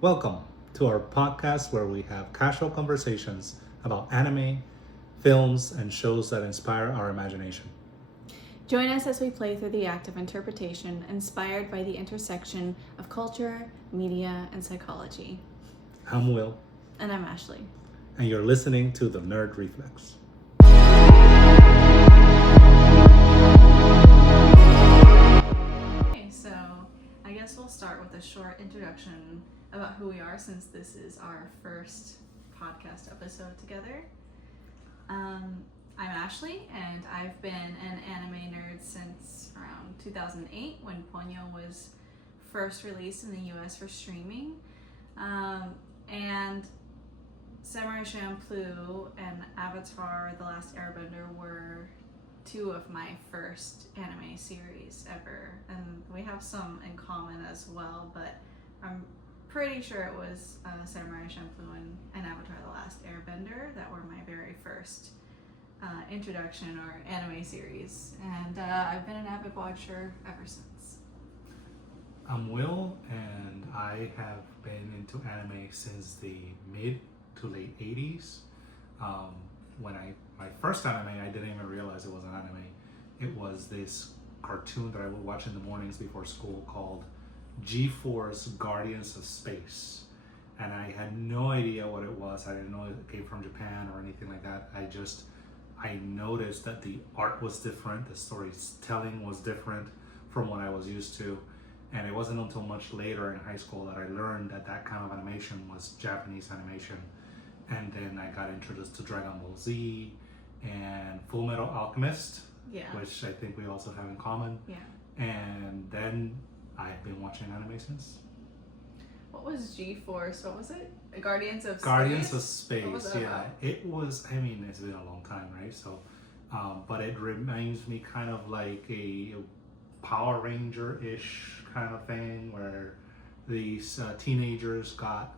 Welcome to our podcast where we have casual conversations about anime, films, and shows that inspire our imagination. Join us as we play through the act of interpretation inspired by the intersection of culture, media, and psychology. I'm Will, And I'm Ashley. and you're listening to The Nerd Reflex. Okay, so I guess we'll start with a short introduction about who we are since this is our first podcast episode together. I'm Ashley, and I've been an anime nerd since around 2008 when Ponyo was first released in the US for streaming. And Samurai Champloo and Avatar: The Last Airbender were two of my first anime series ever, and we have some in common as well, but I'm pretty sure it was Samurai Champloo and Avatar: The Last Airbender that were my very first introduction or anime series, and I've been an avid watcher ever since. I'm Will, and I have been into anime since the mid to late 80s. My first anime, I didn't even realize it was an anime. It was this cartoon that I would watch in the mornings before school called G-Force Guardians of Space. And I had no idea what it was. I didn't know it came from Japan or anything like that. I noticed that the art was different, the storytelling was different from what I was used to. And it wasn't until much later in high school that I learned that that kind of animation was Japanese animation. And then I got introduced to Dragon Ball Z and Full Metal Alchemist, which I think we also have in common. Yeah. And then I've been watching anime since. What was G-Force? What was it? Guardians of Space, What was that yeah. about? It was, it's been a long time, right? So, but it reminds me kind of like a Power Ranger-ish kind of thing where these teenagers got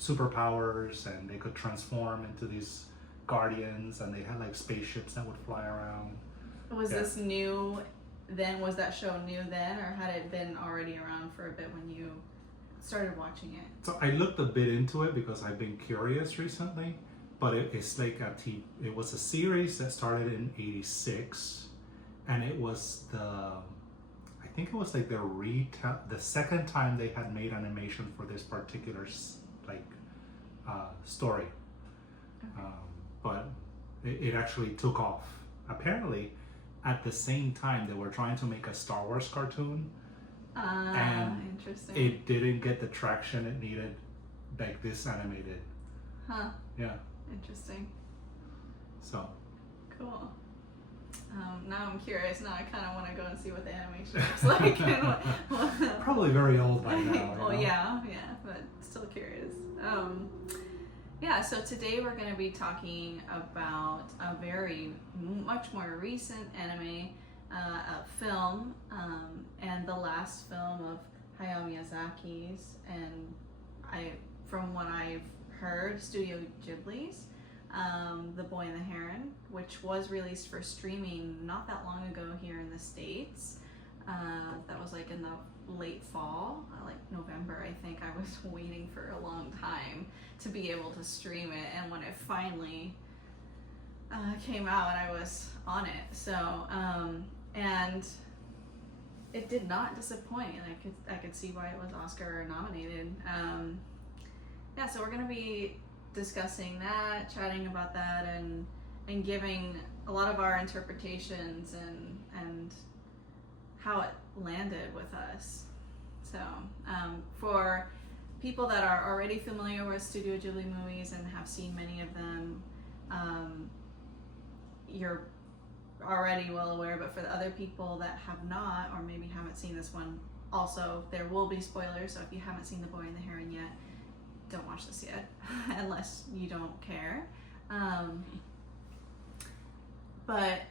superpowers and they could transform into these guardians, and they had like spaceships that would fly around. Was this new then? Was that show new then, or had it been already around for a bit when you started watching it? So I looked a bit into it because I've been curious recently, but it's like it was a series that started in '86, and it was I think it was like the second time they had made animation for this particular story. Okay. But it actually took off. Apparently, at the same time, they were trying to make a Star Wars cartoon, and interesting. it didn't get the traction it needed like this animated. Huh. Yeah. Interesting. So. Cool. Now I'm curious. Now I kind of want to go and see what the animation looks like. And Probably very old by now. Well, yeah, but still curious. So today we're going to be talking about a very much more recent anime film, and the last film of Hayao Miyazaki's, and from what I've heard, Studio Ghibli's, The Boy and the Heron, which was released for streaming not that long ago here in the States. That was like in the late fall, like November, I think. I was waiting for a long time to be able to stream it, and when it finally came out, I was on it. So, and it did not disappoint, and I could see why it was Oscar nominated. So we're gonna be discussing that, chatting about that, and giving a lot of our interpretations and how it landed with us. So for people that are already familiar with Studio Ghibli movies and have seen many of them, you're already well aware, but for the other people that have not, or maybe haven't seen this one, also there will be spoilers, so if you haven't seen The Boy and the Heron yet, don't watch this yet unless you don't care. But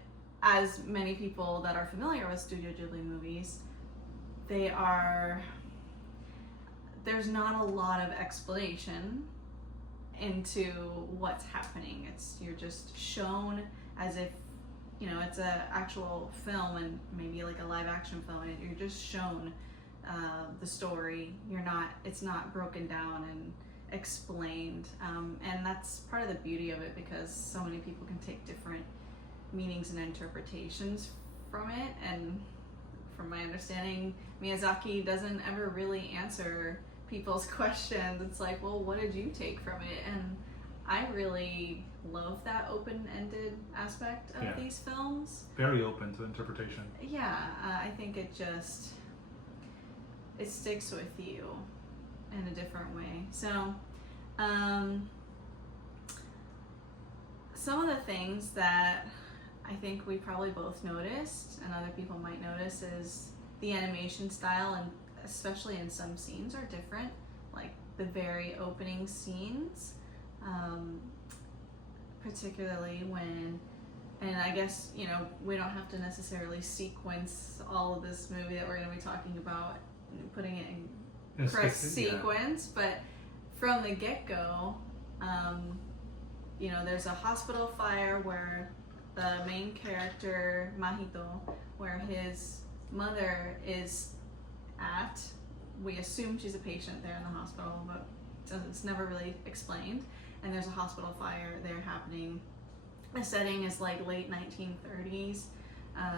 as many people that are familiar with Studio Ghibli movies, there's not a lot of explanation into what's happening. You're just shown as if, it's an actual film, and maybe like a live action film, and you're just shown the story. It's not broken down and explained, and that's part of the beauty of it, because so many people can take different meanings and interpretations from it. And from my understanding, Miyazaki doesn't ever really answer people's questions. It's like, well, what did you take from it? And I really love that open-ended aspect of these films. Very open to interpretation. Yeah, I think it sticks with you in a different way. So, some of the things that I think we probably both noticed and other people might notice is the animation style, and especially in some scenes, are different. Like the very opening scenes, particularly when, and I guess, you know, we don't have to necessarily sequence all of this movie that we're going to be talking about, putting it in correct sequence, but from the get-go, you know, there's a hospital fire where the main character, Mahito, where his mother is at. We assume she's a patient there in the hospital, but it's never really explained. And there's a hospital fire there happening. The setting is like late 1930s.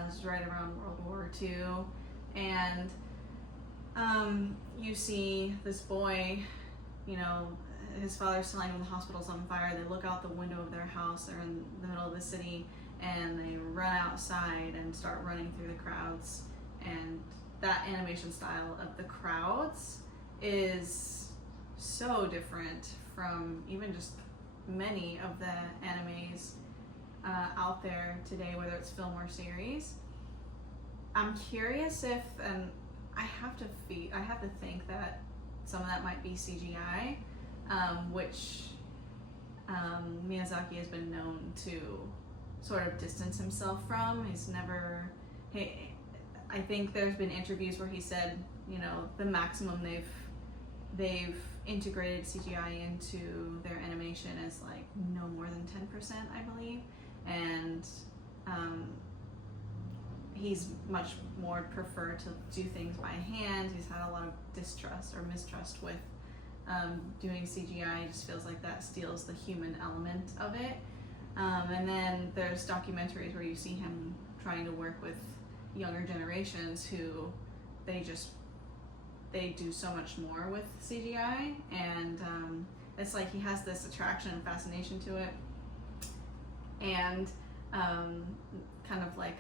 It's right around World War II. And you see this boy, you know, his father's telling him the hospital's on fire. They look out the window of their house. They're in the middle of the city, and they run outside and start running through the crowds. And that animation style of the crowds is so different from even just many of the animes out there today, whether it's film or series. I'm curious if, and I have to think that some of that might be CGI, which Miyazaki has been known to sort of distance himself from. I think there's been interviews where he said, you know, the maximum they've integrated CGI into their animation is like no more than 10%, I believe, and he's much more preferred to do things by hand. He's had a lot of distrust or mistrust with doing CGI. It just feels like that steals the human element of it. And then there's documentaries where you see him trying to work with younger generations who they do so much more with CGI, and it's like he has this attraction and fascination to it, and kind of like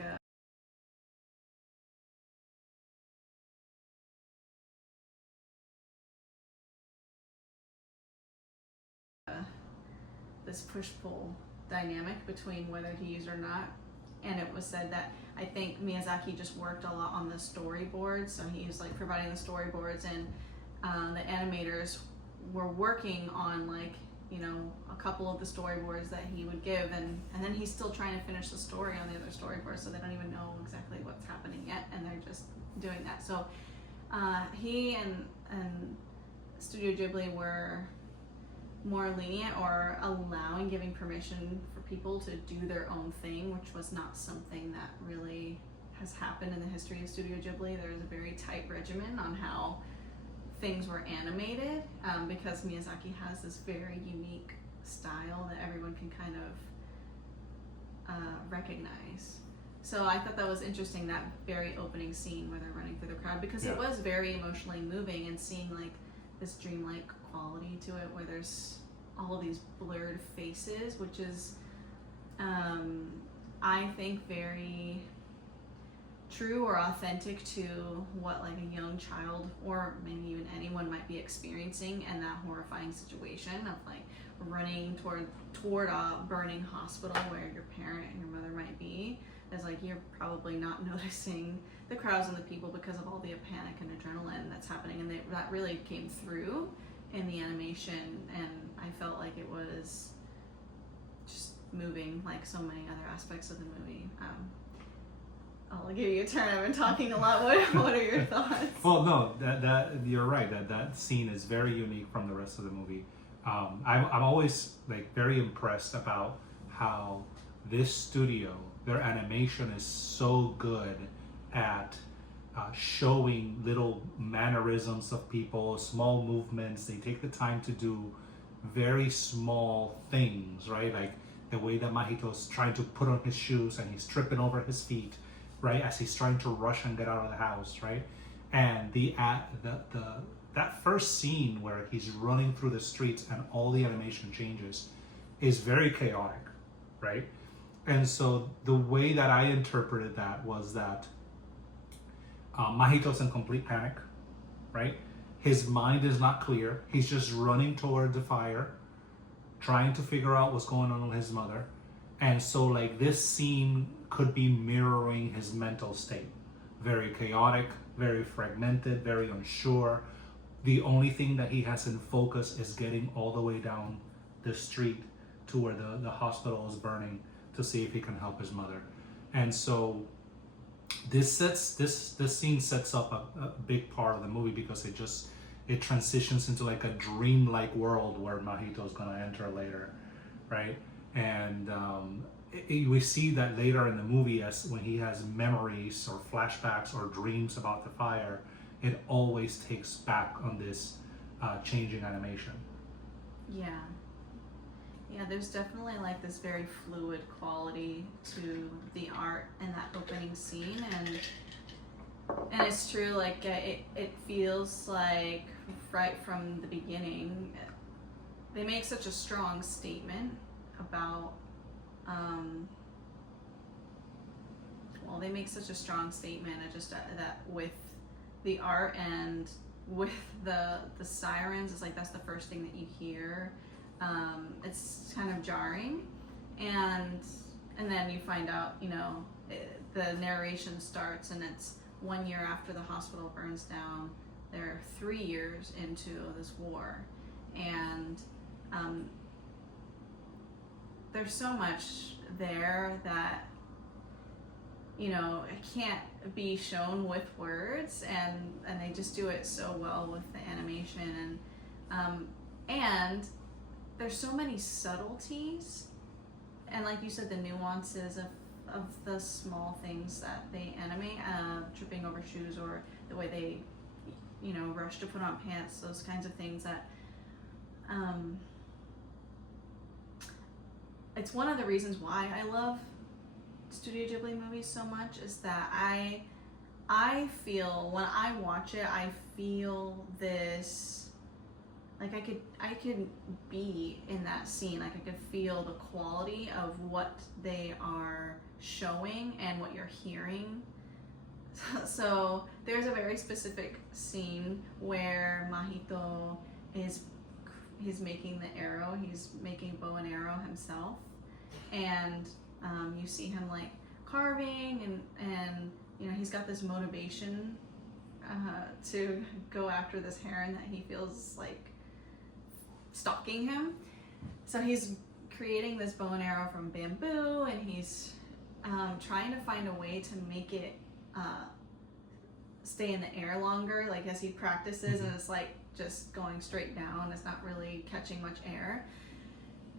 this push-pull dynamic between whether to use or not. And it was said that I think Miyazaki just worked a lot on the storyboards, so he was like providing the storyboards, and the animators were working on, like, you know, a couple of the storyboards that he would give, and then he's still trying to finish the story on the other storyboards, so they don't even know exactly what's happening yet, and they're just doing that. So he and Studio Ghibli were more lenient, or giving permission for people to do their own thing, which was not something that really has happened in the history of Studio Ghibli. There is a very tight regimen on how things were animated, because Miyazaki has this very unique style that everyone can kind of recognize. So I thought that was interesting, that very opening scene where they're running through the crowd, because it was very emotionally moving, and seeing like this dreamlike quality to it, where there's all of these blurred faces, which is I think very true or authentic to what like a young child, or maybe even anyone, might be experiencing in that horrifying situation of like running toward a burning hospital where your parent and your mother might be. It's like you're probably not noticing the crowds and the people because of all the panic and adrenaline that's happening, and that really came through in the animation, and I felt like it was just moving like so many other aspects of the movie. I'll give you a turn. I've been talking a lot. What are your thoughts? Well, no, that you're right. That scene is very unique from the rest of the movie. I'm always like very impressed about how this studio, their animation is so good at showing little mannerisms of people, small movements. They take the time to do very small things, right? Like the way that Mahito's trying to put on his shoes and he's tripping over his feet, right, as he's trying to rush and get out of the house, right? And that first scene where he's running through the streets and all the animation changes is very chaotic, right? And so the way that I interpreted that was that Mahito's in complete panic, right? His mind is not clear. He's just running toward the fire, trying to figure out what's going on with his mother. And so like this scene could be mirroring his mental state. Very chaotic, very fragmented, very unsure. The only thing that he has in focus is getting all the way down the street to where the hospital is burning to see if he can help his mother. And so this scene sets up a big part of the movie because it transitions into like a dreamlike world where Mahito's gonna enter later, right? And we see that later in the movie as when he has memories or flashbacks or dreams about the fire, it always takes back on this changing animation. Yeah, there's definitely like this very fluid quality to the art in that opening scene, and it's true, like it feels like right from the beginning they make such a strong statement about they make such a strong statement just that with the art and with the sirens. It's like that's the first thing that you hear. It's kind of jarring, and then you find out, the narration starts, and it's 1 year after the hospital burns down. They're 3 years into this war, and there's so much there that it can't be shown with words, and they just do it so well with the animation, and there's so many subtleties, and like you said, the nuances of the small things that they animate, tripping over shoes, or the way they rush to put on pants, those kinds of things that it's one of the reasons why I love Studio Ghibli movies so much, is that I feel when I watch it, I feel this, like I could be in that scene. Like I could feel the quality of what they are showing and what you're hearing. So there's a very specific scene where Mahito he's making the arrow. He's making bow and arrow himself, and you see him like carving, and he's got this motivation to go after this heron that he feels like stalking him. So he's creating this bow and arrow from bamboo, and he's trying to find a way to make it stay in the air longer, like as he practices, and it's like just going straight down. It's not really catching much air,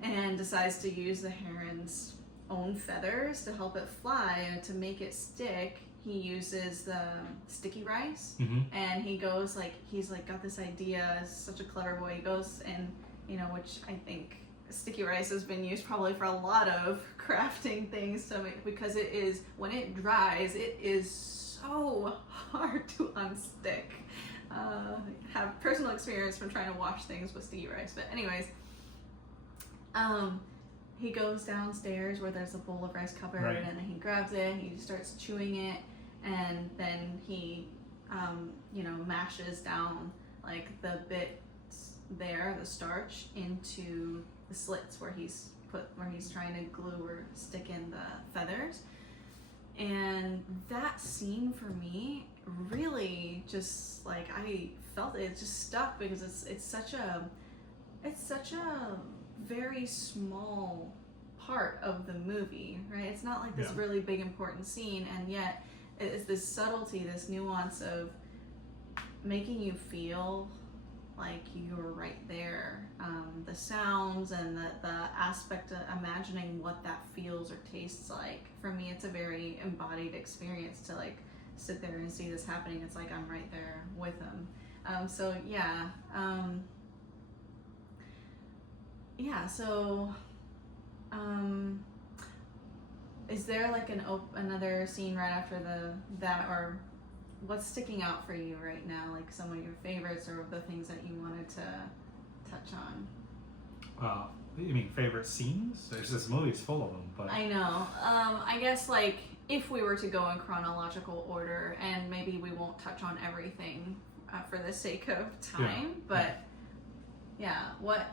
and decides to use the heron's own feathers to help it fly. And to make it stick, he uses the sticky rice, and he goes like, he's like got this idea. It's such a clever boy. He goes and which I think sticky rice has been used probably for a lot of crafting things to make, because it is, when it dries, it is so hard to unstick. Have personal experience from trying to wash things with sticky rice, but anyways, he goes downstairs where there's a bowl of rice cupboard, right, and then he grabs it, he starts chewing it, and then he mashes down like the bits there, the starch, into the slits where he's trying to glue or stick in the feathers. And that scene for me really just like, I felt it just stuck, because it's such a very small part of the movie, right? It's not like this really big important scene, and yet it's this subtlety, this nuance of making you feel like you're right there. The sounds and the aspect of imagining what that feels or tastes like. For me, it's a very embodied experience to like sit there and see this happening. It's like I'm right there with him. So yeah, yeah. So, is there like another scene right after that, or what's sticking out for you right now? Like some of your favorites or the things that you wanted to touch on? You mean favorite scenes? There's this movie's full of them, but I know. I guess like if we were to go in chronological order, and maybe we won't touch on everything for the sake of time, but yeah, what?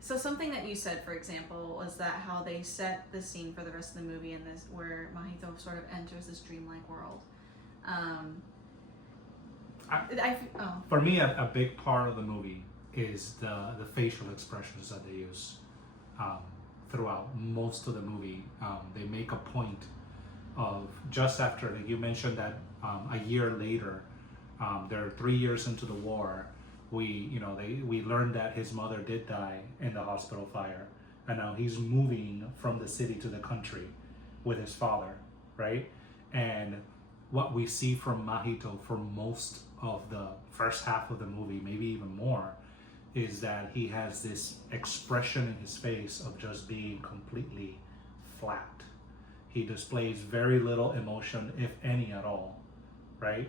So something that you said, for example, was that how they set the scene for the rest of the movie in this, where Mahito sort of enters this dreamlike world. For me, a big part of the movie is the facial expressions that they use throughout most of the movie. They make a point of, just after, like you mentioned that a year later, they're 3 years into the war. We learned that his mother did die in the hospital fire, and now he's moving from the city to the country with his father, right? And what we see from Mahito for most of the first half of the movie, maybe even more, is that he has this expression in his face of just being completely flat. He displays very little emotion, if any at all, right?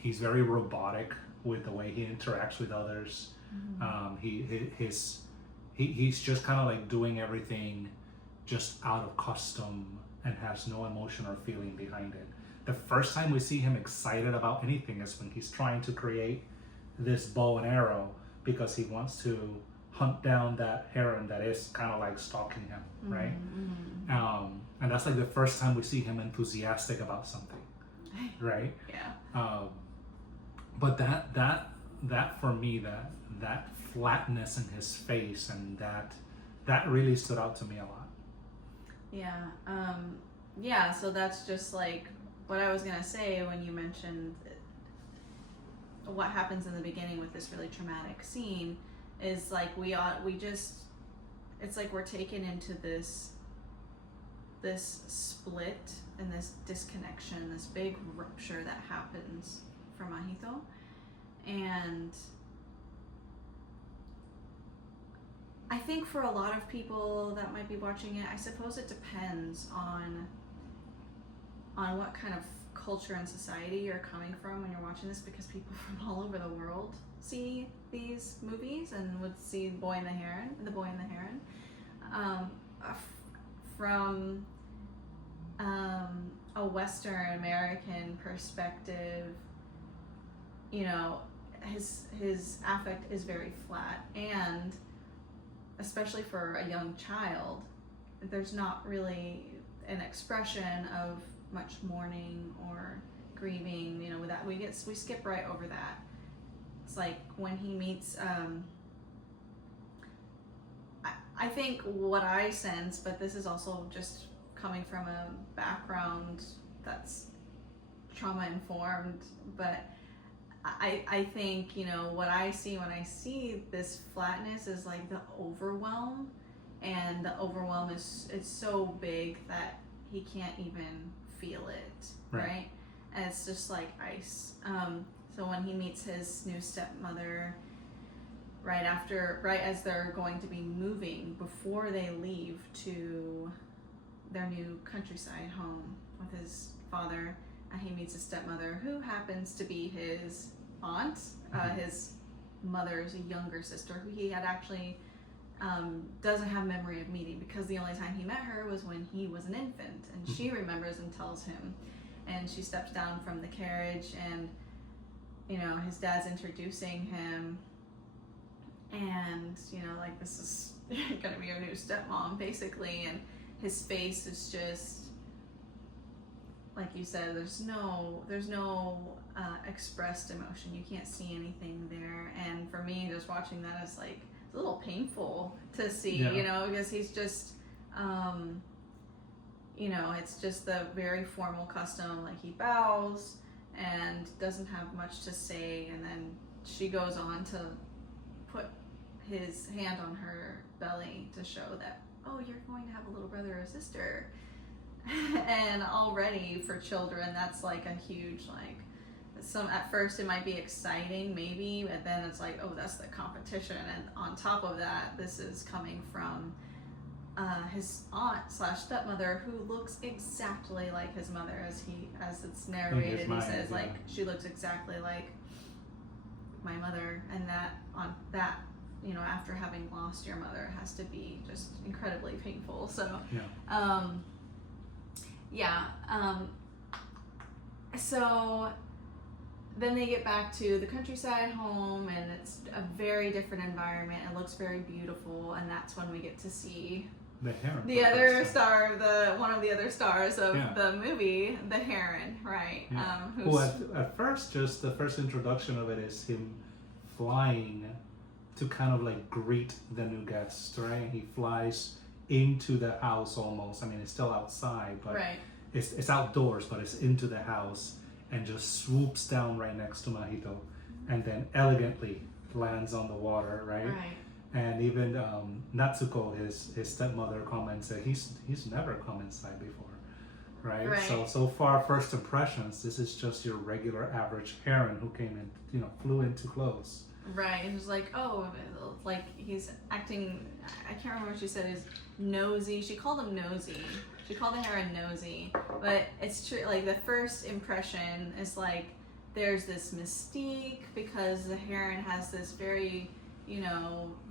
He's very robotic with the way he interacts with others. He's just kind of like doing everything just out of custom and has no emotion or feeling behind it. The first time we see him excited about anything is when he's trying to create this bow and arrow because he wants to hunt down that heron that is kind of like stalking him, right? And that's like the first time we see him enthusiastic about something, right? Yeah. But that for me, that flatness in his face, and that really stood out to me a lot. Yeah. So that's just like what I was gonna say when you mentioned what happens in the beginning with this really traumatic scene is like it's like we're taken into this split and this disconnection, this big rupture that happens for Mahito. And I think for a lot of people that might be watching it, I suppose it depends on what kind of culture and society you're coming from when you're watching this, because people from all over the world see these movies and would see The Boy and the Heron. From a Western American perspective, you know, his affect is very flat, and especially for a young child, there's not really an expression of much mourning or grieving. You know, with that we skip right over that. It's like when he meets I think what I sense, but this is also just coming from a background that's trauma informed, but I think, you know, what I see when I see this flatness is like the overwhelm, and the overwhelm is, it's so big that he can't even feel it, right? And it's just like ice. So when he meets his new stepmother, right as they're going to be moving, before they leave to their new countryside home with his father, he meets his stepmother, who happens to be his aunt, his mother's younger sister, who he had actually doesn't have memory of meeting, because the only time he met her was when he was an infant, and she remembers and tells him. And she steps down from the carriage, and you know, his dad's introducing him, and you know, like, this is gonna be your new stepmom, basically. And his face is just, like you said, there's no expressed emotion. You can't see anything there. And for me, just watching that is like, it's a little painful to see, you know, because he's just, you know, it's just the very formal custom, like he bows and doesn't have much to say, and then she goes on to put his hand on her belly to show that, oh, you're going to have a little brother or sister. And already for children, that's like a huge at first it might be exciting maybe, but then it's like, oh, that's the competition. And on top of that, this is coming from his aunt/stepmother, who looks exactly like his mother, as it's narrated. He says like, she looks exactly like my mother, and that after having lost your mother has to be just incredibly painful. So so then they get back to the countryside home, and it's a very different environment. It looks very beautiful, and that's when we get to see the Heron, the other star, one of the other stars of the movie, the Heron, right? Yeah. Who at first, just the first introduction of it is him flying to kind of like greet the new guest, right? He flies into the house almost. I mean, it's still outside, but it's outdoors, but it's into the house, and just swoops down right next to Mahito, and then elegantly lands on the water, right? And even Natsuko, his stepmother, comments that he's never come inside before, right? So far, first impressions, this is just your regular average Heron who came in, flew in too close. Right, and it was like, oh, like he's acting, I can't remember what she said, is nosy. She called him nosy. She called the Heron nosy. But it's true, like the first impression is like, there's this mystique because the Heron has this very,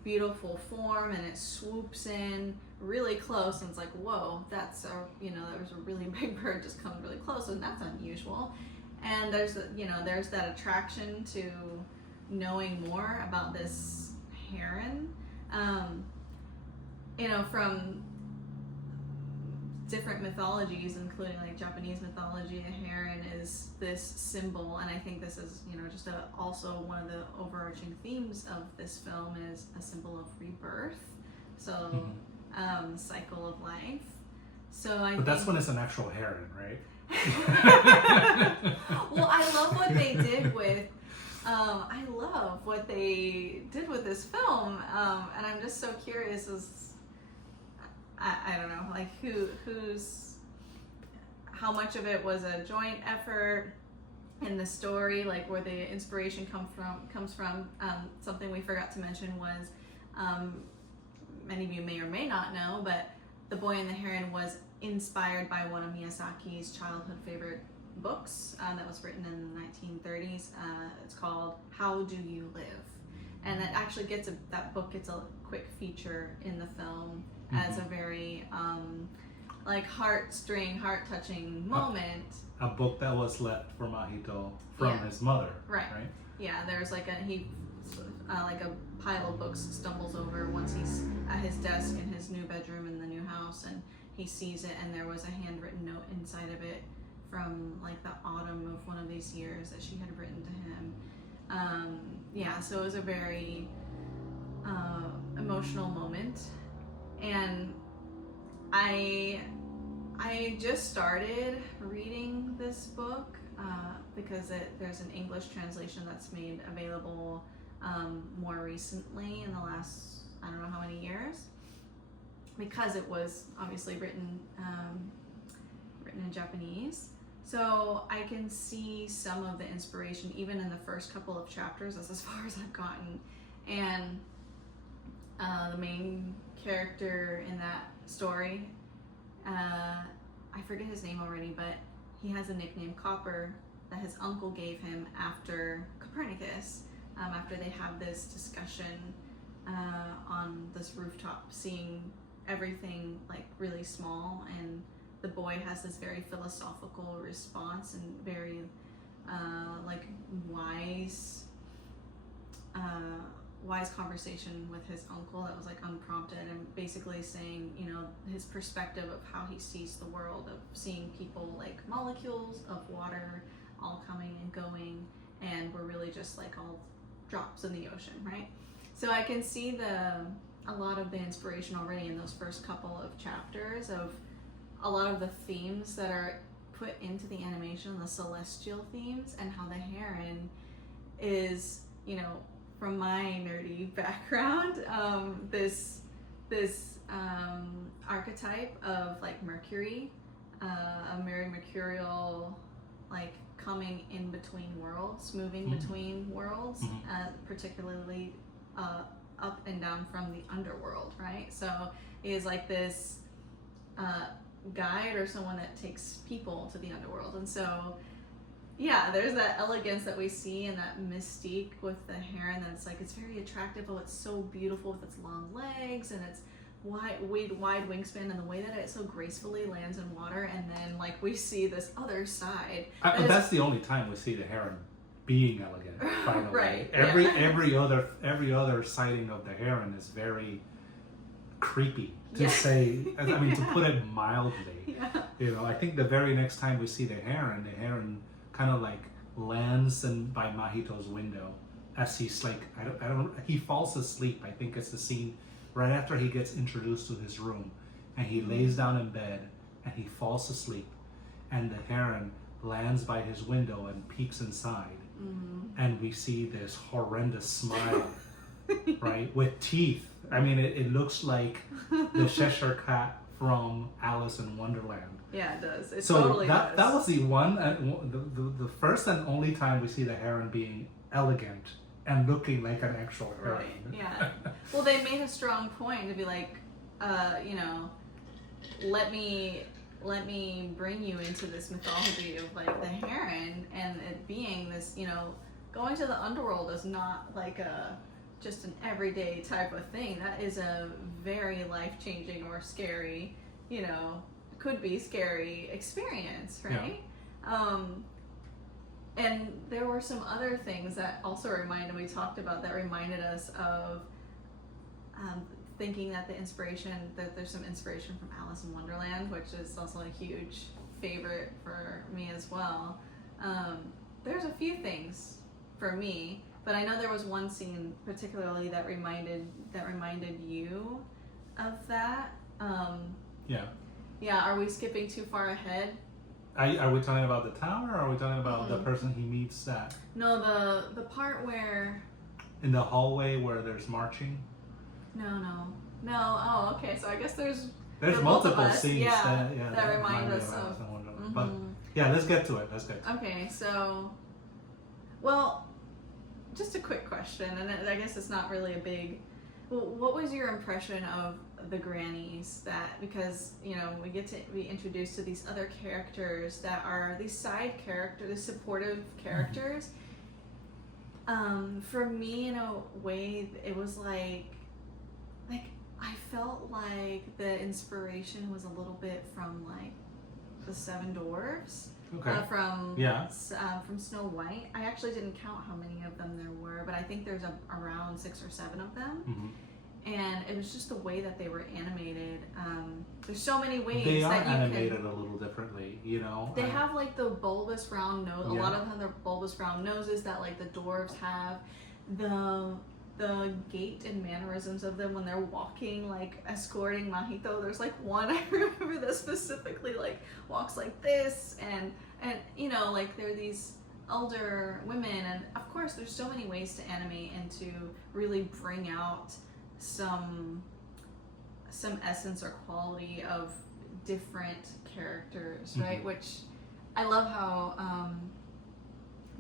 beautiful form, and it swoops in really close, and it's like, whoa, that was a really big bird just coming really close, and that's unusual. And there's that attraction to knowing more about this Heron, from different mythologies, including like Japanese mythology. A heron is this symbol, and I think this is just also one of the overarching themes of this film is a symbol of rebirth. So cycle of life. But that's when it's an actual heron, right? Well, I love what they did with this film, and I'm just so curious I don't know, like how much of it was a joint effort in the story, like where the inspiration comes from. Something we forgot to mention was, many of you may or may not know, but The Boy and the Heron was inspired by one of Miyazaki's childhood favorite books that was written in the 1930s. It's called How Do You Live? And that actually that book gets a quick feature in the film as a very heart-touching moment. A book that was left for Mahito from his mother, right? Yeah, there's like a pile of books stumbles over once he's at his desk in his new bedroom in the new house, and he sees it, and there was a handwritten note inside of it from like the autumn of one of these years that she had written to him. So it was a very emotional moment, and I just started reading this book because there's an English translation that's made available more recently in the last I don't know how many years, because it was obviously written in Japanese. So I can see some of the inspiration even in the first couple of chapters. That's as far as I've gotten. And the main character in that story, I forget his name already, but he has a nickname, Copper, that his uncle gave him after Copernicus, after they have this discussion on this rooftop, seeing everything like really small, and the boy has this very philosophical response and very wise conversation with his uncle that was like unprompted, and basically saying, his perspective of how he sees the world, of seeing people like molecules of water all coming and going, and we're really just like all drops in the ocean, right? So I can see a lot of the inspiration already in those first couple of chapters of a lot of the themes that are put into the animation, the celestial themes, and how the heron is, from my nerdy background, this archetype of like Mercury, a very mercurial, like coming in between worlds, moving between worlds, particularly up and down from the underworld, right? So he is like this guide or someone that takes people to the underworld. And so yeah, there's that elegance that we see and that mystique with the heron that's like, it's very attractive. Oh, it's so beautiful with its long legs and its wide wingspan, and the way that it so gracefully lands in water. And then like we see this other side. That's the only time we see the heron being elegant, by the way. Right. Every other sighting of the heron is very creepy, to say, I mean, to put it mildly. Yeah. You know, I think the very next time we see the heron kind of like lands by Mahito's window as he's like, he falls asleep. I think it's the scene right after he gets introduced to his room, and he lays down in bed and he falls asleep, and the heron lands by his window and peeks inside, and we see this horrendous smile, right, with teeth. I mean, it looks like the Cheshire Cat from Alice in Wonderland. Yeah, it does. It So totally does. that was the one, the first and only time we see the heron being elegant and looking like an actual heron. Right. Yeah. Well, they made a strong point to be like, you know, let me bring you into this mythology of like the heron, and it being this, you know, going to the underworld is not like just an everyday type of thing. That is a very life-changing or scary, you know, could be scary experience, right? Yeah. And there were some other things that also we talked about that reminded us of thinking that that there's some inspiration from Alice in Wonderland, which is also a huge favorite for me as well. There's a few things for me, but I know there was one scene particularly that reminded you of that. Yeah, are we skipping too far ahead? Are we talking about the tower, or are we talking about the person he meets at? No, the part where... In the hallway where there's marching? No. Oh, okay, so I guess there's multiple scenes that remind us of... But yeah, let's get to it. Okay, so... Well, just a quick question, and I guess it's not really a big... What was your impression of the grannies? Because, you know, we get to be introduced to these other characters that are these side characters, the supportive characters. For me, in a way, it was like I felt like the inspiration was a little bit from like the Seven Dwarfs. Okay. From Snow White. I actually didn't count how many of them there were, but I think there's around 6 or 7 of them. And it was just the way that they were animated. There's so many ways they are that you animated a little differently, you know. They have like the bulbous round nose. A lot of them have their bulbous round noses that like the dwarves have. The gait and mannerisms of them when they're walking, like escorting Mahito. There's like one I remember that specifically like walks like this, and you know, like they're these elder women, and of course there's so many ways to animate and to really bring out some essence or quality of different characters, right? Which I love how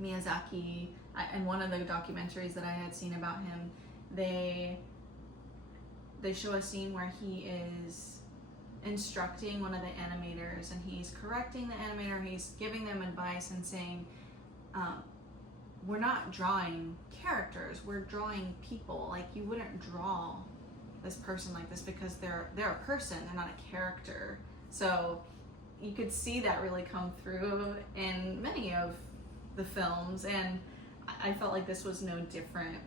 Miyazaki, in one of the documentaries that I had seen about him, they show a scene where he is instructing one of the animators, and he's correcting the animator, he's giving them advice and saying, we're not drawing characters, we're drawing people. Like, you wouldn't draw this person like this because they're a person, they're not a character. So you could see that really come through in many of the films, and I felt like this was no different.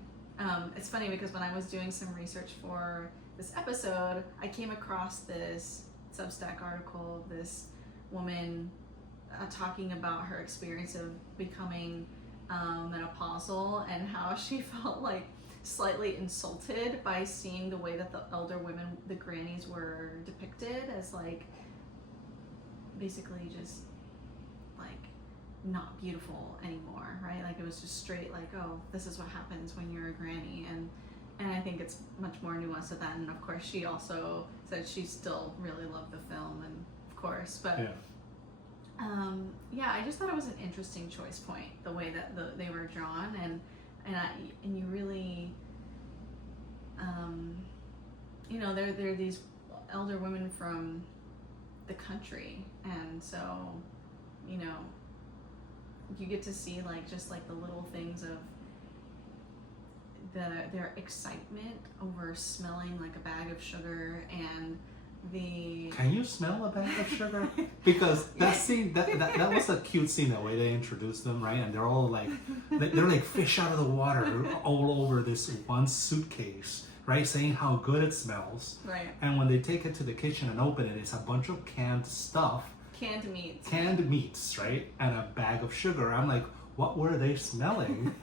It's funny because when I was doing some research for this episode, I came across this Substack article of this woman talking about her experience of becoming menopausal, and how she felt like slightly insulted by seeing the way that the elder women, the grannies, were depicted as like basically just like not beautiful anymore, right? Like it was just straight like, oh, this is what happens when you're a granny, and I think it's much more nuanced than that. And of course she also said she still really loved the film, and of course, but Yeah, I just thought it was an interesting choice point, the way that they were drawn, and you really, they're these elder women from the country, and so, you know, you get to see like just like the little things of their excitement over smelling like a bag of sugar and the. Can you smell a bag of sugar? Because that scene, that was a cute scene, the way they introduced them, right? And they're all like, they're like fish out of the water all over this one suitcase, right? Saying how good it smells. Right. And when they take it to the kitchen and open it, it's a bunch of canned stuff. Canned meats, right? And a bag of sugar. I'm like, what were they smelling?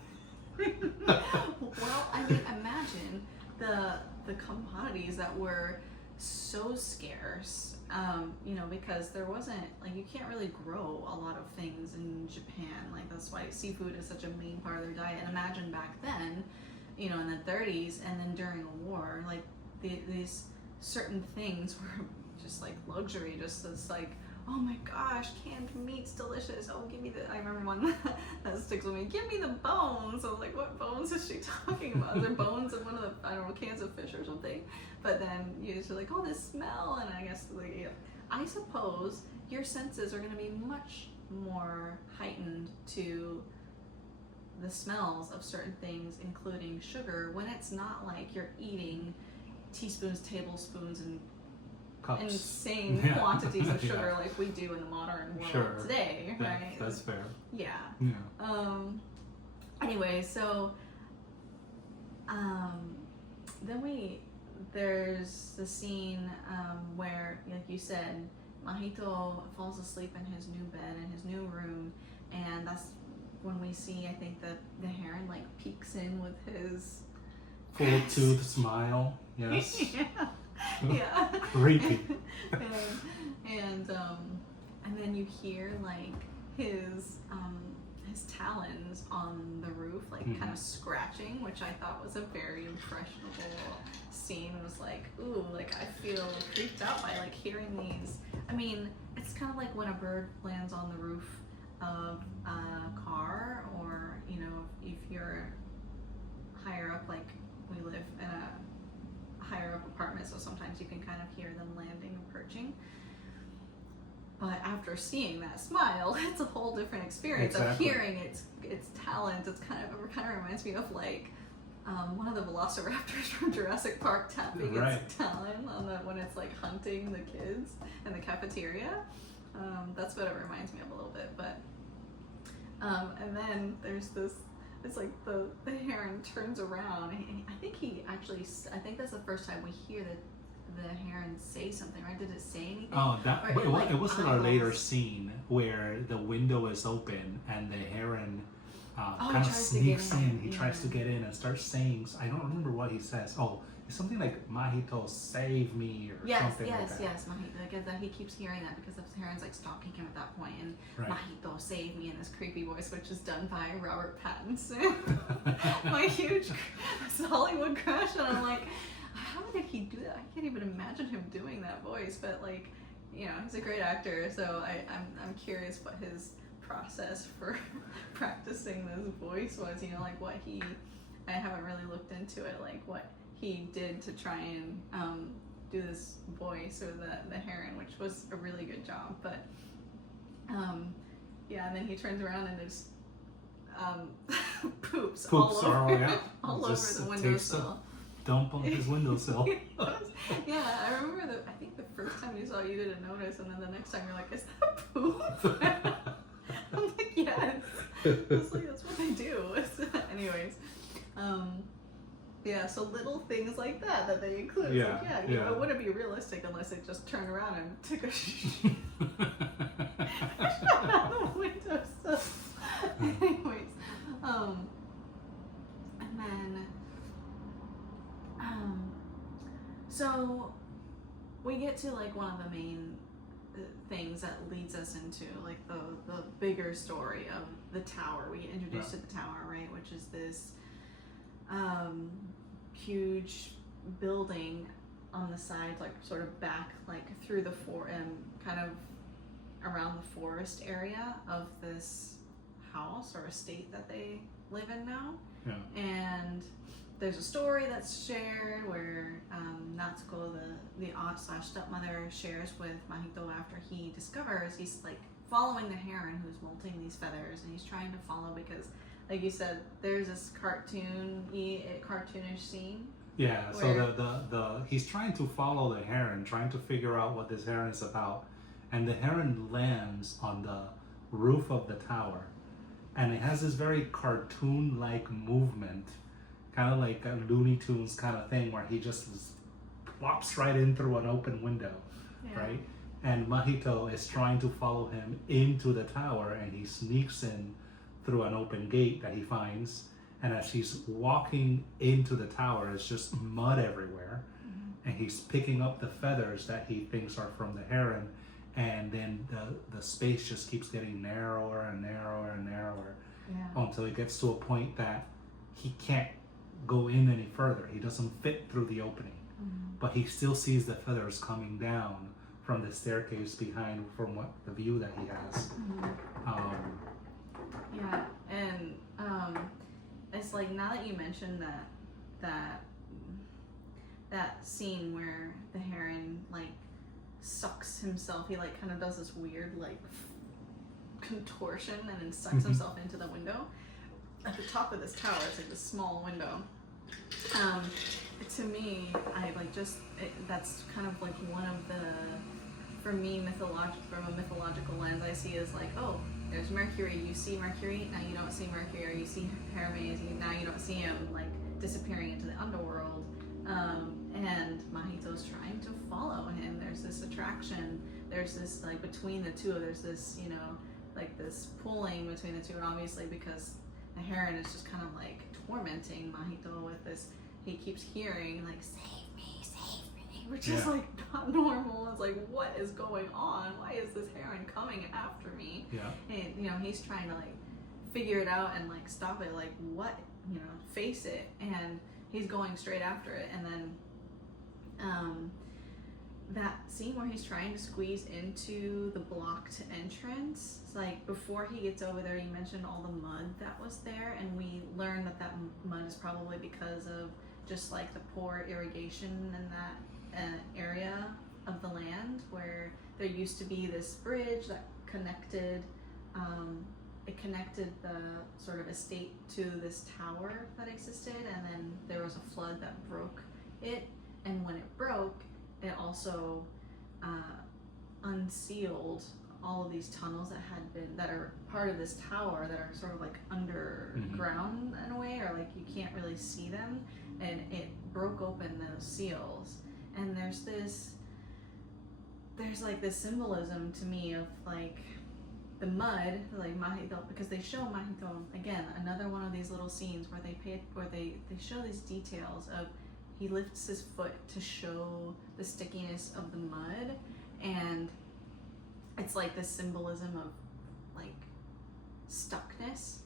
Well, I mean, imagine the commodities that were so scarce, because there wasn't, like, you can't really grow a lot of things in Japan. Like, that's why seafood is such a main part of their diet. And imagine back then, in the 30s, and then during a war, like, these certain things were just like luxury, just this like, oh my gosh, canned meat's delicious. Oh, give me I remember one that sticks with me. Give me the bones. I was like, what bones is she talking about? Is there bones in one of the, I don't know, cans of fish or something? But then you're just like, oh, this smell. And I guess, like, yeah. I suppose your senses are going to be much more heightened to the smells of certain things, including sugar, when it's not like you're eating teaspoons, tablespoons, and Cups. Insane quantities of sugar like we do in the modern world today, right? That's fair. Yeah. Yeah. Anyway, so then there's the scene where, like you said, Mahito falls asleep in his new bed in his new room, and that's when we see, I think, the Heron like peeks in with his full tooth smile. Yes. Yeah. Creepy. and then you hear like his talons on the roof, like kind of scratching, which I thought was a very impressionable scene. It was like, ooh, like I feel creeped out by like hearing these. I mean, it's kind of like when a bird lands on the roof of a car, or if you're higher up, like we live in a higher up apartment, so sometimes you can kind of hear them landing and perching. But after seeing that smile, it's a whole different experience of hearing its talons. It kind of reminds me of like one of the velociraptors from Jurassic Park tapping its talon on when it's like hunting the kids in the cafeteria. That's what it reminds me of a little bit. But and then there's this. It's like the Heron turns around. I think that's the first time we hear the Heron say something, right? Did it say anything? Oh, it was in a later scene where the window is open and the Heron kind of sneaks in. He tries to get in and starts saying, I don't remember what he says. Oh, it's something like Mahito, save me, or something like that. Yes, Mahito. Like, he keeps hearing that because the Heron's like stalking him at that point, and Mahito, save me, in this creepy voice, which is done by Robert Pattinson. My huge Hollywood crush, and I'm like, how did he do that? I can't even imagine him doing that voice, but like, he's a great actor, so I'm curious what his process for practicing this voice was. Like what I haven't really looked into it, like what he did to try and do this voice or the Heron, which was a really good job. But and then he turns around and there's poops all over all over the windowsill. Dump on his windowsill. Yeah, I remember I think the first time you saw it, you didn't notice, and then the next time you're like, is that poop? I'm like, yes. I was like, that's what they do. Anyways, yeah, so little things like that they include. Yeah, like, it wouldn't be realistic unless it just turned around and took a shit on the windowsill. Anyways, and then, so we get to like one of the main things that leads us into like the bigger story of the tower. We get introduced to the tower, right, which is this huge building on the side, like sort of back, like through the kind of around the forest area of this house or estate that they live in now. Yeah. And there's a story that's shared where Natsuko, the aunt slash stepmother, shares with Mahito after he discovers he's like following the heron who's molting these feathers, and he's trying to follow because, like you said, there's this cartoonish scene. Yeah, so the he's trying to follow the heron, trying to figure out what this heron is about, and the heron lands on the roof of the tower, and it has this very cartoon-like movement, kind of like a Looney Tunes kind of thing, where he just plops right in through an open window, right? And Mahito is trying to follow him into the tower, and he sneaks in through an open gate that he finds. And as he's walking into the tower, it's just mud everywhere. And he's picking up the feathers that he thinks are from the heron. And then the space just keeps getting narrower and narrower and narrower until it gets to a point that he can't go in any further. He doesn't fit through the opening. But he still sees the feathers coming down from the staircase behind from what the view that he has. It's like, now that you mentioned that scene where the heron like sucks himself, he like kind of does this weird like contortion and then sucks himself into the window. At the top of this tower, it's like this small window. To me, I like that's kind of like one of the, for me, from a mythological lens, I see as like, oh, there's Mercury, you see Mercury, now you don't see Mercury, or you see Hermes, now you don't see him like disappearing into the underworld. And Mahito's trying to follow him. There's this attraction, there's this like between the two, there's this, you know, like this pulling between the two, and obviously because the heron is just kind of like tormenting Mahito with this, he keeps hearing like, save me, which is like not normal. It's like, what is going on? Why is this heron coming after me? And you know, he's trying to like figure it out and like stop it, like what, you know, face it, and he's going straight after it. And then that scene where he's trying to squeeze into the blocked entrance, it's like before he gets over there, you mentioned all the mud that was there, and we learned that mud is probably because of just like the poor irrigation in that area of the land, where there used to be this bridge that connected the sort of estate to this tower that existed, and then there was a flood that broke it, and when it broke, it also unsealed all of these tunnels that are part of this tower that are sort of like underground in a way, or like you can't really see them, and it broke open those seals. And there's like this symbolism to me of like the mud, like Mahito, because they show Mahito again, another one of these little scenes where they show these details of, he lifts his foot to show the stickiness of the mud, and it's like this symbolism of like stuckness,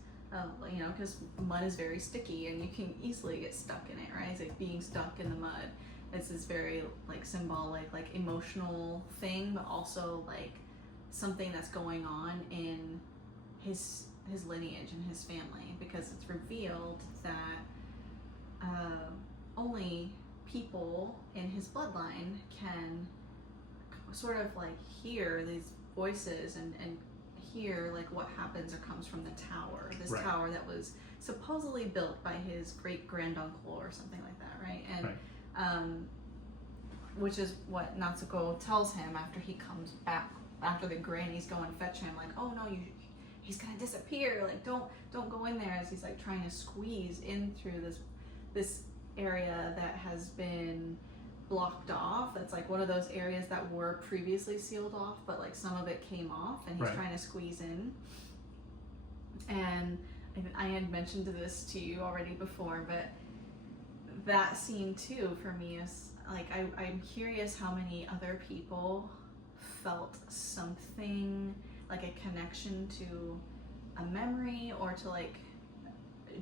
you know, because mud is very sticky and you can easily get stuck in it, right? It's like being stuck in the mud. It's this very like symbolic, like emotional thing, but also like something that's going on in his lineage and his family, because it's revealed that only people in his bloodline can sort of like hear these voices and hear like what happens or comes from the tower, this tower that was supposedly built by his great granduncle or something like that, right? And which is what Natsuko tells him after he comes back, after the grannies go and fetch him, like, oh no, he's gonna disappear, like don't go in there, as he's like trying to squeeze in through this area that has been blocked off. That's like one of those areas that were previously sealed off, but like some of it came off, and he's trying to squeeze in. And I had mentioned this to you already before, but that scene too for me is like, I'm curious how many other people felt something like a connection to a memory, or to like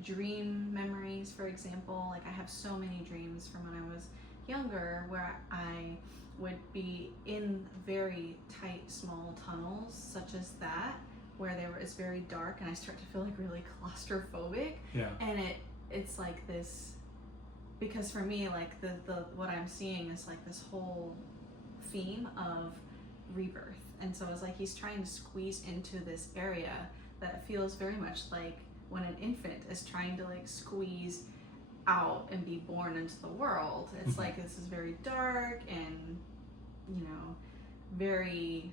dream memories, for example. Like I have so many dreams from when I was younger, where I would be in very tight, small tunnels, such as that, where it's very dark, and I start to feel like really claustrophobic. Yeah. And it's like this, because for me, like the what I'm seeing is like this whole theme of rebirth, and so it's like he's trying to squeeze into this area that feels very much like when an infant is trying to like squeeze out and be born into the world. It's like this is very dark and, you know, very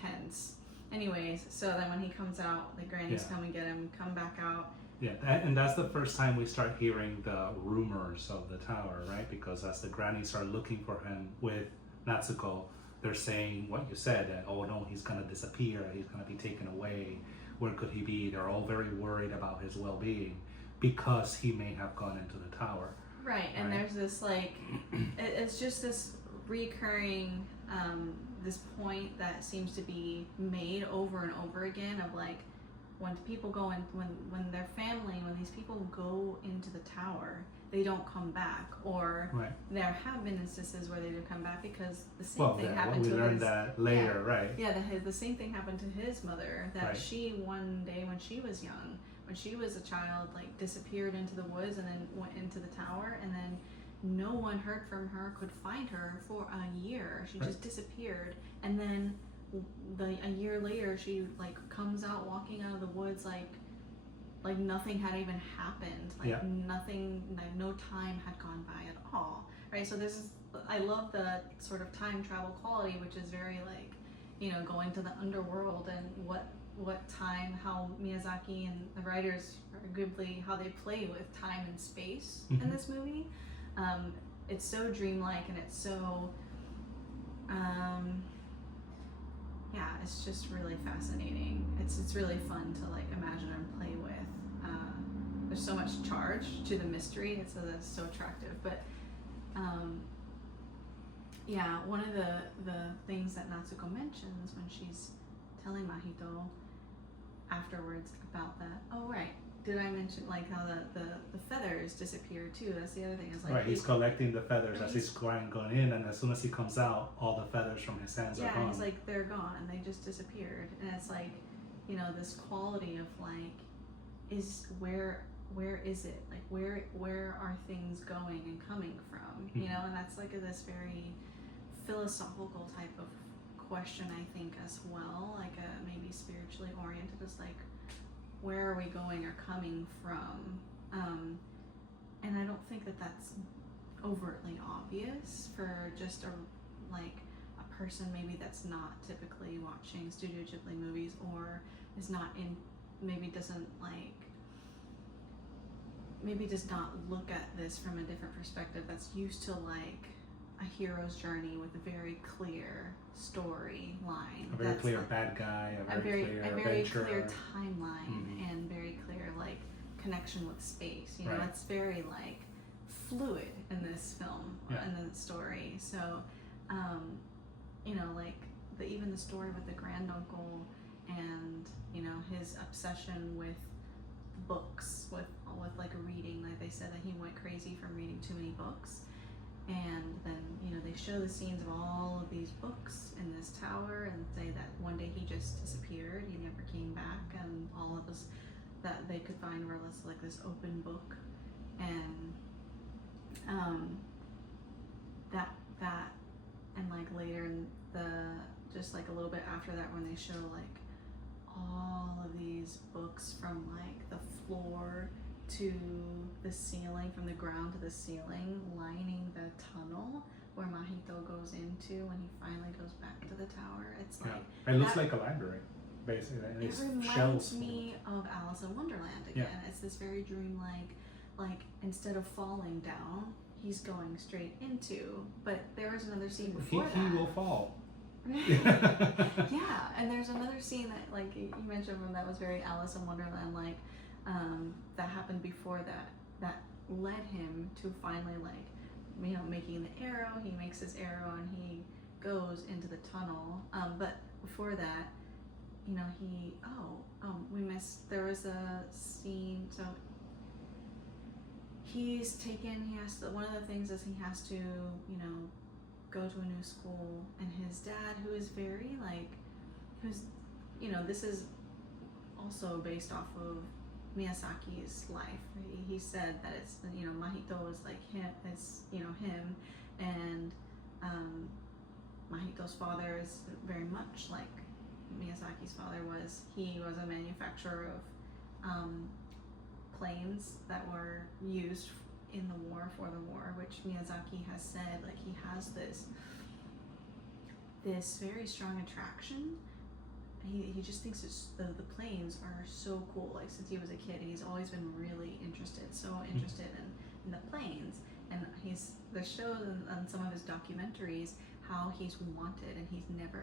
tense. Anyways, so then when he comes out, the grannies come and get him, come back out. Yeah, and that's the first time we start hearing the rumors of the tower, right? Because as the grannies are looking for him with Natsuko, they're saying what you said, that, oh no, he's gonna disappear, he's gonna be taken away, where could he be? They're all very worried about his well-being because he may have gone into the tower. Right, and there's this like, it's just this recurring, this point that seems to be made over and over again of like, when people go in, when their family, when these people go into the tower, they don't come back, or there have been instances where they do come back because the same thing happened to his. We learned that later, right? Yeah, the same thing happened to his mother. That she one day when she was young, when she was a child, like disappeared into the woods and then went into the tower, and then no one heard from her, could find her for a year. She just disappeared, and then a year later she like comes out walking out of the woods like nothing had even happened, like nothing, like no time had gone by at all, right? So this is, I love the sort of time travel quality, which is very like, you know, going to the underworld and what time, how Miyazaki and the writers, or Ghibli, how they play with time and space in this movie. It's so dreamlike, and it's so it's just really fascinating. It's really fun to like imagine and play with. There's so much charge to the mystery, and so that's so attractive. But one of the things that Natsuko mentions when she's telling Mahito afterwards about that, did I mention like how the feathers disappear too? That's the other thing. Is like he's collecting the feathers as he's going in, and as soon as he comes out, all the feathers from his hands are gone. Yeah, he's like, they're gone, and they just disappeared. And it's like, you know, this quality of like, is where is it? Like where are things going and coming from? You know, and that's like this very philosophical type of question, I think, as well, like maybe spiritually oriented, is like, where are we going or coming from? And I don't think that that's overtly obvious for just a person maybe that's not typically watching Studio Ghibli movies, or is not in, maybe does not look at this from a different perspective, that's used to like a hero's journey with a very clear storyline, a very clear bad guy, a very clear timeline, and very clear like connection with space. You know, it's very like fluid in this film, in the story. So, you know, like even the story with the granduncle, and you know his obsession with books, with like reading. Like they said that he went crazy from reading too many books. And then, you know, they show the scenes of all of these books in this tower, and say that one day he just disappeared, he never came back, and all of us that they could find were like this open book. And that and like later in just like a little bit after that, when they show like all of these books from like the floor to the ceiling, from the ground to the ceiling, lining the tunnel where Mahito goes into when he finally goes back to the tower. It's like, it looks like a library, basically. It reminds me of Alice in Wonderland again. It's this very dreamlike, like instead of falling down, he's going straight into. But there was another scene before that. He will fall. Yeah, and there's another scene that, like you mentioned, when that was very Alice in Wonderland, like that happened before that led him to finally, like, you know, making the arrow. He makes his arrow and he goes into the tunnel. But before that, you know, we missed. There was a scene. So he has to, one of the things is he has to, go to a new school, and his dad, who is very like, this is also based off of Miyazaki's life. He said that it's, Mahito is like him, it's, him, and Mahito's father is very much like Miyazaki's father was. He was a manufacturer of planes that were used in the war, for the war, which Miyazaki has said, like, he has this very strong attraction. He just thinks the planes are so cool. Like, since he was a kid, he's always been really interested in the planes. And there shows on some of his documentaries how he's wanted, and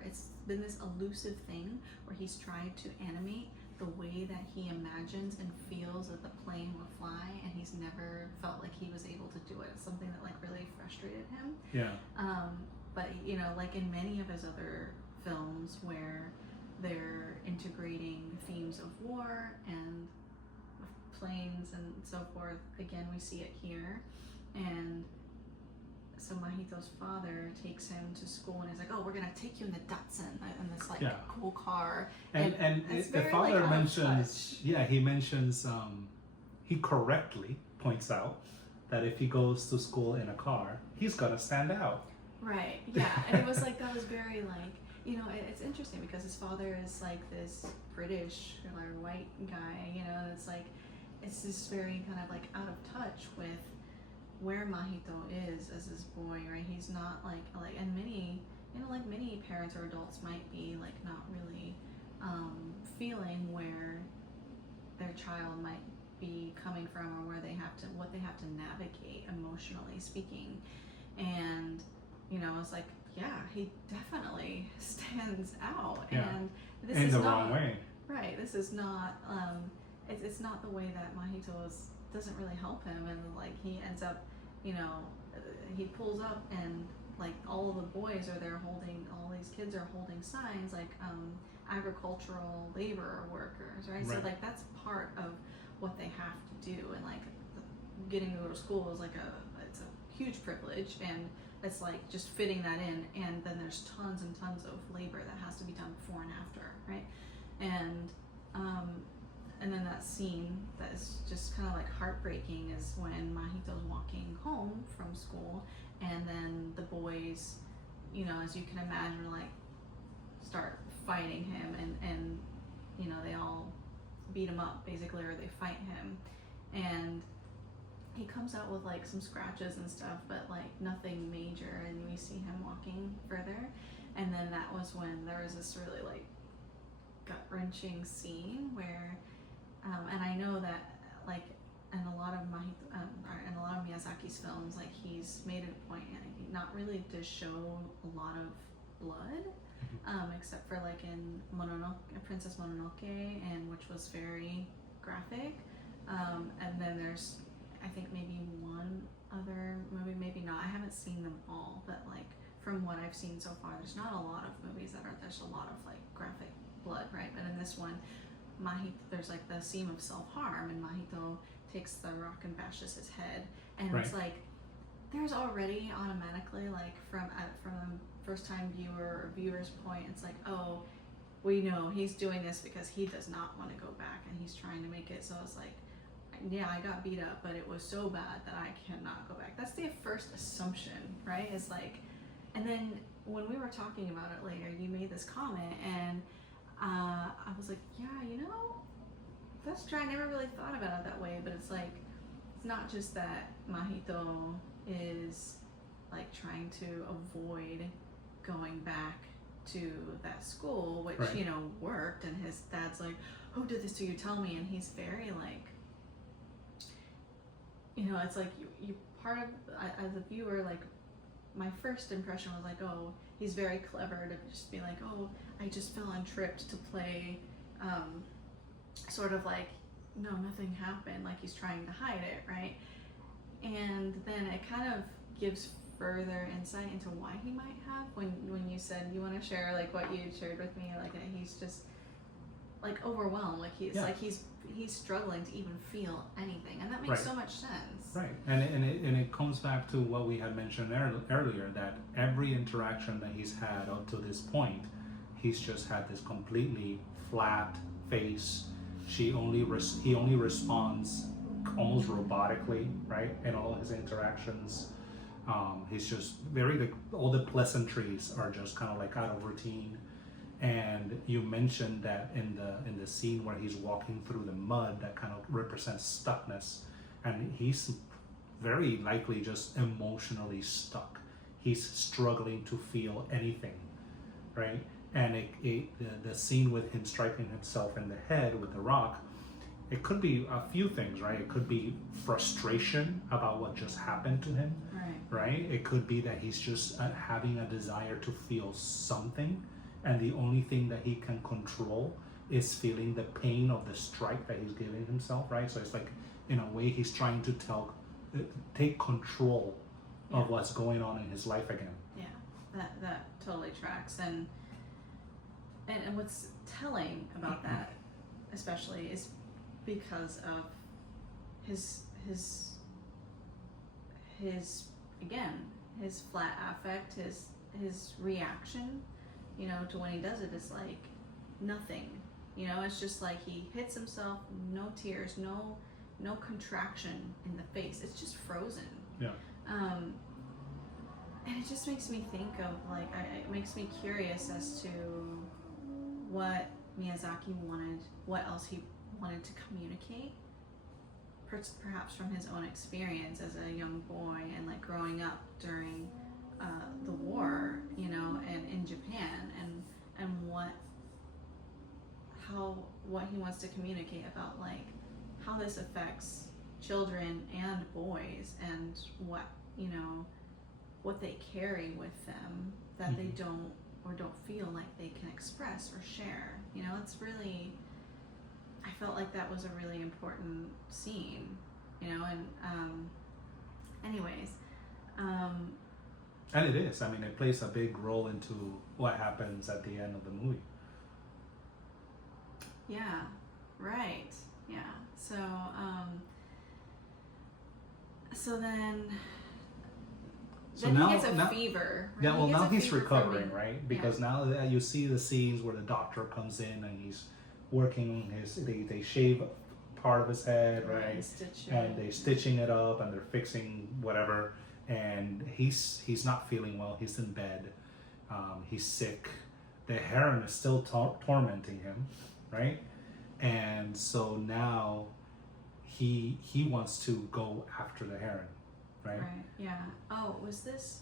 it's been this elusive thing where he's tried to animate the way that he imagines and feels that the plane will fly, and he's never felt like he was able to do it. It's something that like really frustrated him. Yeah. But like in many of his other films where they're integrating themes of war and planes and so forth, again we see it here. And so Mahito's father takes him to school and is like, "Oh, we're gonna take you in the Datsun, in this like cool car." And the father mentions, he mentions, he correctly points out that if he goes to school in a car, he's gotta stand out. Right. Yeah, and it was like, that was very like, it's interesting because his father is like this British or white guy, it's like, it's just very kind of like out of touch with where Mahito is as his boy, right? He's not like, and many, like many parents or adults might be like not really feeling where their child might be coming from, or what they have to navigate emotionally speaking. And it's like, he definitely stands out. And this in is the not, wrong way. Right. This is not it's not the way that Mahito doesn't really help him, and like he ends up, he pulls up and like all of the boys are there holding, all these kids are holding signs like agricultural labor workers, right? So like that's part of what they have to do, and like getting to go to school is like it's a huge privilege, and it's like just fitting that in. And then there's tons and tons of labor that has to be done before and after, right? And then that scene that is just kind of like heartbreaking is when Mahito's walking home from school, and then the boys, as you can imagine, like start fighting him, and they all beat him up basically, or they fight him, and he comes out with like some scratches and stuff, but like nothing major, and we see him walking further. And then that was when there was this really like gut-wrenching scene where and I know that like in a lot of Miyazaki's films, like he's made it a point not really to show a lot of blood, except for like in Princess Mononoke, and which was very graphic, and then there's, I think, maybe one other movie, maybe not, I haven't seen them all, but like from what I've seen so far, there's not a lot of movies there's a lot of like graphic blood, right? But in this one, there's like the scene of self-harm, and Mahito takes the rock and bashes his head, and it's like there's already automatically like from a first-time viewer's point, it's like, oh, we know he's doing this because he does not want to go back, and he's trying to make it so it's like, yeah, I got beat up, but it was so bad that I cannot go back. That's the first assumption, right? It's like, and then when we were talking about it later, you made this comment, and I was like, yeah, that's true. I never really thought about it that way, but it's like, it's not just that Mahito is like trying to avoid going back to that school, which, worked, and his dad's like, who did this to you? Tell me. And he's very like, it's like you part of, as a viewer, like my first impression was like, oh, he's very clever to just be like, oh, I just fell and tripped to play, sort of like, no, nothing happened, like he's trying to hide it, right? And then it kind of gives further insight into why he might have, when you said you want to share like what you shared with me, like that he's just, like overwhelmed, like he's Yeah. like he's struggling to even feel anything, and that makes Right. so much sense. Right, and it comes back to what we had mentioned earlier, that every interaction that he's had up to this point, he's just had this completely flat face. He only responds almost robotically, right, in all his interactions. He's just all the pleasantries are just kind of like out of routine. And you mentioned that in the scene where he's walking through the mud, that kind of represents stuckness, and he's very likely just emotionally stuck. He's struggling to feel anything, right? And the scene with him striking himself in the head with the rock, it could be a few things, right? It could be frustration about what just happened to him, right? It could be that he's just having a desire to feel something, and the only thing that he can control is feeling the pain of the strike that he's giving himself, right? So it's like, in a way, he's trying to take control of what's going on in his life again. Yeah, that totally tracks. And what's telling about that, especially, is because of his again, his flat affect, his reaction, you know, to when he does it is like nothing. You know, it's just like he hits himself, no tears, no contraction in the face. It's just frozen. Yeah. And it just makes me think of like, it makes me curious as to what Miyazaki wanted, what else he wanted to communicate, perhaps from his own experience as a young boy and like growing up during the war, you know, and in Japan, and what he wants to communicate about like how this affects children and boys, and what, you know, what they carry with them that they don't feel like they can express or share. You know, it's really, I felt like that was a really important scene, you know, and anyways. And it is. I mean, it plays a big role into what happens at the end of the movie. Yeah, right. Yeah. So, then he gets a fever. Right? Yeah, well, now he's recovering, from, right? Because now that you see the scenes where the doctor comes in and he's working they shave part of his head, right? And they're stitching it up and they're fixing whatever. And he's not feeling well. He's in bed. He's sick. The Heron is still tormenting him, right? And so now he wants to go after the Heron, right? Right. Yeah. Oh, was this?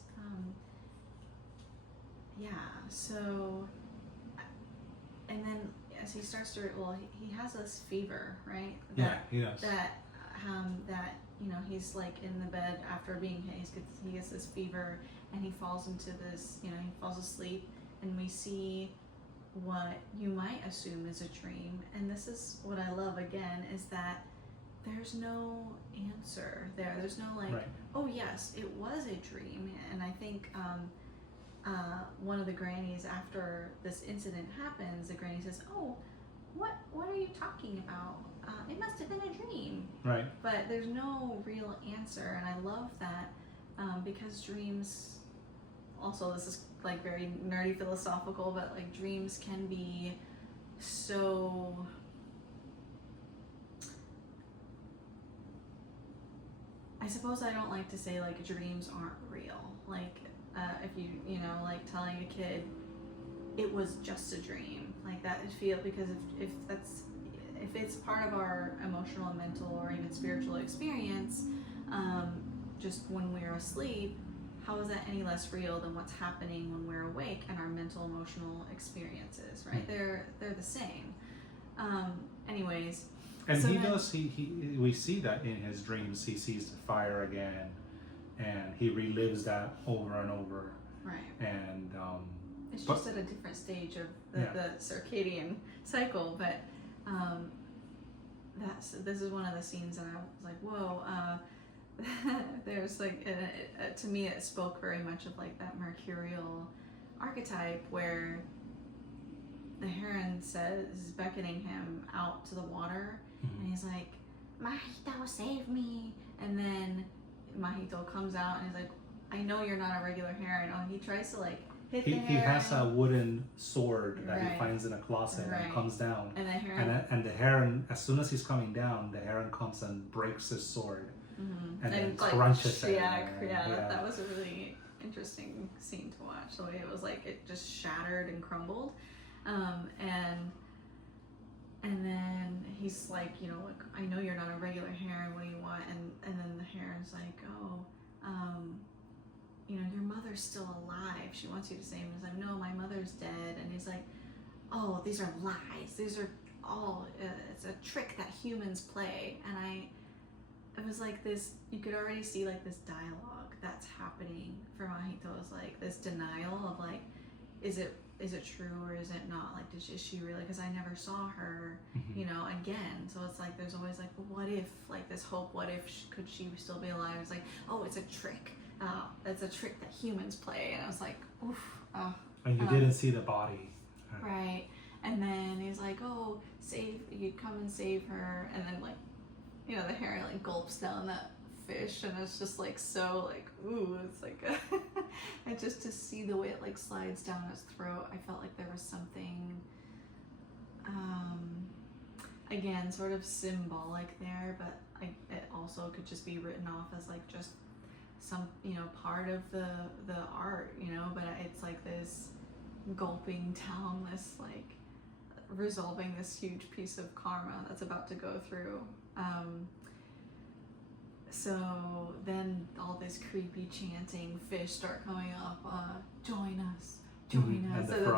Yeah. So, and then as he starts to, he has this fever, right? He does. That you know, he's like in the bed after being hit. He gets this fever, and he falls into this. You know, he falls asleep, and we see what you might assume is a dream. And this is what I love again, is that there's no answer there. There's no like, oh yes, it was a dream. And I think one of the grannies, after this incident happens, the granny says, oh, what are you talking about? It must have been a dream. Right. But there's no real answer, and I love that because dreams, also this is like very nerdy philosophical, but like dreams can be so, I suppose I don't like to say like dreams aren't real. Like if you know, like telling a kid it was just a dream, like that would feel, because if it's part of our emotional, mental, or even spiritual experience, just when we're asleep, how is that any less real than what's happening when we're awake and our mental, emotional experiences, right? They're the same. Anyways. And so we see that in his dreams. He sees the fire again, and he relives that over and over. Right. And it's just at a different stage of the circadian cycle, but this is one of the scenes that I was like, whoa. There's like, to me, it spoke very much of like that mercurial archetype where the heron is beckoning him out to the water, and he's like, Mahito, save me. And then Mahito comes out and he's like, I know you're not a regular heron. Oh, he tries to like hit the heron. He has a wooden sword that Right. he finds in a closet Right. and comes down. And the heron, And the heron, as soon as he's coming down, the heron comes and breaks his sword and then like, crunches it. that was a really interesting scene to watch. The way it was like it just shattered and crumbled, and then he's like, you know, like, I know you're not a regular heron. What do you want? And then the heron's like, oh, you know, your mother's still alive. She wants you to save me. He's like, no, my mother's dead. And he's like, oh, these are lies. These are all, it's a trick that humans play. And it was like this, you could already see like this dialogue that's happening for Mahito. Is like this denial of like, is it true or is it not? Like, is she really, because I never saw her, you know, again. So it's like, there's always like, well, what if, like this hope, what if, could she still be alive? It's like, oh, it's a trick. It's a trick that humans play. And I was like, oof. And you didn't see the body. Right. And then he's like, oh, you come and save her. And then like, you know, the heron like gulps down that fish, and it's just like so like, ooh, it's like and just to see the way it like slides down his throat, I felt like there was something again sort of symbolic there, but it also could just be written off as like just some, you know, part of the art, you know, but it's like this gulping down this like resolving this huge piece of karma that's about to go through. So then all this creepy chanting fish start coming up, join us, join us. And the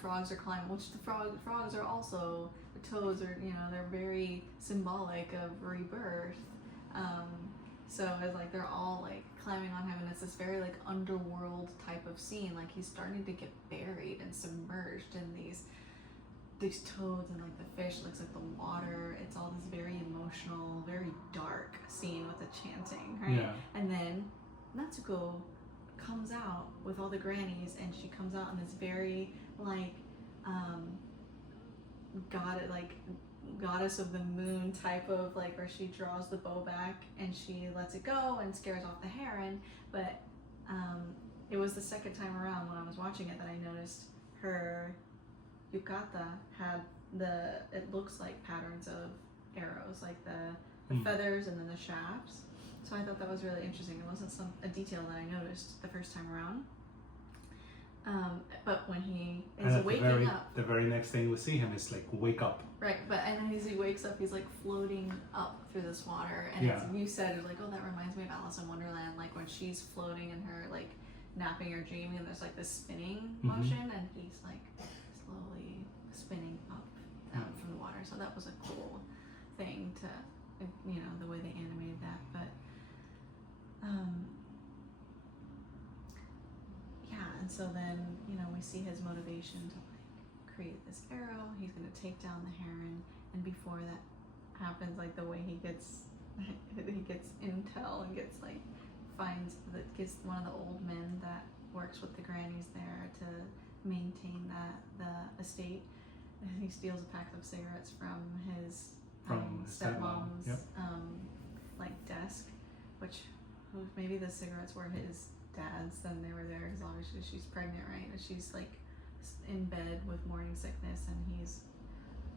frogs are climbing, which the frogs are also, the toads are, you know, they're very symbolic of rebirth. So it's like they're all like climbing on him, and it's this very like underworld type of scene. Like he's starting to get buried and submerged in these toads, and like the fish looks like the water. It's all this very emotional, very dark scene with the chanting, right? Yeah. And then Natsuko comes out with all the grannies, and she comes out in this very like goddess of the moon type of like, where she draws the bow back and she lets it go and scares off the heron. But it was the second time around when I was watching it that I noticed her yukata had it looks like patterns of arrows, like the feathers and then the shafts. So I thought that was really interesting. It wasn't a detail that I noticed the first time around. But when he is waking up, the very next thing we see him is like, wake up. Right, and then as he wakes up, he's like floating up through this water, and you said it was like, oh, that reminds me of Alice in Wonderland, like when she's floating in her like napping or dreaming, and there's like this spinning motion, and he's like slowly spinning up from the water. So that was a cool thing to, you know, the way they animated that. But yeah, and so then, you know, we see his motivation to like create this arrow. He's gonna take down the heron, and before that happens, like the way he gets intel and gets gets one of the old men that works with the grannies there to maintain the estate. And he steals a pack of cigarettes from his stepmom's like desk, which maybe the cigarettes were his dad's, then they were there because obviously she's pregnant, right? And she's like in bed with morning sickness, and he's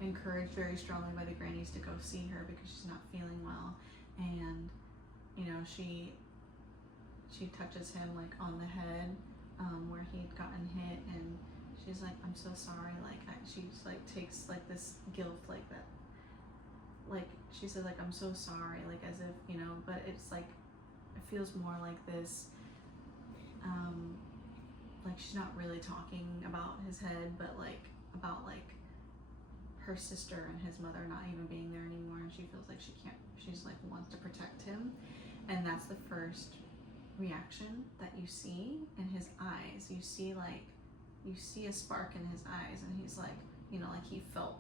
encouraged very strongly by the grannies to go see her because she's not feeling well. And you know, she touches him like on the head where he'd gotten hit, and she's like, I'm so sorry. Like she's like takes like this guilt, like that, like she said, like, I'm so sorry, like as if, you know, but it's like it feels more like this like she's not really talking about his head, but like about like her sister and his mother not even being there anymore, and she feels like she's like wants to protect him. And that's the first reaction that you see in his eyes. You see a spark in his eyes, and he's like, you know, like he felt,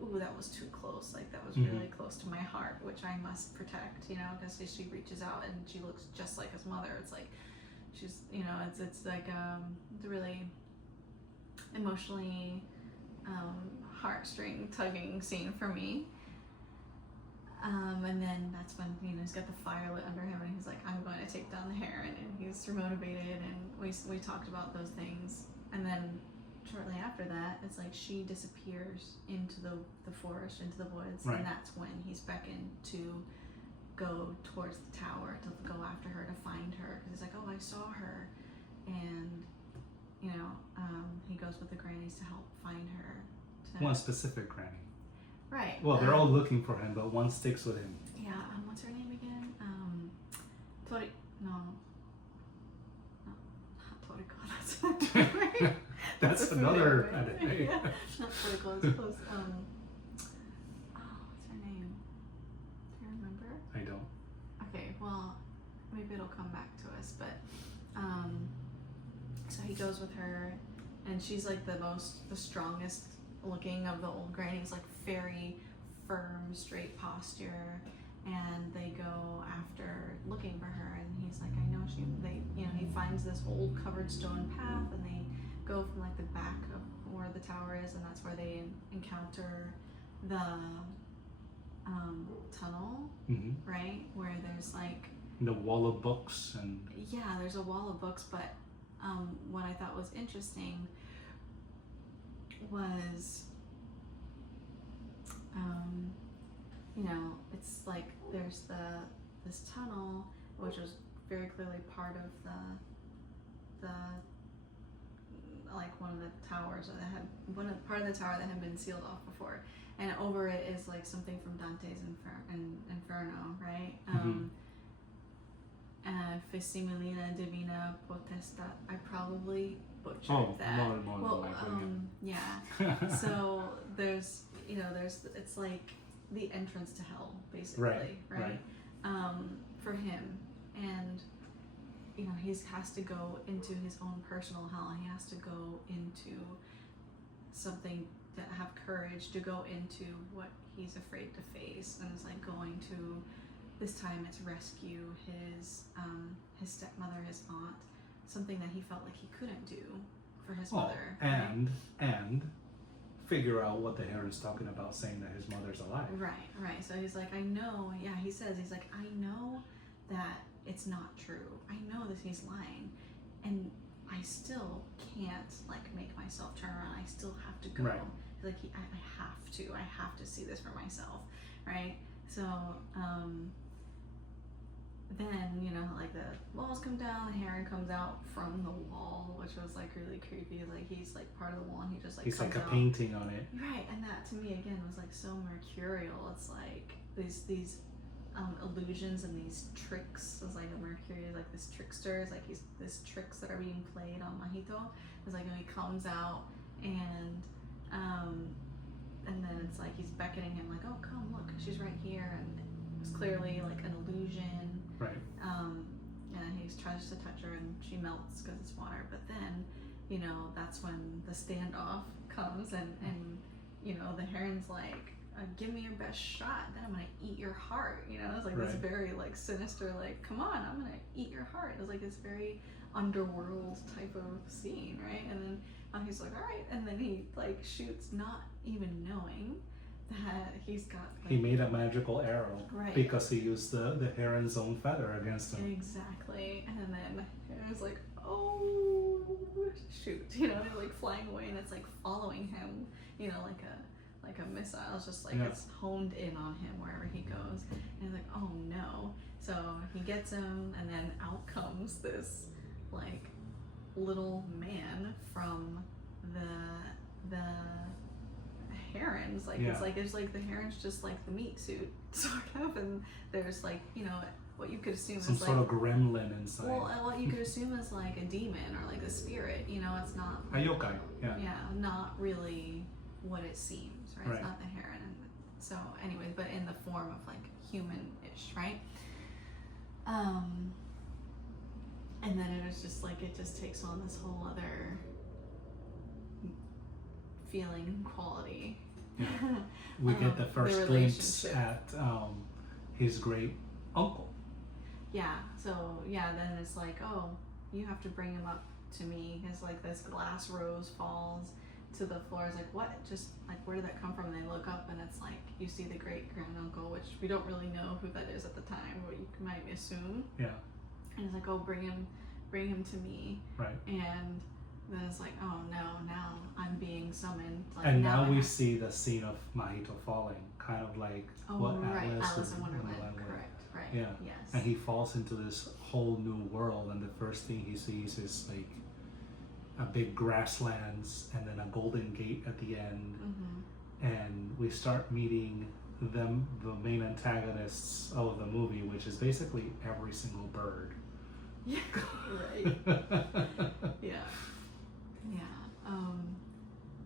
ooh, that was too close, like that was really close to my heart, which I must protect, you know, because she reaches out and she looks just like his mother. It's like she's, you know, it's like it's a really emotionally heartstring tugging scene for me. And then that's when, you know, he's got the fire lit under him and he's like, I'm going to take down the Heron, and he's motivated, and we talked about those things. And then shortly after that, it's like she disappears into the forest, into the woods, Right. and that's when he's beckoned to go towards the tower, to go after her, to find her, because he's like, oh, I saw her. And, you know, he goes with the grannies to help find her. One specific granny. Right. Well, they're all looking for him, but one sticks with him. Yeah, what's her name again? Tori... No. Not Toriko. That's another anime. Yeah, not Toriko, it's close. What's her name? Do you remember? I don't. Okay, well, maybe it'll come back to us, but, so he goes with her, and she's like the strongest looking of the old grannies, like very firm, straight posture, and they go after looking for her, and he's like, I know he finds this old covered stone path, and they go from like the back of where the tower is, and that's where they encounter the tunnel, right, where there's like the wall of books, and yeah, there's a wall of books, but what I thought was interesting was, you know, it's like there's this tunnel, which was very clearly part of the like one of the towers, or part of the tower that had been sealed off before, and over it is like something from Dante's Inferno, right? Fessimilina Divina Potestat. I probably butchered that. Well, yeah. So there's, you know, it's like the entrance to hell, basically, right? For him, and you know, he has to go into his own personal hell. He has to go into something, to have courage to go into what he's afraid to face, and it's like going to, this time it's rescue his stepmother, his aunt, something that he felt like he couldn't do for his mother. And figure out what the Heron's talking about, saying that his mother's alive. Right. So he's like, I know, yeah, he says, he's like, I know that it's not true. I know that he's lying, and I still can't like make myself turn around. I still have to go. Right. Like I have to see this for myself, right? So then, you know, like the walls come down, the Heron comes out from the wall, which was like really creepy. Like he's like part of the wall, and he just like he's comes like a out. painting on it. Right, and that to me again was like so mercurial. It's like these illusions and these tricks. It's like a Mercury is like this trickster. It's like he's this tricks that are being played on Mahito. It's like when he comes out, and then it's like he's beckoning him, like, oh, come look, she's right here, and it's clearly like an illusion. Right. And he tries to touch her, and she melts because it's water. But then, you know, that's when the standoff comes, and you know, the Heron's like, give me your best shot, then I'm gonna eat your heart. You know, it's like this very like sinister, like, come on, I'm gonna eat your heart. It's like this very underworld type of scene, right? And then he's like, all right, and then he like shoots, not even knowing that he's got like, he made a magical arrow, right, because he used the Heron's own feather against him. Exactly. And then it was like, oh shoot, you know, they're like flying away, and it's like following him, you know, like a missile. It's just like it's honed in on him wherever he goes, and he's like, oh no. So he gets him, and then out comes this like little man from the Herons, like it's like there's like the Heron's just like the meat suit sort of, and there's like, you know, what you could assume some is sort like of gremlin inside. well, what you could assume is like a demon or like a spirit, you know. It's not a yokai. Not really what it seems, right? It's not the Heron. So anyway, but in the form of like human-ish, right? And then it was just like, it just takes on this whole other feeling quality. Yeah. We get the first glimpse at his great uncle. Yeah, so yeah, then it's like, oh, you have to bring him up to me, because like this glass rose falls, to the floor. It's like, what? Just like, where did that come from? And they look up, and it's like you see the great granduncle, which we don't really know who that is at the time, but you might assume. Yeah. And it's like, oh, bring him to me. Right. And then it's like, oh no, now I'm being summoned. Like, and now we see the scene of Mahito falling, kind of like what right, Alice in Wonderland. would. Correct. Right. Yeah. Yes. And he falls into this whole new world, and the first thing he sees is like a big grasslands and then a golden gate at the end. Mm-hmm. And we start meeting them, the main antagonists of the movie, which is basically every single bird. Yeah. Right. Yeah.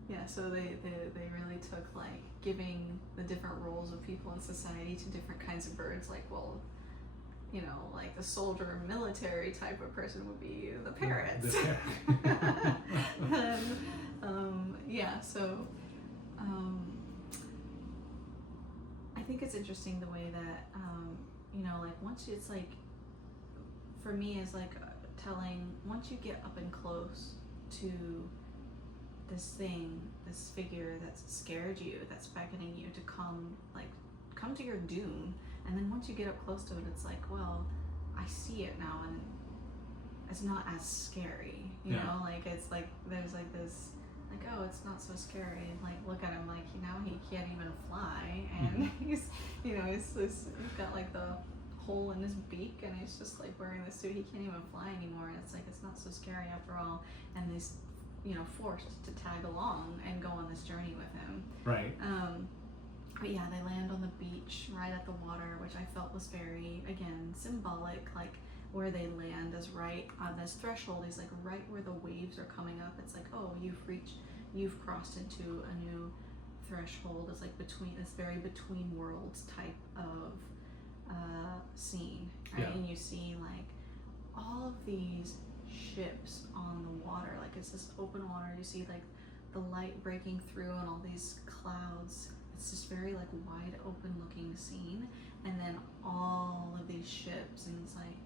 Yeah. So they really took like giving the different roles of people in society to different kinds of birds. Like, well, you know, like the soldier military type of person would be the parrots. And, so I think it's interesting the way that, you know, like once it's like, for me is like once you get up and close to this thing, this figure that's scared you, that's beckoning you to come to your doom. And then once you get up close to it, it's like, well, I see it now, and it's not as scary, you know? Like, it's like, there's like this, like, oh, it's not so scary. Like, look at him, like, now he can't even fly, and he's, you know, he's got like the hole in his beak, and he's just like wearing this suit. He can't even fly anymore, and it's like, it's not so scary after all. And he's, you know, forced to tag along and go on this journey with him. Right. But yeah, they land on the beach right at the water, which I felt was very, again, symbolic. Like, where they land is right on this threshold, is like right where the waves are coming up. It's like, oh, you've crossed into a new threshold. It's like this very between worlds type of scene, right? Yeah. And you see like all of these ships on the water, like it's this open water. You see like the light breaking through and all these clouds. It's just very like wide open looking scene, and then all of these ships, and it's like,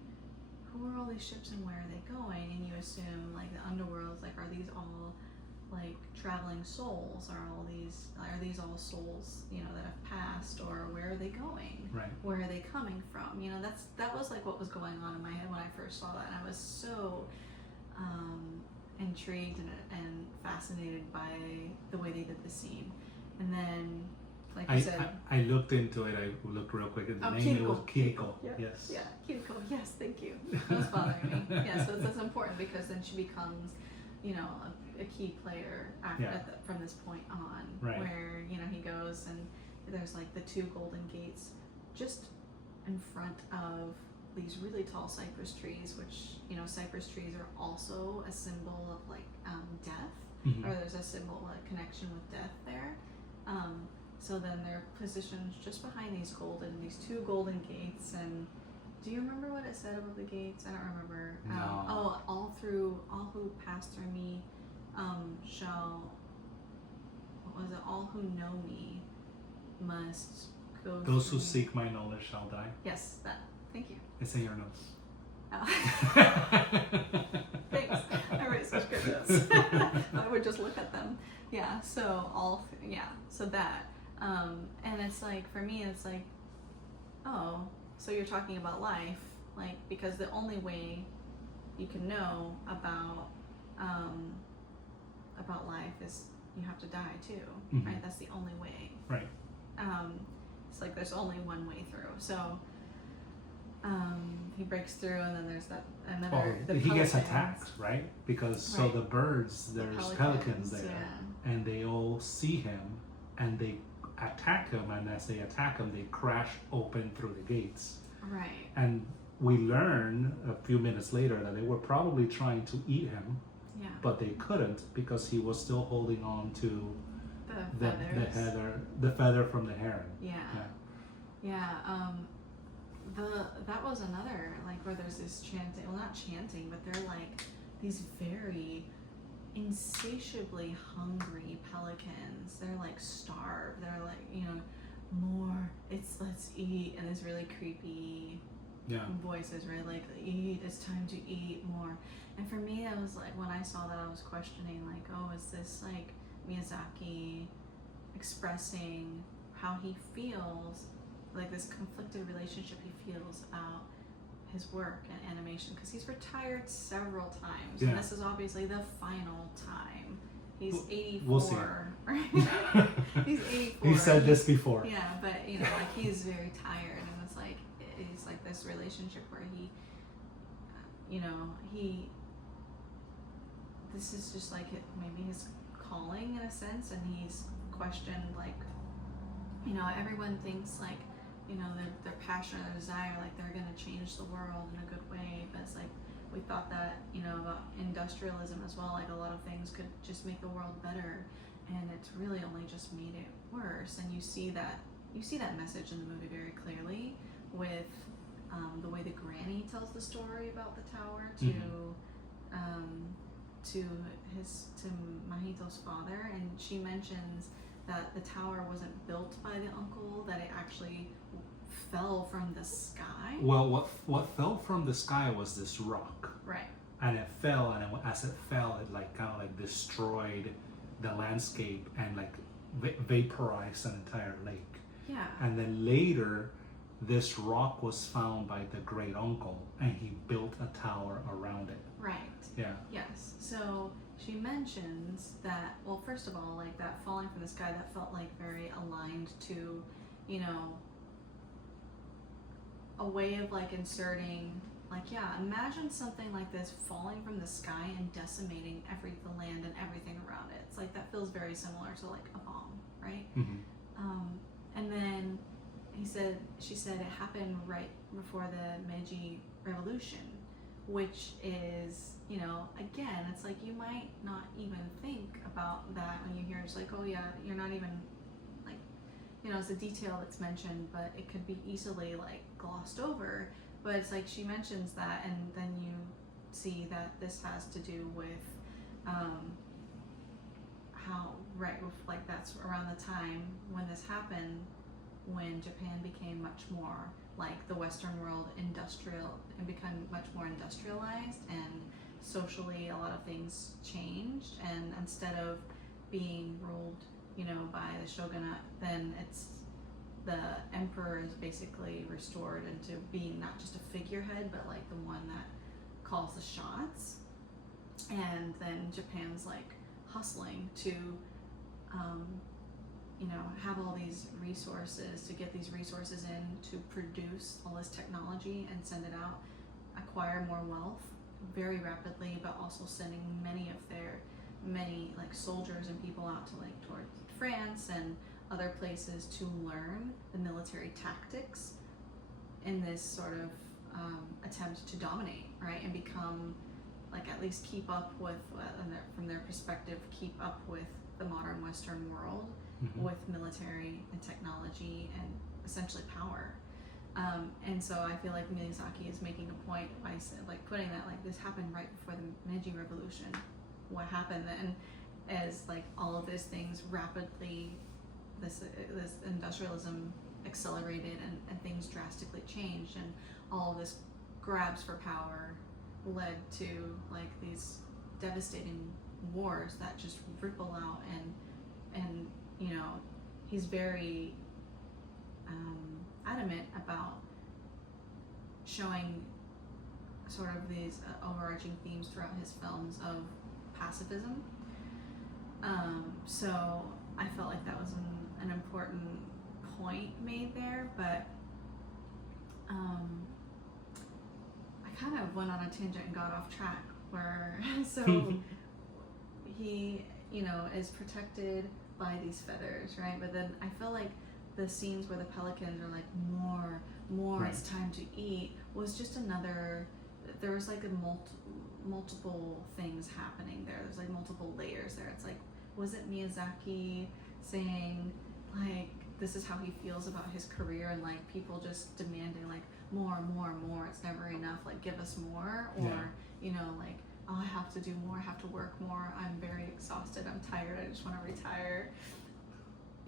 who are all these ships and where are they going? And you assume like the underworld's like, are these all like traveling souls? Are these all souls, you know, that have passed, or where are they going? Right. Where are they coming from? You know, that was like what was going on in my head when I first saw that, and I was so intrigued and fascinated by the way they did the scene. And then, like you said, I looked into it. I looked real quick at the name. It was Kiriko. Yeah. Yes. Yeah, Kiriko. Yes, thank you. That was bothering me. Yeah, so it's important because then she becomes, you know, a key player from this point on. Right. Where, you know, he goes and there's like the two golden gates just in front of these really tall cypress trees, which, you know, cypress trees are also a symbol of like death, or there's a symbol, a connection with death there. So then they're positioned just behind these two golden gates. And do you remember what it said above the gates? I don't remember. No. All who pass through me shall, what was it? All who know me must go. Those who seek my knowledge shall die. Yes, that. Thank you. It's in your notes. Oh. Thanks. I write such good notes. I would just look at them. Yeah. So So that. And it's like, for me, it's like, oh, so you're talking about life, like, because the only way you can know about life is you have to die too, right? That's the only way. Right. It's like there's only one way through. So he breaks through, and then there's that another. He gets attacked, right? Because so the birds, there's pelicans there, and they all see him, and they attack him. And as they attack him, they crash open through the gates. Right. And we learn a few minutes later that they were probably trying to eat him, but they couldn't because he was still holding on to the feather from the heron. That was another, like, where there's this chanting, well, not chanting, but they're like these very insatiably hungry pelicans. They're like starved. They're like, you know, more, let's eat, and it's really creepy voices, right? Like, eat, it's time to eat more. And for me, I was like, when I saw that, I was questioning, like, oh, is this like, Miyazaki expressing how he feels, like this conflicted relationship he feels about his work and animation, because he's retired several times, Yeah. and this is obviously the final time. He's 84. We'll see. Right? He's 84. He said this before. Yeah, but you know, like he's very tired, and it's like this relationship where he, you know, this is just like maybe his calling in a sense, and he's questioned, like, you know, everyone thinks like, you know, their passion or their desire, like they're gonna change the world in a good way, but it's like we thought that, you know, about industrialism as well, like a lot of things could just make the world better, and it's really only just made it worse. And you see that message in the movie very clearly with the way the granny tells the story about the tower to to Mahito's father, and she mentions that the tower wasn't built by the uncle, that it actually fell from the sky. Well, what fell from the sky was this rock. Right. And it fell, and as it fell, it like kind of like destroyed the landscape and like vaporized an entire lake. Yeah. And then later, this rock was found by the great uncle, and he built a tower around it. Right. Yeah. Yes. So she mentions that, well, first of all, like that falling from the sky, that felt like very aligned to, you know, a way of like inserting, like, yeah, imagine something like this falling from the sky and decimating the land and everything around it. It's like that feels very similar to like a bomb, right? Mm-hmm. And then she said it happened right before the Meiji Revolution, which is, you know, again, it's like you might not even think about that when you hear it's like, oh yeah, you're not even like, you know, it's a detail that's mentioned, but it could be easily like glossed over. But it's like she mentions that, and then you see that this has to do with how, right, like that's around the time when this happened, when Japan became much more like the Western world, industrial, and become much more industrialized, and socially a lot of things changed, and instead of being ruled, you know, by the shogunate, then it's the emperor is basically restored into being not just a figurehead, but like the one that calls the shots. And then Japan's like hustling to you know, have all these resources, to get these resources in, to produce all this technology and send it out, acquire more wealth very rapidly, but also sending many like soldiers and people out to like towards France and other places to learn the military tactics in this sort of attempt to dominate, right, and become like at least keep up with, from their perspective, keep up with the modern Western world. Mm-hmm. With military and technology and essentially power. And so I feel like Miyazaki is making a point by like putting that, like, this happened right before the Meiji Revolution. What happened then as like all of these things rapidly, this industrialism accelerated, and things drastically changed, and all of this grabs for power led to like these devastating wars that just ripple out, and you know, he's very adamant about showing sort of these overarching themes throughout his films of pacifism. So I felt like that was an important point made there, but I kind of went on a tangent and got off track where so he, you know, is protected by these feathers, right? But then I feel like the scenes where the pelicans are like more, right, it's time to eat, was just another, there was like multiple things happening there. There's like multiple layers there. It's like, was it Miyazaki saying like this is how he feels about his career, and like people just demanding like more, it's never enough, like give us more, or you know, like, oh, I have to do more, I have to work more, I'm very exhausted, I'm tired, I just want to retire?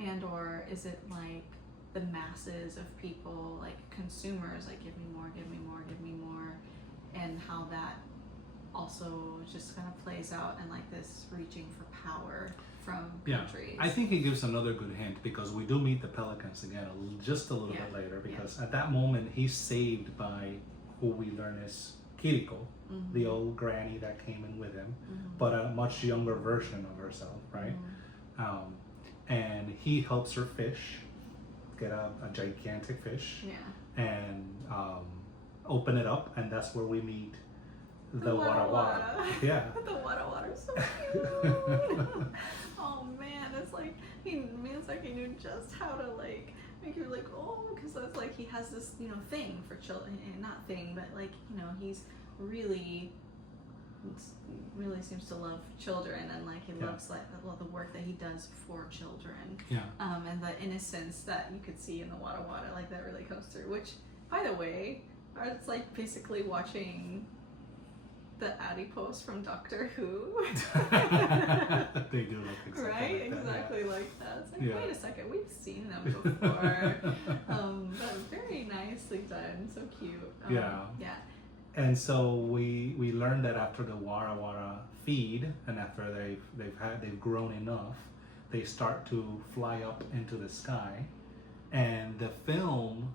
And or is it like the masses of people, like consumers, like give me more, and how that also just kind of plays out in like this reaching for power from Yeah, countries. I think he gives another good hint because we do meet the pelicans again just a little bit later, because at that moment he's saved by who we learn is Kiriko, the old granny that came in with him, but a much younger version of herself, right? And he helps her fish, get a gigantic fish, and open it up, and that's where we meet the Wara Wara. Yeah. The Wara Wara is so cute. Oh man, it's like Miyazaki knew just how to like make you like, oh, because that's like he has this thing for children, not thing, but like he's really seems to love children, and like he loves like the work that he does for children. And the innocence that you could see in the Wara Wara, like that really comes through. Which, by the way, it's like basically watching the adipose from Doctor Who. They do look exactly right, like that, exactly like that. It's like, wait a second, we've seen them before. But very nicely done, so cute. Yeah. And so we learned that after the Wara Wara feed, and after they've grown enough, they start to fly up into the sky, and the film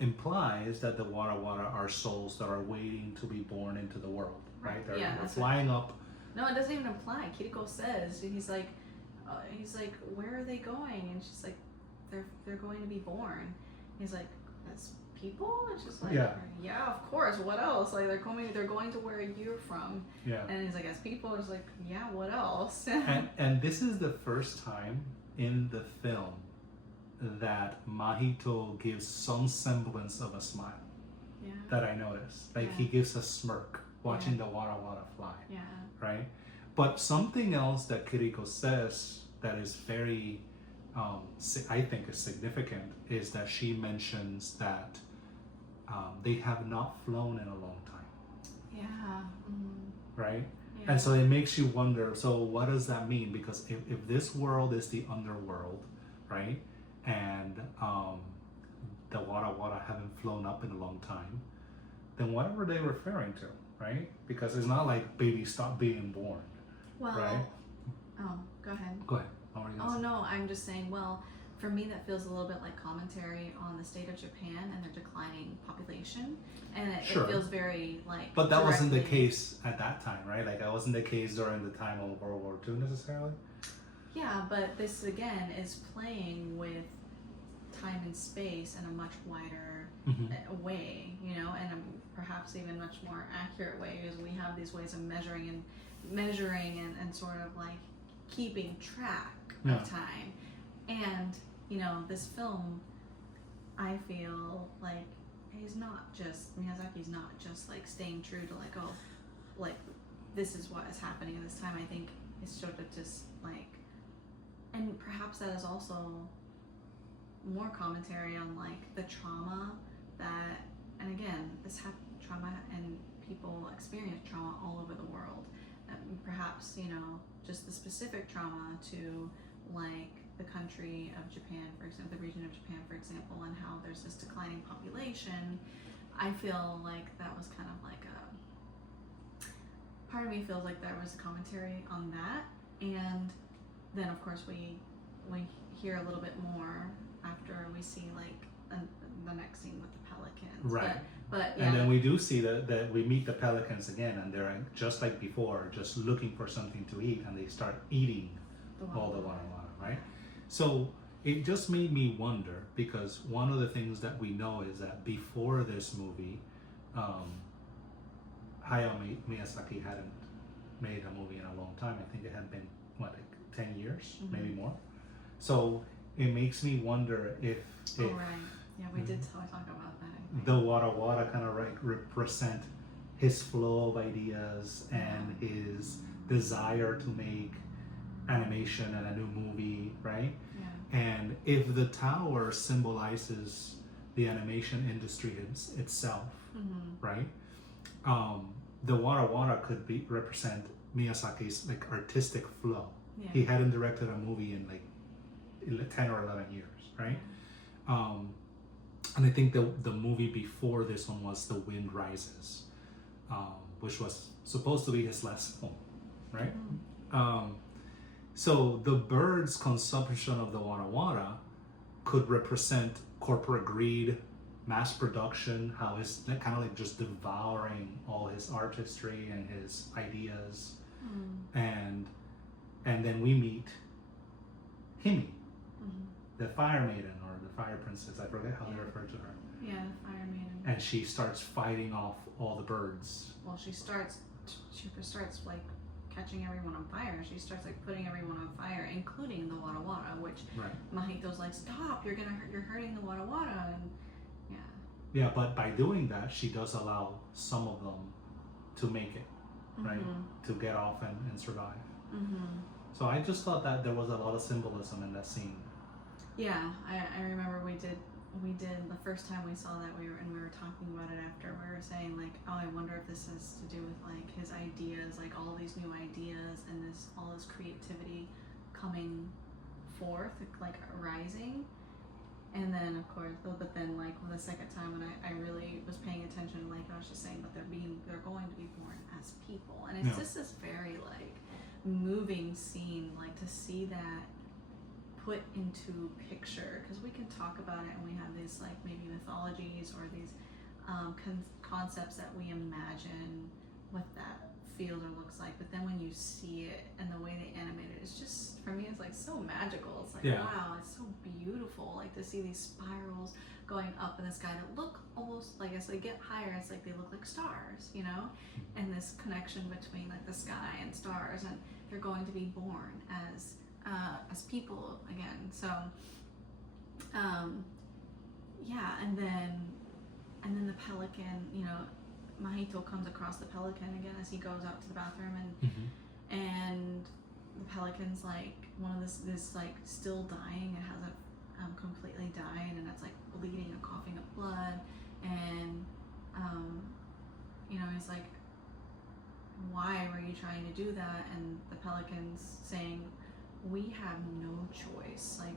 implies that the Wara Wara are souls that are waiting to be born into the world, right? They're flying up. No, it doesn't even imply. Kiriko says he's like, where are they going? And she's like, they're going to be born. He's like, that's people? And she's like, yeah, of course. What else? Like they're going to where you're from. Yeah. And he's like, as people. It's like, yeah, what else? and this is the first time in the film that Mahito gives some semblance of a smile. That I noticed. Like he gives a smirk watching the Wara Wara fly. Right? But something else that Kiriko says that is very, I think is significant, is that she mentions that they have not flown in a long time. Right? And so it makes you wonder, so what does that mean? Because if this world is the underworld, right? And the Wara Wara haven't flown up in a long time, then what were they referring to, right? Because it's not like babies stop being born, right? Oh, go ahead. Go ahead. Oh no, I'm just saying, well, for me that feels a little bit like commentary on the state of Japan and their declining population, and it feels very like. But that wasn't the case at that time, right? Like that wasn't the case during the time of World War II necessarily. Yeah, but this again is playing with time and space in a much wider way, and perhaps even much more accurate way, because we have these ways of measuring and sort of like keeping track of time. And this film, I feel like Miyazaki's not just like staying true to like, oh, like this is what is happening at this time. I think it's sort of just like, and perhaps that is also more commentary on like the trauma that, and again, trauma, and people experience trauma all over the world. Perhaps just the specific trauma to like the country of Japan, for example, the region of Japan, for example, and how there's this declining population. I feel like that was kind of like part of me feels like there was a commentary on that, and then of course we hear a little bit more after we see like the next scene with the pelicans. Right. But and then we do see that we meet the pelicans again, and they're just like before, just looking for something to eat, and they start eating all the Wara Wara, right? So it just made me wonder, because one of the things that we know is that before this movie, Hayao Miyazaki hadn't made a movie in a long time. I think it had been, like 10 years, maybe more. So it makes me wonder if right. Yeah, we did talk about that. The Wara Wara kind of represent his flow of ideas and his desire to make animation and a new movie, right? Yeah. And if the tower symbolizes the animation industry itself, right? The Wara Wara could represent Miyazaki's like artistic flow. Yeah. He hadn't directed a movie in like 10 or 11 years, right? And I think the movie before this one was The Wind Rises. which was supposed to be his last film, right? Mm. So the bird's consumption of the wara wara could represent corporate greed, mass production, how he's kind of like just devouring all his artistry and his ideas. Mm. And then we meet Himi, Mm-hmm. the fire maiden or the fire princess. I forget how they refer to her. Yeah, the fire maiden. And she starts fighting off all the birds. Well, she starts like catching everyone on fire. She starts like putting everyone on fire, including the wara wara, which Right. Mahito's like, stop! You're hurting the wara wara, and yeah. Yeah, but by doing that, she does allow some of them to make it, right? Mm-hmm. To get off and survive. Mm-hmm. So I just thought that there was a lot of symbolism in that scene. Yeah, I remember we did the first time we saw that we were talking about it after. We were saying like, oh, I wonder if this has to do with like his ideas, like all these new ideas and all this creativity coming forth, like rising. And then of course, but then like the second time when I really was paying attention, like I was just saying, but they're going to be born as people, and it's just this very like moving scene, like to see that put into picture, because we can talk about it and we have these like maybe mythologies or these concepts that we imagine what that feels or looks like, but then when you see it and the way they animate it, it's just, for me, it's like so magical. It's like, wow, it's so beautiful, like to see these spirals going up in the sky that look almost like, as they get higher, it's like they look like stars, you know, and this connection between like the sky and stars, and they're going to be born as people again. So yeah, and then the pelican, you know, Mahito comes across the pelican again as he goes out to the bathroom, and the pelican's like one of this like still dying. It hasn't completely died, and it's like bleeding and coughing up blood, and you know, he's like, why were you trying to do that? And the pelican's saying, we have no choice. Like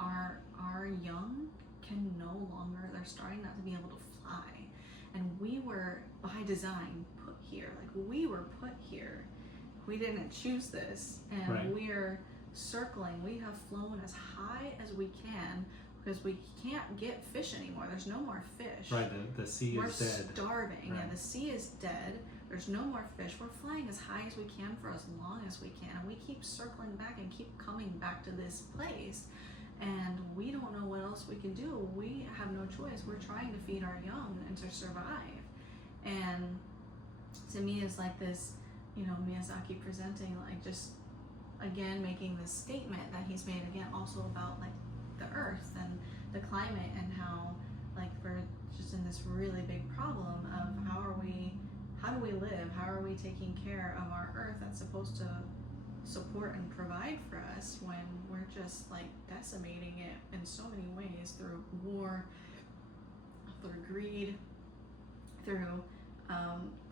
our young can no longer, they're starting not to be able to fly, and we were by design put here. Like we were put here, we didn't choose this, and we're circling. We have flown as high as we can because we can't get fish anymore. There's no more fish. Right, the sea is dead. We're starving. Right. Yeah, the sea is dead. There's no more fish. We're flying as high as we can for as long as we can, and we keep circling back and keep coming back to this place, and we don't know what else we can do. We have no choice. We're trying to feed our young and to survive. And to me, it's like this, you know, Miyazaki presenting, like, just again making this statement that he's made again also about like the earth and the climate, and how like we're just in this really big problem of how do we live, how are we taking care of our earth that's supposed to support and provide for us, when we're just like decimating it in so many ways, through war, through greed, through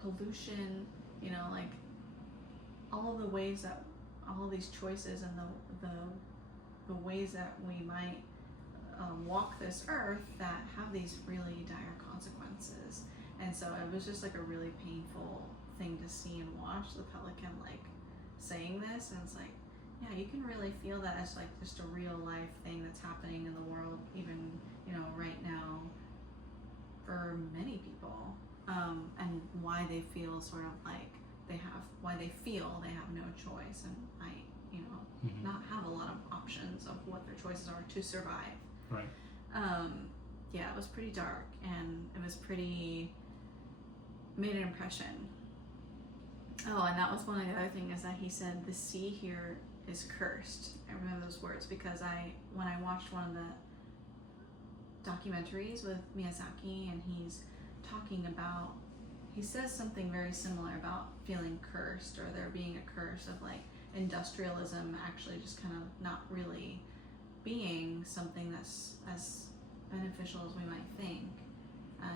pollution, you know, like all the ways that all these choices and the ways that we might walk this earth that have these really dire consequences. And so it was just like a really painful thing to see and watch, the pelican like saying this, and it's like, yeah, you can really feel that as like just a real life thing that's happening in the world, even, you know, right now for many people, and why they feel sort of like why they feel they have no choice and might, you know, not have a lot of options of what their choices are to survive. Right. Yeah, it was pretty dark, and it was made an impression. Oh, and that was one of the other things, is that he said the sea here is cursed. I remember those words because when I watched one of the documentaries with Miyazaki, and he's talking about, he says something very similar about feeling cursed, or there being a curse of like industrialism actually just kind of not really being something that's as beneficial as we might think.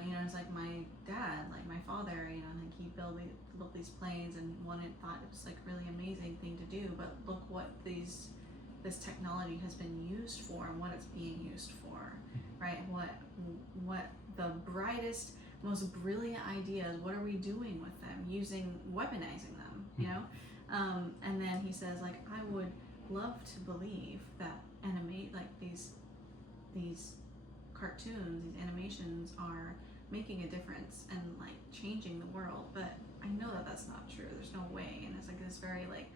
You know, it's like my dad, like my father, you know, like he built these planes and thought it was like really amazing thing to do, but look what this technology has been used for and what it's being used for, right? What the brightest most brilliant ideas. What are we doing with them? Weaponizing them, you know? And then he says, like, I would love to believe that these cartoons, these animations are making a difference and like changing the world, but I know that that's not true. There's no way. And it's like this very like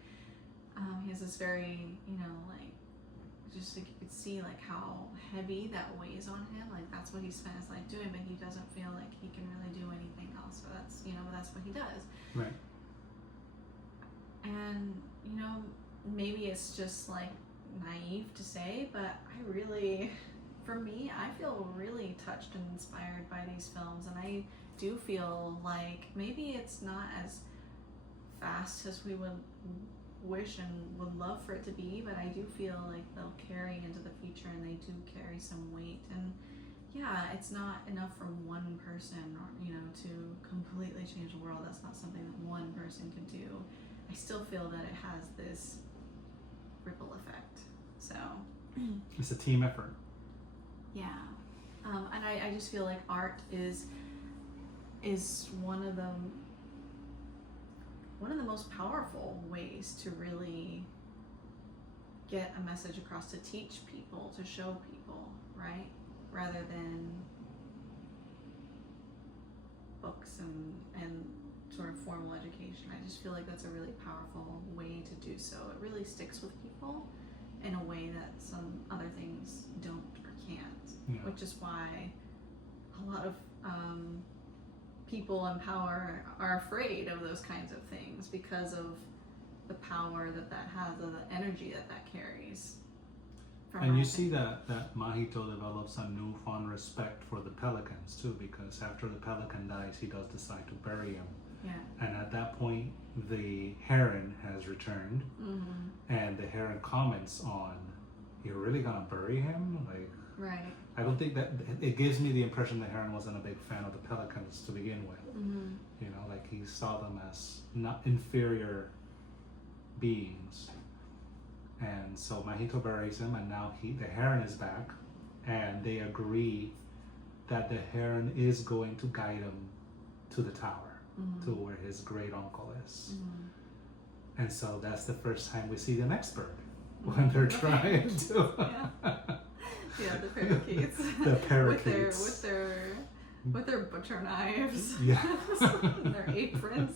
he has this very, you know, like just like you could see like how heavy that weighs on him. Like that's what he spent his life doing, but he doesn't feel like he can really do anything else. But that's, you know, that's what he does. Right. And you know, maybe it's just like naive to say, but I really, for me, I feel really touched and inspired by these films, and I do feel like maybe it's not as fast as we would wish and would love for it to be, but I do feel like they'll carry into the future, and they do carry some weight. And yeah, it's not enough for one person, or you know, to completely change the world. That's not something that one person could do. I still feel that it has this ripple effect. So it's a team effort. yeah, and I just feel like art is one of the most powerful ways to really get a message across, to teach people, to show people, right? Rather than books and sort of formal education. I just feel like that's a really powerful way to do so. It really sticks with people in a way that some other things don't or can't, which is why a lot of people in power are afraid of those kinds of things, because of the power that has, or the energy that carries. And you see that Mahito develops a newfound respect for the pelicans too, because after the pelican dies, he does decide to bury him. Yeah. And at that point, the heron has returned, and the heron comments on, "You're really gonna bury him?" Like, right. I don't think that it gives me the impression the heron wasn't a big fan of the pelicans to begin with. You know, like he saw them as not inferior beings. And so Mahito buries him, and now the heron is back, and they agree that the heron is going to guide him to the tower, to where his great uncle is. And so that's the first time we see the next bird, when they're trying to. Yeah, the parakeets. The parakeets. with their butcher knives. Yeah. And their aprons.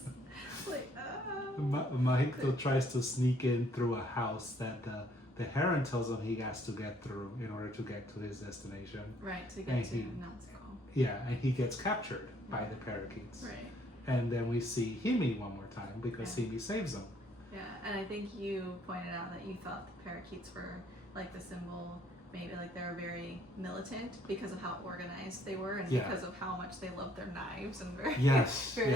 Like, Mahito tries to sneak in through a house that the heron tells him he has to get through in order to get to his destination. Right, to get to Natsuko. Yeah, and he gets captured by the parakeets. Right. And then we see Himi one more time, because Himi saves him. Yeah, and I think you pointed out that you thought the parakeets were like the symbol, maybe like they were very militant because of how organized they were, and because of how much they loved their knives, and very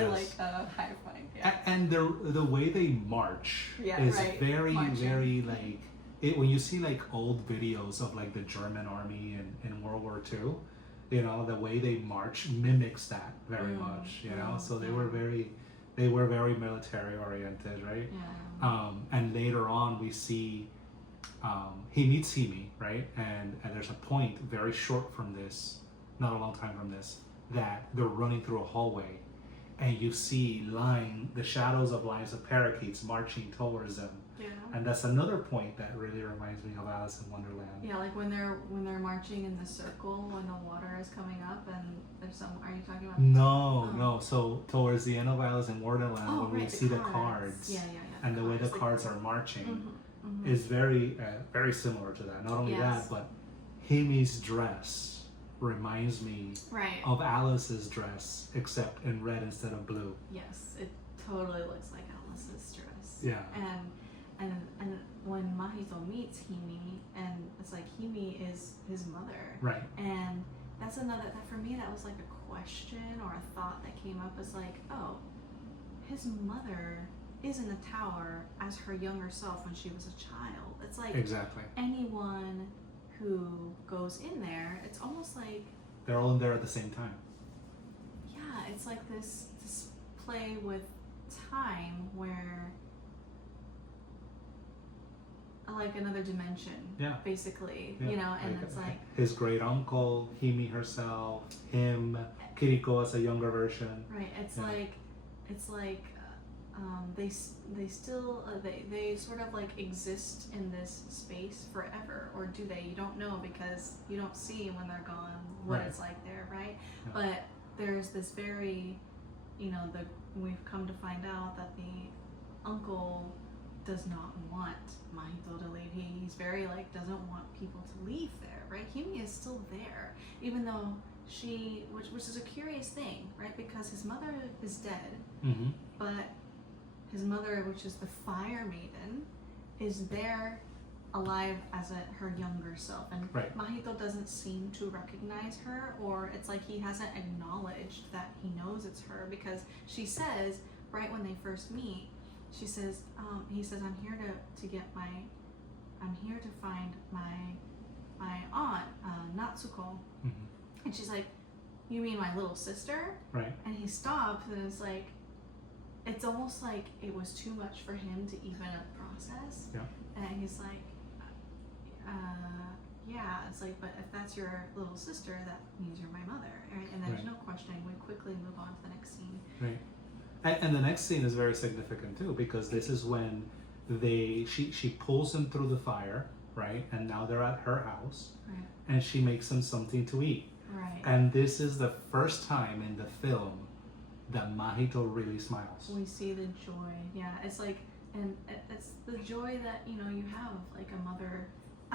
like high flying. Yeah. And the way they march is very very like it. When you see like old videos of like the German army in World War II, you know, the way they march mimics that very much. You know, so they were very military oriented, right? Yeah. And later on we see. He meets Himi, right? And there's a point very short from this, not a long time from this, that they're running through a hallway, and you see the shadows of lines of parakeets marching towards them. Yeah. And that's another point that really reminds me of Alice in Wonderland. Yeah, like when they're marching in the circle when the water is coming up, and there's some. Are you talking about? No. So towards the end of Alice in Wonderland, when we see the cards, and the way the cards are marching. Is very very similar to that. Not only that, but Himi's dress reminds me of Alice's dress, except in red instead of blue. Yes, it totally looks like Alice's dress. Yeah. And when Mahito meets Himi, and it's like Himi is his mother. Right. And that's that for me, that was like a question or a thought that came up, as like, oh, his mother is in the tower as her younger self when she was a child. It's like anyone who goes in there, it's almost like they're all in there at the same time. Yeah, it's like this play with time, where like another dimension. Yeah. Basically. You know, and it's like his great uncle, Himi herself, him, Kiriko as a younger version. Right. It's like they still they sort of like exist in this space forever, or do they? You don't know, because you don't see when they're gone what it's like there, right? Yeah. But there's this very, we've come to find out that the uncle does not want Mahito to leave. He's very doesn't want people to leave there, right? Himi is still there, even though which is a curious thing, right? Because his mother is dead, Mm-hmm. but his mother, which is the fire maiden, is there alive as her younger self, and Mahito doesn't seem to recognize her, or it's like he hasn't acknowledged that he knows it's her, because she says right when they first meet, she says, he says, I'm here to find my aunt, Natsuko. Mm-hmm. And she's like, you mean my little sister? Right. And he stops, and it's like, it's almost like it was too much for him to even process. Yeah. And he's like, yeah, it's like, but if that's your little sister, that means you're my mother, right? And there's no questioning. We quickly move on to the next scene. Right. And the next scene is very significant too, because this is when she pulls him through the fire, right? And now they're at her house, right? And she makes him something to eat. Right. And this is the first time in the film that Mahito really smiles. We see the joy. Yeah, it's like, and it's the joy that you have, like a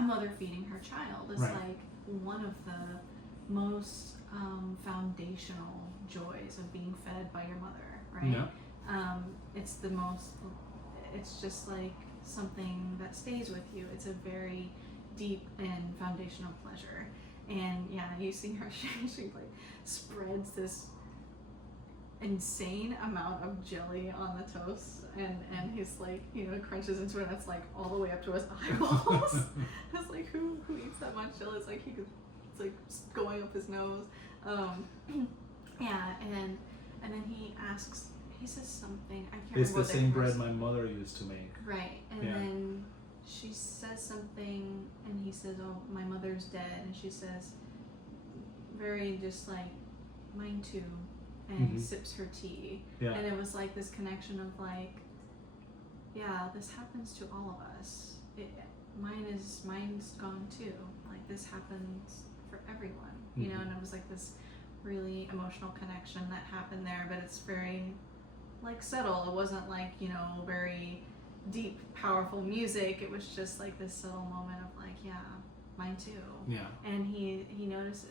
mother feeding her child. It's like one of the most foundational joys of being fed by your mother, right? Yeah. It's just like something that stays with you. It's a very deep and foundational pleasure. And yeah, you see her, she like spreads this insane amount of jelly on the toast, and he's like, crunches into it, and it's like all the way up to his eyeballs. It's like, who eats that much jelly? It's like it's like going up his nose. Yeah, and then he says something, I can't remember. It's the same bread my mother used to make. Right, and then she says something, and he says, oh, my mother's dead, and she says, very just like, mine too, and sips her tea. Yeah. And it was like this connection of like, yeah, this happens to all of us. Mine's gone too. Like, this happens for everyone, you know, and it was like this really emotional connection that happened there, but it's very like subtle. It wasn't like, very deep, powerful music. It was just like this subtle moment of like, yeah, mine too. Yeah. And he noticed,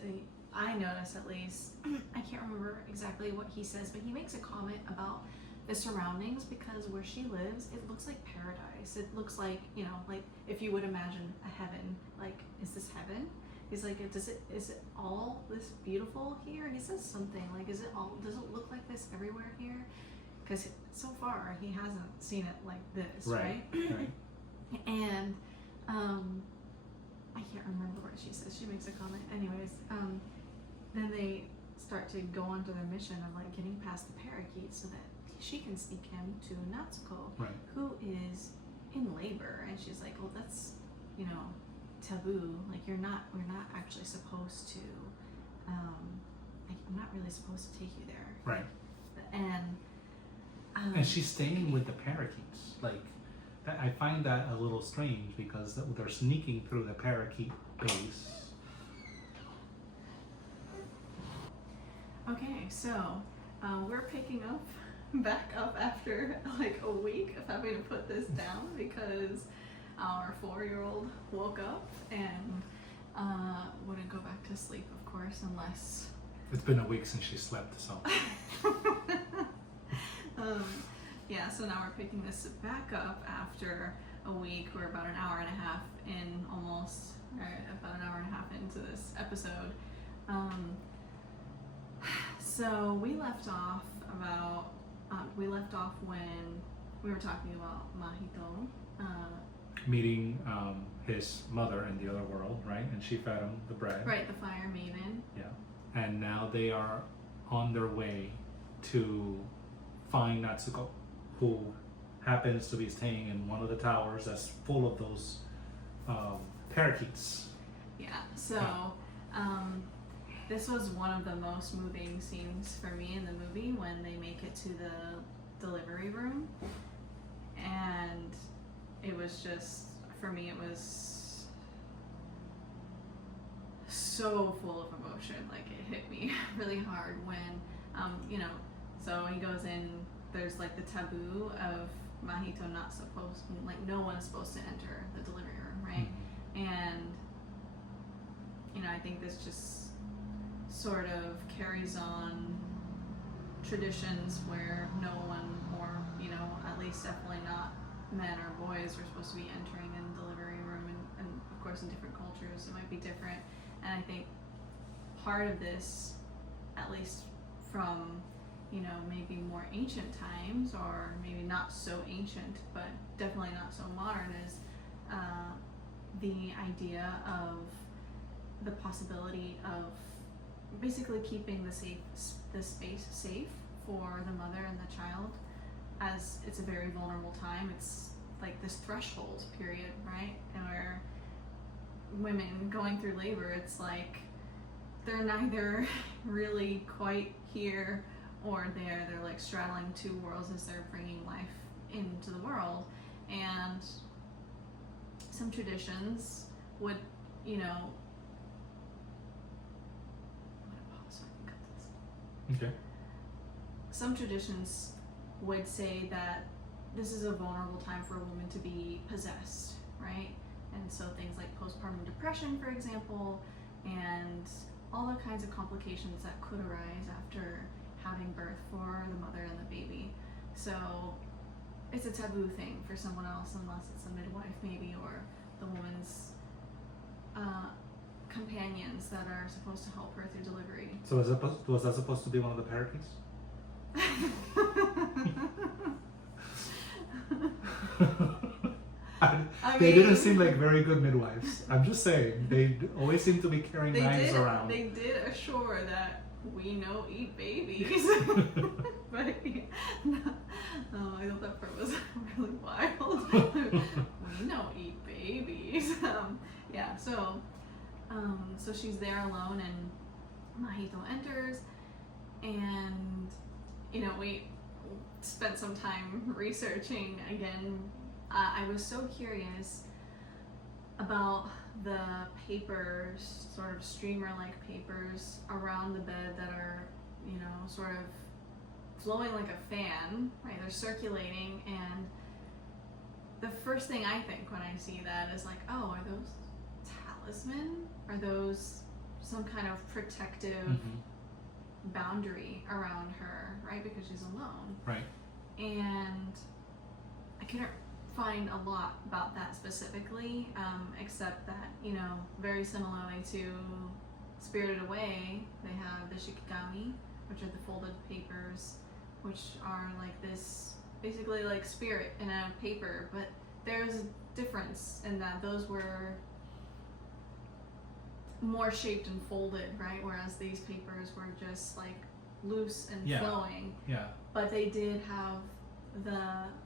I noticed at least, I can't remember exactly what he says, but he makes a comment about the surroundings, because where she lives, it looks like paradise. It looks like, like if you would imagine a heaven, like, is this heaven? He's like, is it all this beautiful here? He says something like, does it look like this everywhere here? Because so far he hasn't seen it like this, right? Right. And I can't remember what she says. She makes a comment. Anyways, then they start to go on to their mission of like getting past the parakeet so that she can sneak him to Natsuko, who is in labor, and she's like, well, that's taboo. Like, we're not actually supposed to. I'm not really supposed to take you there. Right. And she's staying with the parakeets. Like, I find that a little strange, because they're sneaking through the parakeet base. Okay, so we're picking back up after like a week of having to put this down, because our 4-year-old woke up and wouldn't go back to sleep, of course, unless... It's been a week since she slept, so... Yeah, so now we're picking this back up after a week. We're about an hour and a half in, almost, about an hour and a half into this episode. So we left off when we were talking about Mahito meeting his mother in the other world, right? And she fed him the bread. Right, the fire maiden. Yeah. And now they are on their way to find Natsuko, who happens to be staying in one of the towers that's full of those parakeets. Yeah. So, this was one of the most moving scenes for me in the movie when they make it to the delivery room, and it was just, for me, it was so full of emotion. Like, it hit me really hard when, so he goes in. There's like the taboo of Mahito not supposed, like no one's supposed to enter the delivery room, right? And I think this just sort of carries on traditions where no one, or at least definitely not men or boys, are supposed to be entering in the delivery room, and of course in different cultures it might be different. And I think part of this, at least from maybe more ancient times, or maybe not so ancient but definitely not so modern, is the idea of the possibility of basically keeping the space safe for the mother and the child, as it's a very vulnerable time. It's like this threshold period, right? And where women going through labor, it's like they're neither really quite here or there. They're like straddling two worlds as they're bringing life into the world. And some traditions would, Okay. Some traditions would say that this is a vulnerable time for a woman to be possessed, right? And so things like postpartum depression, for example, and all the kinds of complications that could arise after having birth for the mother and the baby. So it's a taboo thing for someone else, unless it's a midwife maybe, or the woman's companions that are supposed to help her through delivery. So was that supposed to be one of the parakeets? They didn't seem like very good midwives. I'm just saying, they always seem to be carrying knives around. They did assure that we no eat babies. But I thought that part was really wild. We no eat babies. So she's there alone, and Mahito enters, and we spent some time researching again. I was so curious about the papers, sort of streamer-like papers around the bed that are, sort of flowing like a fan, right? They're circulating, and the first thing I think when I see that is like, oh, are those talisman? Are those some kind of protective boundary around her, right? Because she's alone. Right. And I couldn't find a lot about that specifically, except that, very similarly to Spirited Away, they have the shikigami, which are the folded papers, which are like this, basically like spirit in a paper, but there's a difference in that those were more shaped and folded, right? Whereas these papers were just like loose and flowing. Yeah. But they did have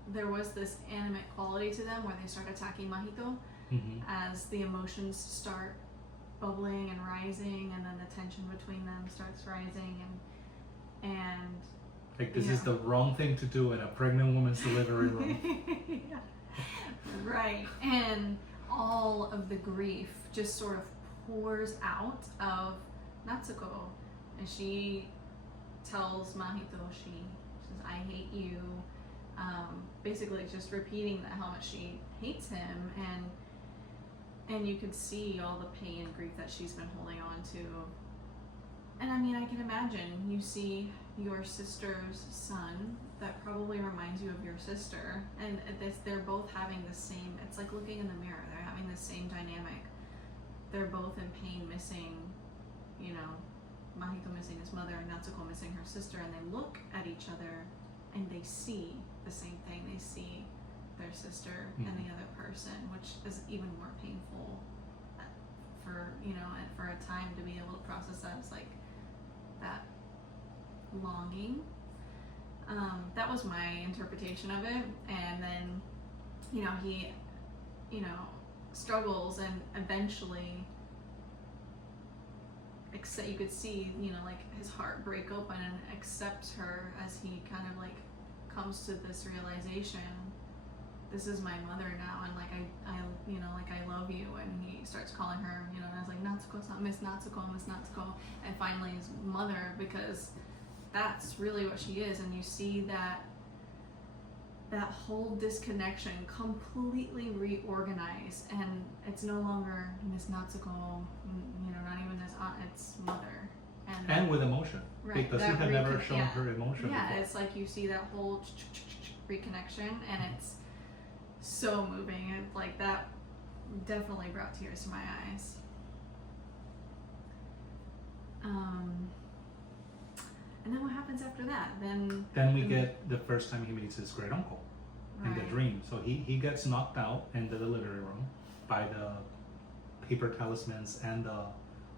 there was this animate quality to them where they start attacking Mahito as the emotions start bubbling and rising, and then the tension between them starts rising, and like this is the wrong thing to do in a pregnant woman's delivery room. Yeah. Right. And all of the grief just sort of pours out of Natsuko, and she tells Mahito, she says, "I hate you." Basically just repeating that how much she hates him, and you could see all the pain and grief that she's been holding on to. And I mean, I can imagine you see your sister's son that probably reminds you of your sister, and they're both having the same, it's like looking in the mirror, they're having the same dynamic. They're both in pain, missing, Mahito missing his mother and Natsuko missing her sister, and they look at each other and they see the same thing. They see their sister and the other person, which is even more painful for, and for a time to be able to process that. It's like that longing. That was my interpretation of it. And then, he, struggles and eventually you could see, you know, like his heart break open and accept her as he kind of like comes to this realization, this is my mother now, and like I you know, like I love you, and he starts calling her, you know, as like Natsuko-san, Miss Natsuko, Miss Natsuko, and finally his mother, because that's really what she is. And you see that whole disconnection completely reorganize, and it's no longer Miss Natsuko, you know, not even his aunt, it's mother. And with emotion, right, because he had never shown her emotion yeah, before. it's like you see that whole reconnection, and it's so moving. And like that definitely brought tears to my eyes. And then what happens after that? Then we get the first time he meets his great uncle in the dream. So he gets knocked out in the delivery room by the paper talismans, and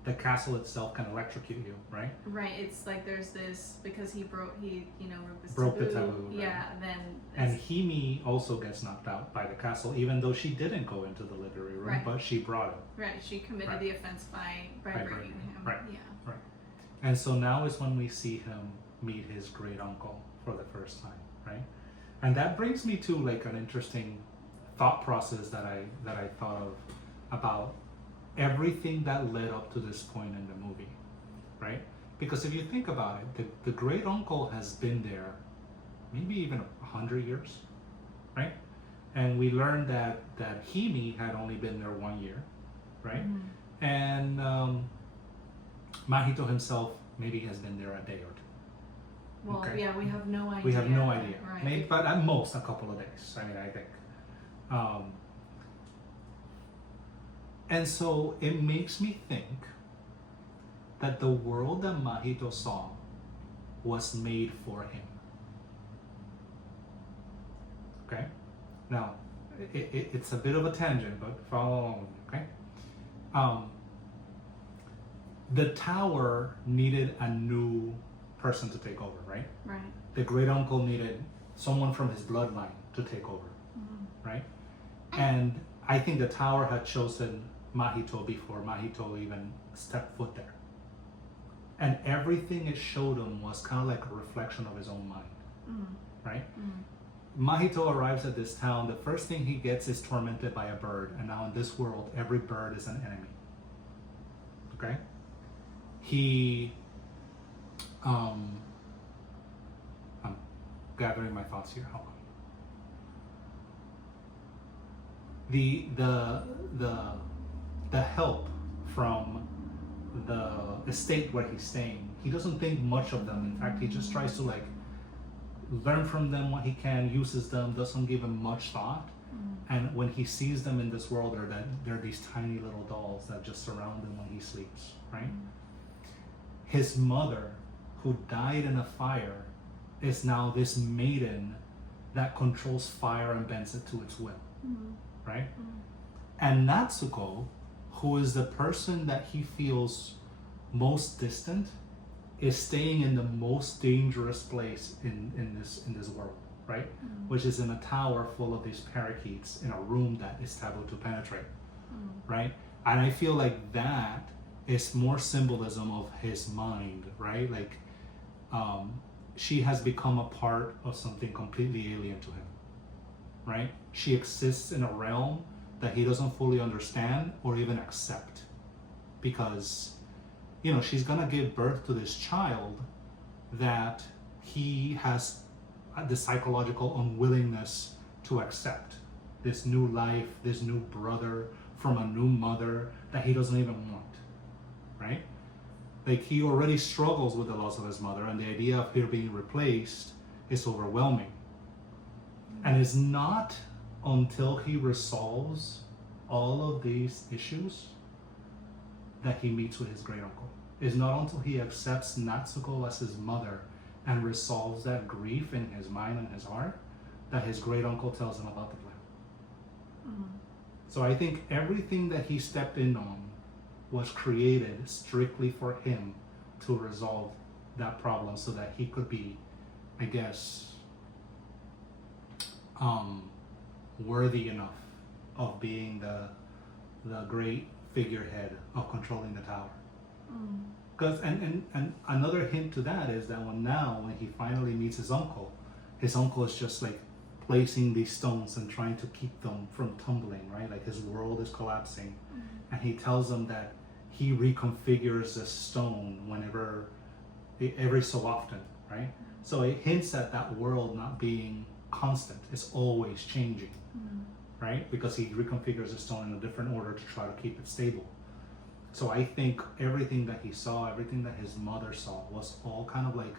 the castle itself can electrocute you, right? Right. It's like there's this, because he broke the taboo. Yeah. Right. Then and Himi also gets knocked out by the castle, even though she didn't go into the delivery room, right. but she brought him. Right. She committed the offense by bringing him. Right. Yeah. Right. And so now is when we see him meet his great uncle for the first time, right? And that brings me to like an interesting thought process that I thought of about everything that led up to this point in the movie, right? Because if you think about it, the great uncle has been there maybe even 100 years, right? And we learned that Himi had only been there 1 year, right? Mm-hmm. And Mahito himself maybe has been there a day or two. Well, okay? Yeah, we have no idea. We have no idea. Right. Maybe, but at most a couple of days. I mean, I think. And so it makes me think that the world that Mahito saw was made for him. Okay? Now, it's a bit of a tangent, but follow along with me, okay? The tower needed a new person to take over, right? Right. The great uncle needed someone from his bloodline to take over, right? And I think the tower had chosen Mahito before Mahito even stepped foot there. And everything it showed him was kind of like a reflection of his own mind, right? Mahito arrives at this town. The first thing he gets is tormented by a bird, and now in this world, every bird is an enemy. Okay? I'm gathering my thoughts here. Hold on. The help from the estate where he's staying, he doesn't think much of them. In fact, he just tries to like learn from them what he can, uses them, doesn't give them much thought. And when he sees them in this world, they're these tiny little dolls that just surround him when he sleeps, right? His mother, who died in a fire, is now this maiden that controls fire and bends it to its will, right? And Natsuko, who is the person that he feels most distant, is staying in the most dangerous place in this world, right? Which is in a tower full of these parakeets in a room that is taboo to penetrate, right? And I feel like that is more symbolism of his mind, right? Like she has become a part of something completely alien to him, right? She exists in a realm that he doesn't fully understand or even accept, because you know, she's gonna give birth to this child that he has the psychological unwillingness to accept, this new life, this new brother from a new mother that he doesn't even want, right? Like, he already struggles with the loss of his mother, and the idea of her being replaced is overwhelming. And it's not until he resolves all of these issues that he meets with his great uncle. It's not until he accepts Natsuko as his mother and resolves that grief in his mind and his heart that his great uncle tells him about the plan. So I think everything that he stepped in on was created strictly for him to resolve that problem, so that he could be, I guess, worthy enough of being the great figurehead of controlling the tower. Mm. Because and another hint to that is that when he finally meets his uncle is just like placing these stones and trying to keep them from tumbling, right? Like his world is collapsing, and he tells them that he reconfigures the stone every so often, right? So it hints at that world not being constant; it's always changing, right? Because he reconfigures the stone in a different order to try to keep it stable. So I think everything that he saw, everything that his mother saw, was all kind of like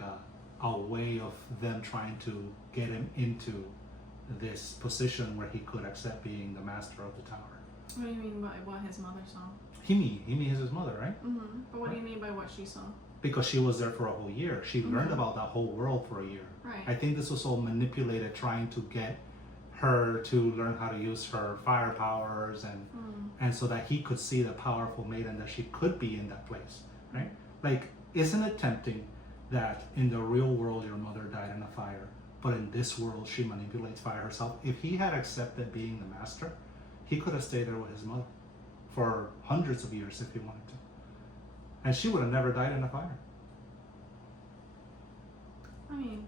a way of them trying to get him into this position where he could accept being the master of the tower. What do you mean by what his mother saw? Himi is his mother, right? But what do you mean by what she saw? Because she was there for a whole year. She learned about that whole world for a year. Right. I think this was all manipulated, trying to get her to learn how to use her fire powers and so that he could see the powerful maiden that she could be in that place, right? Like, isn't it tempting that in the real world your mother died in a fire, but in this world she manipulates fire herself? If he had accepted being the master, he could have stayed there with his mother for hundreds of years if he wanted to, and she would have never died in a fire. I mean,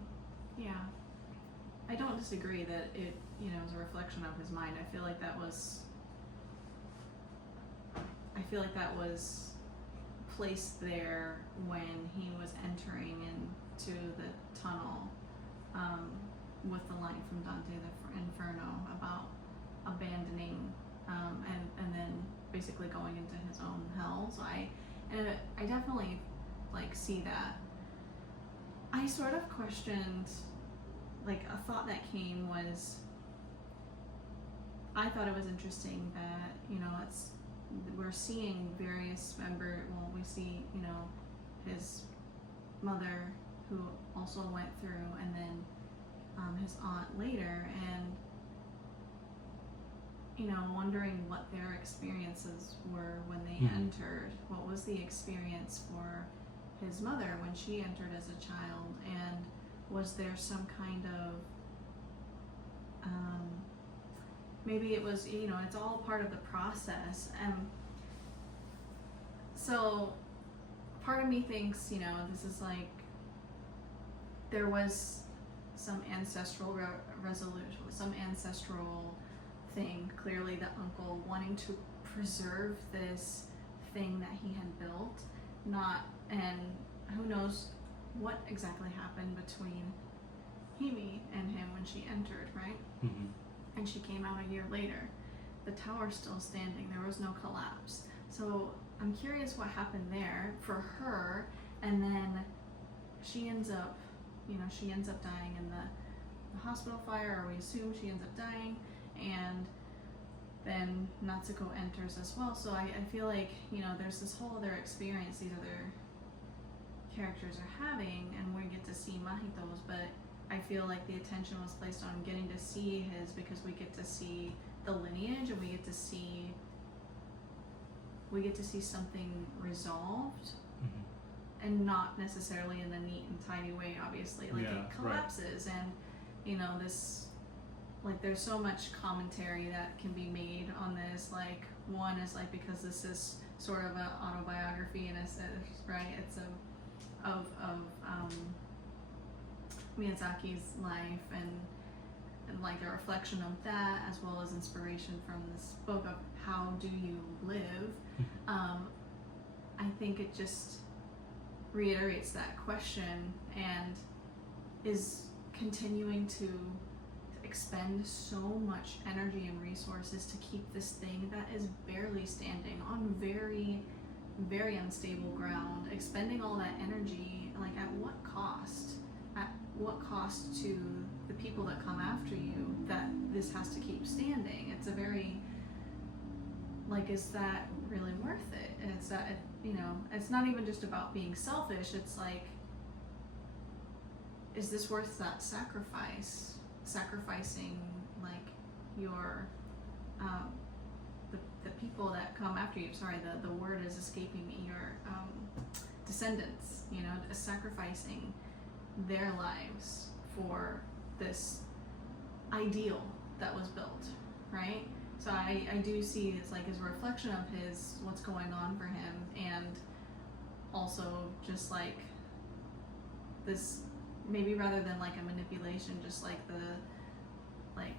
yeah, I don't disagree that it, is a reflection of his mind. I feel like that was placed there when he was entering into the tunnel, with the line from Dante the Inferno about abandoning, and then basically going into his own hell. So I definitely see that. I sort of questioned, a thought that came was, I thought it was interesting that, we're seeing various we see, his mother who also went through, and then his aunt later, and, wondering what their experiences were when they entered. What was the experience for his mother when she entered as a child, and was there some kind of maybe it was, it's all part of the process. So part of me thinks, this is there was some ancestral resolution, some ancestral thing, clearly the uncle wanting to preserve this thing that he had built, and who knows what exactly happened between Himi and him when she entered, right? And she came out a year later. The tower's still standing. There was no collapse. So I'm curious what happened there for her, and then she ends up dying in the hospital fire, or we assume she ends up dying, and then Natsuko enters as well. So I feel like, there's this whole other experience these other characters are having, and we get to see Mahito's, but I feel like the attention was placed on getting to see his, because we get to see the lineage, and we get to see something resolved, and not necessarily in a neat and tidy way, obviously. It collapses, right. And this, there's so much commentary that can be made on this. One is because this is sort of an autobiography in a sense, right? It's of Miyazaki's life, and a reflection of that, as well as inspiration from this book of how do you live. I think it just reiterates that question, and is continuing to expend so much energy and resources to keep this thing that is barely standing on very, very unstable ground, expending all that energy, at what cost? At what cost to the people that come after you, that this has to keep standing? It's a very, is that really worth it? And it's that, it's not even just about being selfish. It's is this worth that sacrifice? Sacrificing your the people that come after you. Sorry, the word is escaping me. Your descendants. Sacrificing their lives for this ideal that was built, right? So I do see it's like as a reflection of his what's going on for him, and also just like this, maybe rather than like a manipulation, just like the like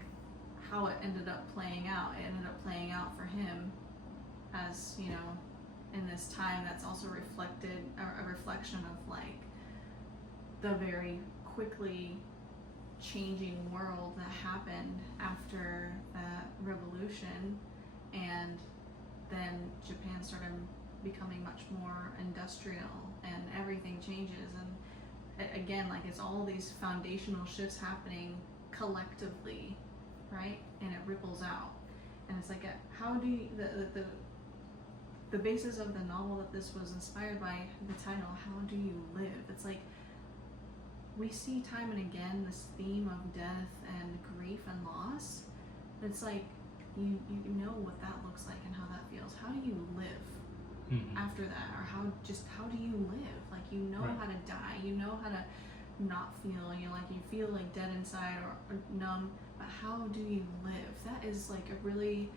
how it ended up playing out. It ended up playing out for him as, you know, in this time that's also reflected a reflection of like the very quickly changing world that happened after that revolution, and then Japan started becoming much more industrial and everything changes, and again, like it's all these foundational shifts happening collectively, right? And it ripples out, and it's like how do you, the basis of the novel that this was inspired by, the title, How Do You Live? It's like we see time and again this theme of death and grief and loss. It's like you know what that looks like and how that feels. How do you live after that? Or how do you live? Like, you know Right. how to die, you know how to not feel, you know, like you feel like dead inside or numb, but how do you live? That is like a really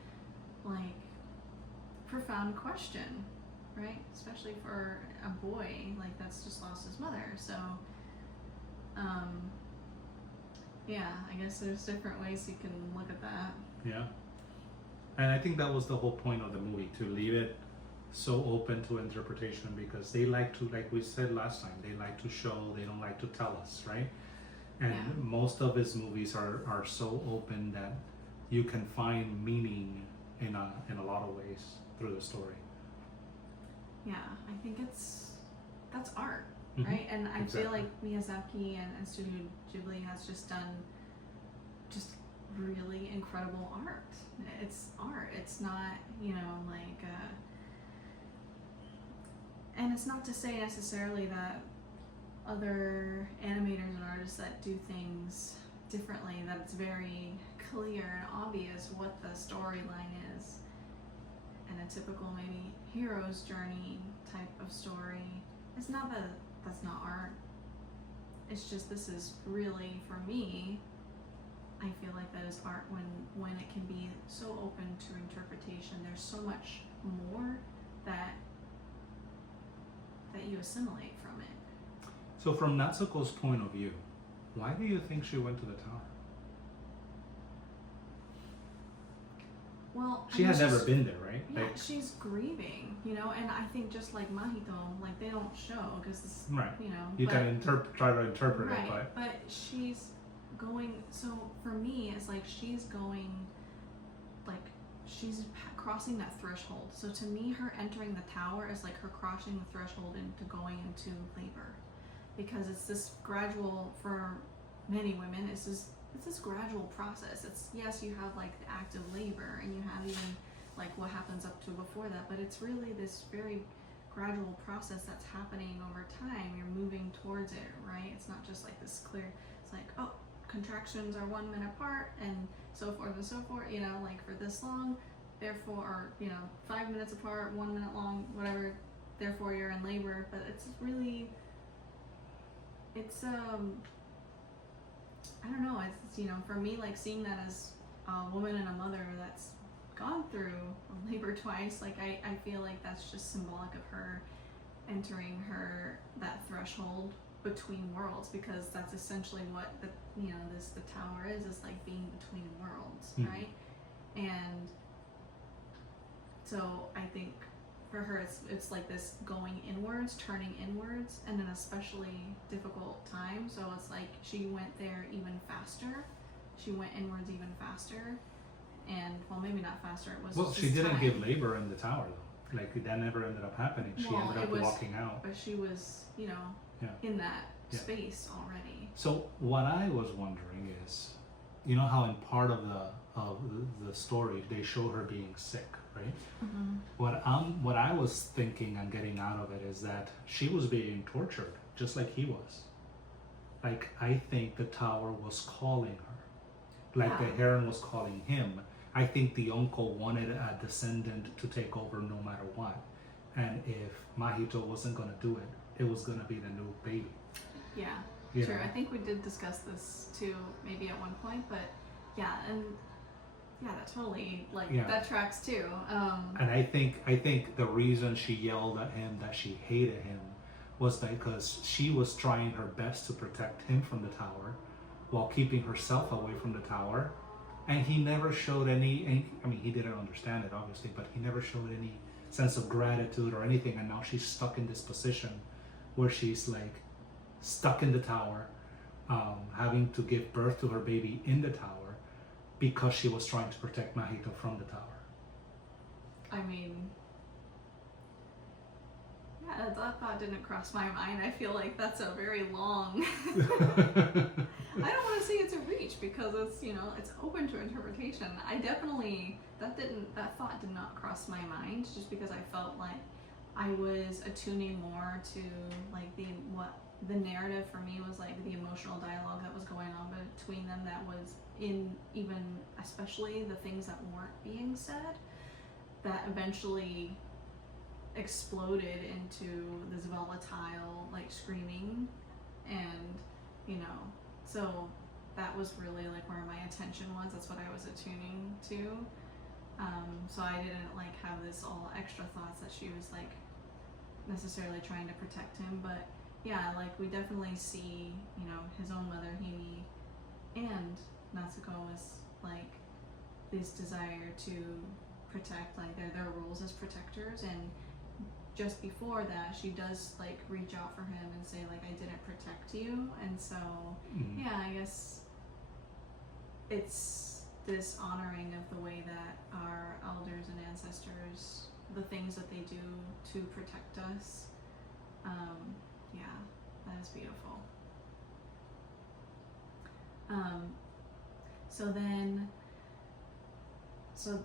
like profound question, right? Especially for a boy like that's just lost his mother. So yeah, I guess there's different ways you can look at that. Yeah. And I think that was the whole point of the movie, to leave it so open to interpretation, because they like to, like we said last time, they like to show, they don't like to tell us, right? And Yeah. most of his movies are so open that you can find meaning in a lot of ways through the story. Yeah, I think that's art, Mhm. right? And I feel Exactly. like Miyazaki and Studio Ghibli has just done just really incredible art. It's art. It's not, you know, like and it's not to say necessarily that other animators and artists that do things differently, that it's very clear and obvious what the storyline is. And a typical maybe hero's journey type of story. It's not that that's not art. It's just this is really, for me, I feel like that is art when it can be so open to interpretation. There's so much more that you assimilate from it. So from Natsuko's point of view, why do you think she went to the tower? Well, She had never been there, right? Yeah, Like, she's grieving, you know, and I think just like Mahito, like they don't show because right. you know, You but, can try to interpret right, it, but she's going. So for me, it's like she's going, like she's crossing that threshold. So to me, her entering the tower is like her crossing the threshold into going into labor, because it's this gradual, for many women, it's this gradual process. It's, yes, you have like the act of labor, and you have even like what happens up to before that, but it's really this very gradual process that's happening over time. You're moving towards it, right? It's not just like this clear, it's like, oh, contractions are 1 minute apart and so forth and so forth, you know, like for this long, therefore, or, you know, 5 minutes apart, 1 minute long, whatever, therefore you're in labor. But it's really, it's I don't know, it's, you know, for me, like seeing that as a woman and a mother that's gone through labor twice, like I feel like that's just symbolic of her entering that threshold between worlds, because that's essentially what the tower is like being between worlds, right? And so I think for her it's like this going inwards, turning inwards, and an especially difficult time. So it's like she went there even faster. She went inwards even faster. And well, maybe not faster. It was. well, just she didn't time. give labor in the tower though. Like that never ended up happening. She Well, ended it up was- walking out. But she was, you know, Yeah. in that Yeah. space already. So what I was wondering is, you know how in part of the story they show her being sick, right? Mm-hmm. What I was thinking and getting out of it is that she was being tortured just like he was. Like, I think the tower was calling her, like the Yeah. Heron was calling him. I think the uncle wanted a descendant to take over no matter what, and if Mahito wasn't going to do it, it was going to be the new baby. Yeah, You true. know? I think we did discuss this too, maybe at one point, but yeah, and Yeah, that totally, like, Yeah. that tracks too. And I think the reason she yelled at him that she hated him was because she was trying her best to protect him from the tower while keeping herself away from the tower. And he never showed any, I mean, he didn't understand it, obviously, but he never showed any sense of gratitude or anything. And now she's stuck in this position where she's like stuck in the tower, having to give birth to her baby in the tower because she was trying to protect Mahito from the tower. I mean, yeah, that thought didn't cross my mind. I feel like that's a very long. I don't want to say it's a reach because it's, you know, it's open to interpretation. I definitely that thought did not cross my mind just because I felt like I was attuning more to like the narrative for me was like the emotional dialogue that was going on between them that was in even especially the things that weren't being said that eventually exploded into this volatile like screaming and you know so that was really like where my attention was. That's what I was attuning to. So I didn't like have this all extra thoughts that she was like necessarily trying to protect him, but yeah, like we definitely see, you know, his own mother Himi and Natsuko is like this desire to protect, like their roles as protectors, and just before that she does like reach out for him and say like I didn't protect you, and so yeah, I guess it's this honoring of the way that our elders and ancestors, the things that they do to protect us. Yeah, that is beautiful. So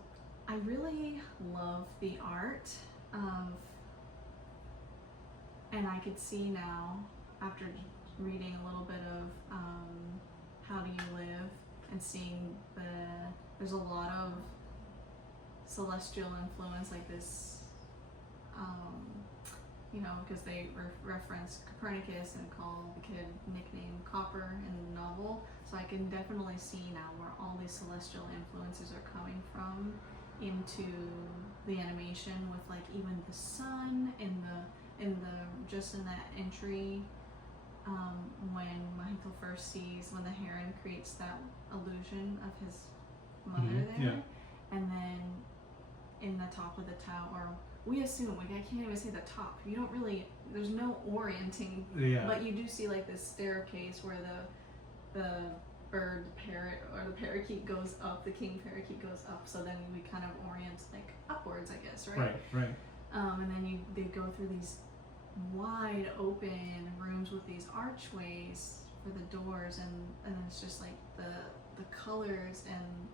I really love the art of, and I could see now after reading a little bit of How Do You Live and seeing there's a lot of celestial influence like this, you know, because they reference Copernicus and call the kid nickname Copper in the novel. So I can definitely see now where all these celestial influences are coming from into the animation with like even the sun in the just in that entry when Mahito first sees when the heron creates that illusion of his mother there, and then in the top of the tower, we assume, like I can't even say the top, you don't really, there's no orienting, but you do see like this staircase where the bird parrot or the parakeet goes up, the king parakeet goes up, so then we kind of orient like upwards, I guess, right? And then they go through these wide open rooms with these archways for the doors, and it's just like the colors and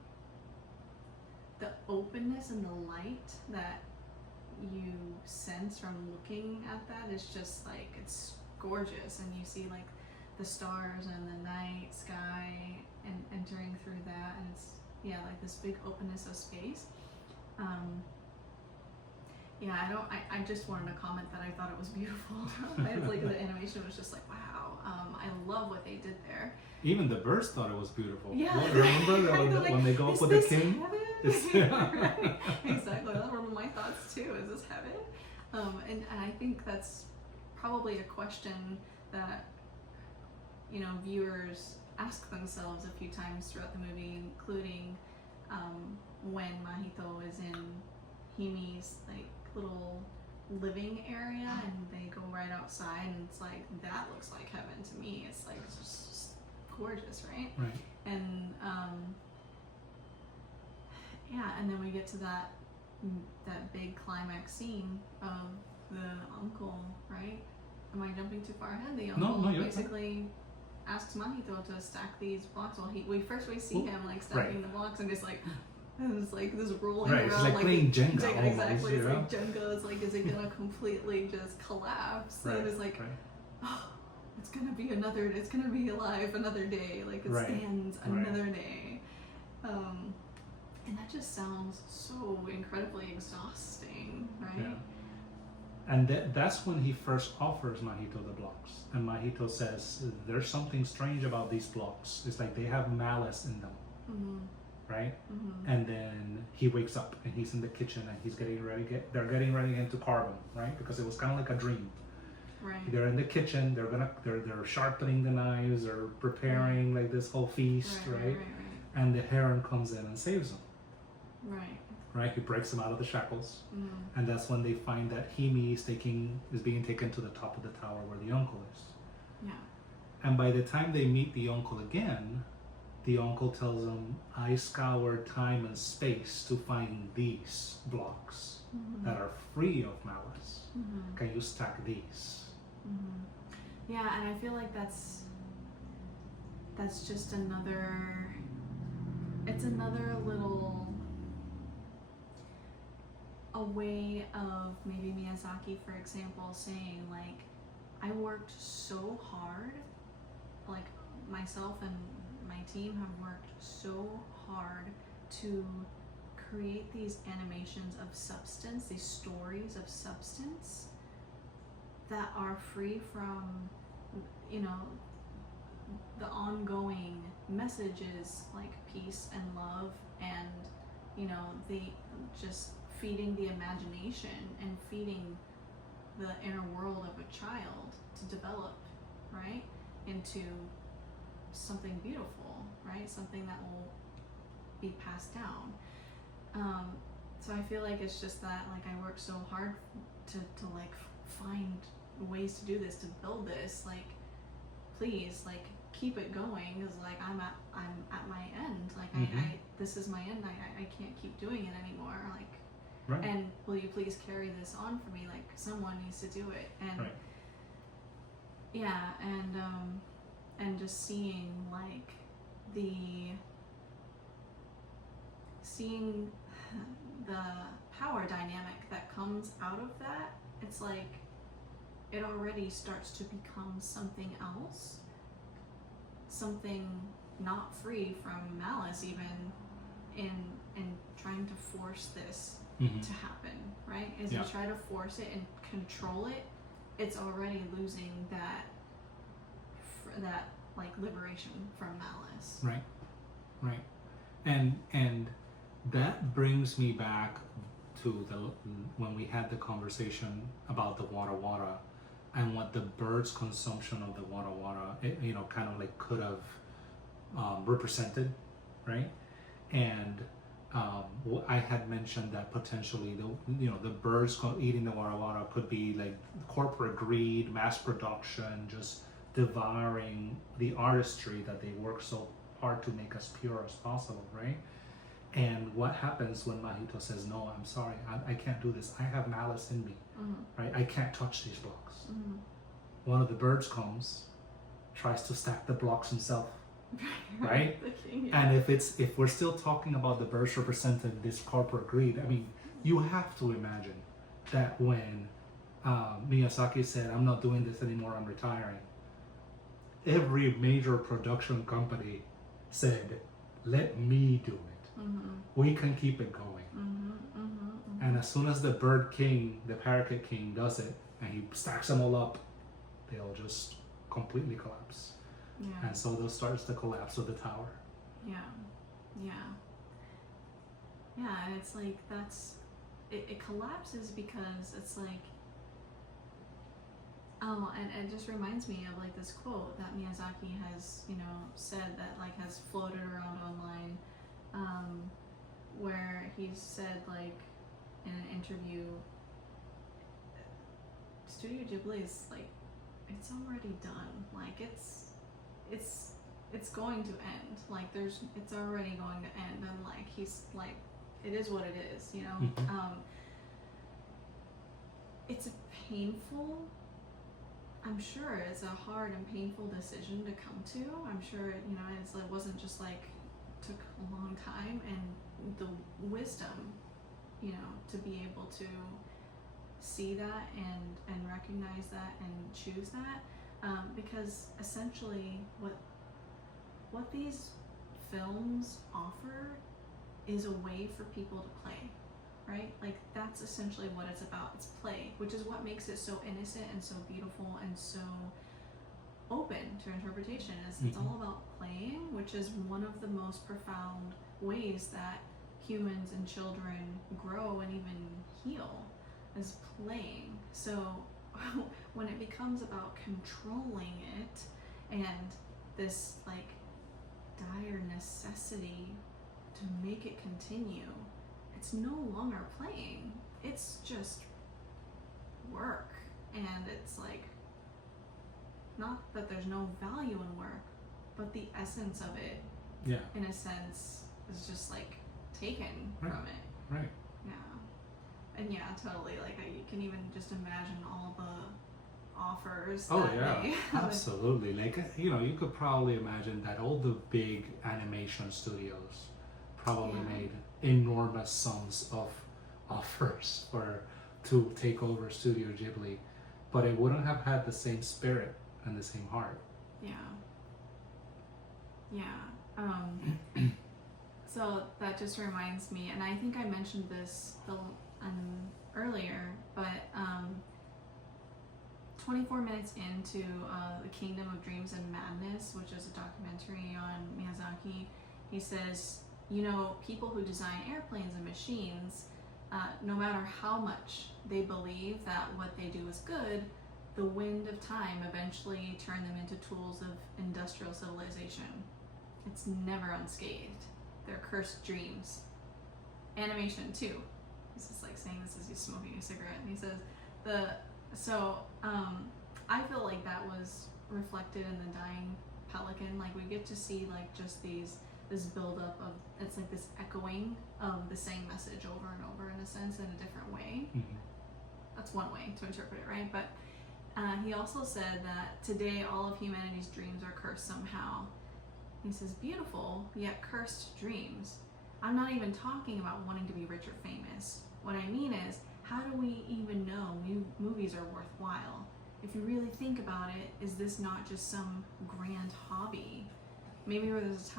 the openness and the light that you sense from looking at that is just like, it's gorgeous, and you see like the stars and the night sky and entering through that, and it's like this big openness of space. I just wanted to comment that I thought it was beautiful. I was like, the animation was just like, wow. I love what they did there. Even the birds thought it was beautiful. Yeah. Remember when they go up with the king? Right. Exactly. That was one of my thoughts too. Is this heaven? And I think that's probably a question that, you know, viewers ask themselves a few times throughout the movie, including when Mahito is in Himi's like little living area and they go right outside, and it's like, that looks like heaven to me. It's like just gorgeous, right? And and then we get to that big climax scene of the uncle, right? Am I jumping too far ahead? The uncle basically asks Mahito to stack these blocks while we see him like stacking the blocks, and just like, and it's like this rolling around, it's like playing Jenga. Exactly, it's like Jenga. It's like, is it gonna completely just collapse? And it's like, oh, it's gonna be alive another day. Like it stands another day. And that just sounds so incredibly exhausting, right? Yeah. And that's when he first offers Mahito the blocks. And Mahito says, there's something strange about these blocks. It's like they have malice in them. right? Mm-hmm. And then he wakes up and he's in the kitchen and he's getting ready. They're getting ready to carve him, right? Because it was kind of like a dream. Right. They're in the kitchen. They're sharpening the knives or preparing like this whole feast, right? And the Heron comes in and saves them. Right. Right. He breaks them out of the shackles, Mm-hmm. and that's when they find that Himi is being taken to the top of the tower where the uncle is. Yeah. And by the time they meet the uncle again, the uncle tells them, "I scoured time and space to find these blocks that are free of malice. Mm-hmm. Can you stack these?" Mm-hmm. Yeah, and I feel like that's just another. It's another little a way of maybe Miyazaki, for example, saying like, I worked so hard, like myself and my team have worked so hard to create these animations of substance, these stories of substance that are free from, you know, the ongoing messages like peace and love and, you know, the just feeding the imagination and feeding the inner world of a child to develop, right, into something beautiful, right, something that will be passed down. So I feel like it's just that, like, I worked so hard to like find ways to do this, to build this, like, please, like, keep it going, because like I'm at my end, like I this is my end, I can't keep doing it anymore, like, Right. and will you please carry this on for me, like someone needs to do it. And Right. yeah, and just seeing like seeing the power dynamic that comes out of that, it's like it already starts to become something else, something not free from malice, even in trying to force this to happen, right? As you try to force it and control it, it's already losing that like liberation from malice. Right. And that brings me back to when we had the conversation about the wara wara and what the bird's consumption of the wara wara, you know, kind of like could have represented, right? And I had mentioned that potentially the birds eating the wara wara could be like corporate greed, mass production, just devouring the artistry that they work so hard to make as pure as possible, right? And what happens when Mahito says, "No, I'm sorry, I can't do this. I have malice in me, right? I can't touch these blocks." One of the birds comes, tries to stack the blocks himself, right? And if we're still talking about the birds representing this corporate greed, I mean, you have to imagine that when Miyazaki said, "I'm not doing this anymore, I'm retiring," every major production company said, "Let me do it. We can keep it going." And as soon as the bird king, the parakeet king, does it, and he stacks them all up, they'll just completely collapse. And so those starts the collapse of the tower. And it's like it collapses because it's like, oh, and it just reminds me of like this quote that Miyazaki has, you know, said that like has floated around online, where he said, like, in an interview, Studio Ghibli is like, it's already done, like it's going to end, like it's already going to end, and like he's like, it is what it is, you know. It's a painful, I'm sure it's a hard and painful decision to come to. I'm sure, you know, it wasn't just like, took a long time, and the wisdom, you know, to be able to see that and recognize that and choose that, because essentially what these films offer is a way for people to play, right? Like that's essentially what it's about. It's play, which is what makes it so innocent and so beautiful and so open to interpretation. It's all about playing, which is one of the most profound ways that humans and children grow and even heal, is playing. So when it becomes about controlling it and this like dire necessity to make it continue, it's no longer playing, it's just work. And it's like, not that there's no value in work, but the essence of it, in a sense, is just like taken from it. Right. Yeah. And yeah, totally. Like you can even just imagine all the offers. Oh that yeah, they absolutely. Like, you know, you could probably imagine that all the big animation studios probably made enormous sums of offers to take over Studio Ghibli, but it wouldn't have had the same spirit and the same heart. Yeah. So that just reminds me, and I think I mentioned this earlier, but 24 minutes into The Kingdom of Dreams and Madness, which is a documentary on Miyazaki, he says, you know, people who design airplanes and machines, no matter how much they believe that what they do is good, the wind of time eventually turn them into tools of industrial civilization. It's never unscathed. They're cursed dreams. Animation too. This is like saying this as he's smoking a cigarette. And he says I feel like that was reflected in The Dying Pelican. Like we get to see like just this buildup of, it's like this echoing of the same message over and over, in a sense, in a different way. That's one way to interpret it, right? But he also said that today all of humanity's dreams are cursed somehow. He says, beautiful, yet cursed dreams. I'm not even talking about wanting to be rich or famous. What I mean is, how do we even know movies are worthwhile? If you really think about it, is this not just some grand hobby? Maybe there was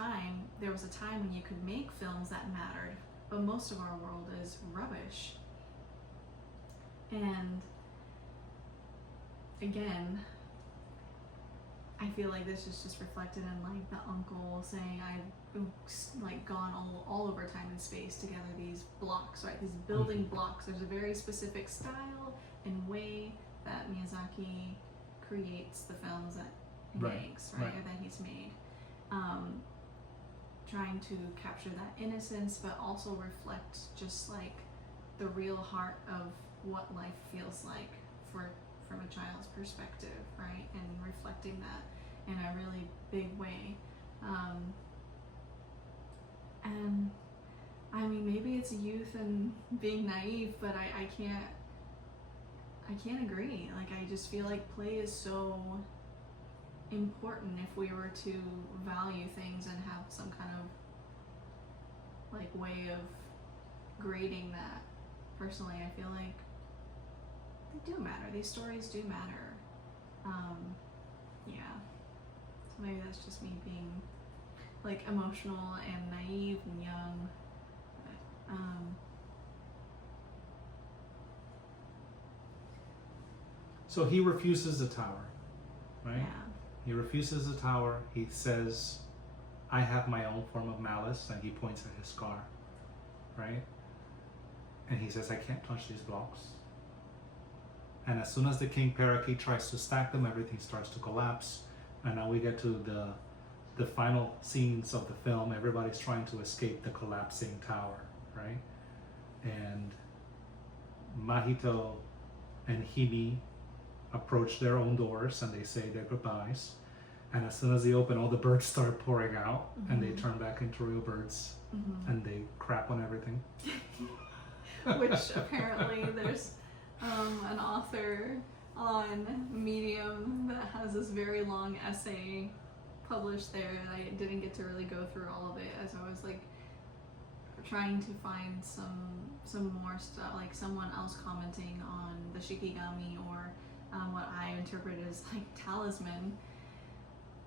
a time when you could make films that mattered, but most of our world is rubbish. And again, I feel like this is just reflected in like the uncle saying, I've like gone all over time and space to gather these blocks, right? These building blocks. There's a very specific style and way that Miyazaki creates the films that he makes, right? Or that he's made. Trying to capture that innocence, but also reflect just like the real heart of what life feels like from a child's perspective, right? And reflecting that in a really big way. And I mean, maybe it's youth and being naive, but I can't agree. Like, I just feel like play is so important if we were to value things and have some kind of like way of grading that. Personally, I feel like they do matter. These stories do matter. So maybe that's just me being like emotional and naive and young. But, so he refuses the tower, right? yeah. He refuses the tower. He says, I have my own form of malice, and he points at his scar, right? And he says, I can't touch these blocks. And as soon as the king parakeet tries to stack them, everything starts to collapse. And now we get to the final scenes of the film. Everybody's trying to escape the collapsing tower, right? And Mahito and Himi approach their own doors and they say their goodbyes. And as soon as they open, all the birds start pouring out, and they turn back into real birds, and they crap on everything. Which apparently there's an author on Medium that has this very long essay published there, and I didn't get to really go through all of it, as I was like trying to find some more stuff, like someone else commenting on the Shikigami, or what I interpret as like talisman,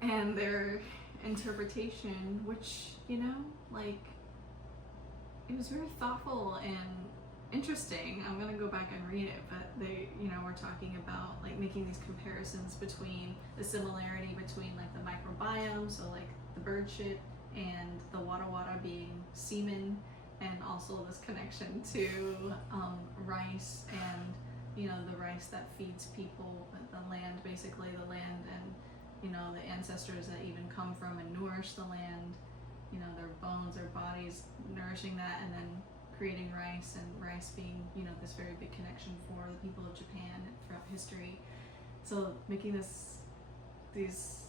and their interpretation, which, you know, like, it was very thoughtful and interesting. I'm gonna go back and read it, but they, were talking about like making these comparisons between the similarity between like the microbiome, so like the bird shit, and the wada wada being semen, and also this connection to rice and the rice that feeds people, the land, basically the land, and the ancestors that even come from and nourish the land, their bones, their bodies nourishing that, and then creating rice, and rice being this very big connection for the people of Japan throughout history. So making these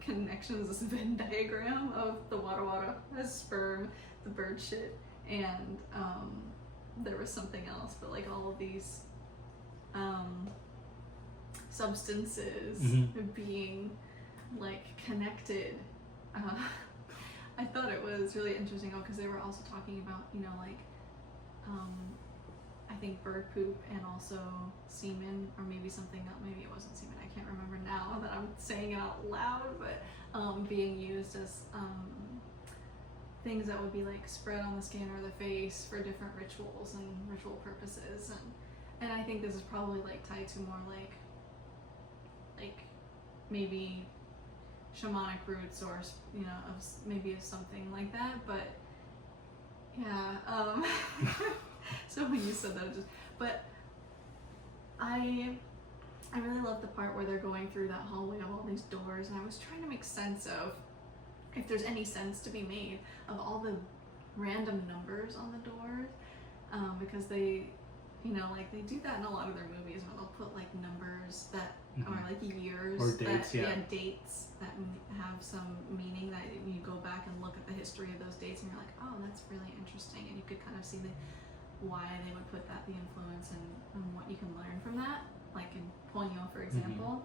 connections, this Venn diagram of the wada wada as sperm, the bird shit, and there was something else, but like all of these substances being like connected. I thought it was really interesting because they were also talking about I think bird poop and also semen, or maybe something else. Maybe it wasn't semen. I can't remember now that I'm saying it out loud, but being used as things that would be like spread on the skin or the face for different rituals and ritual purposes, and I think this is probably like tied to more like maybe shamanic roots, or maybe of something like that. But yeah, so when you said that, but I really love the part where they're going through that hallway of all these doors, and I was trying to make sense of if there's any sense to be made of all the random numbers on the doors, because they they do that in a lot of their movies where they'll put like numbers that are like years or dates, dates that have some meaning, that you go back and look at the history of those dates and you're like, oh, that's really interesting, and you could kind of see why they would put that, the influence, and what you can learn from that, like in Ponyo, for example.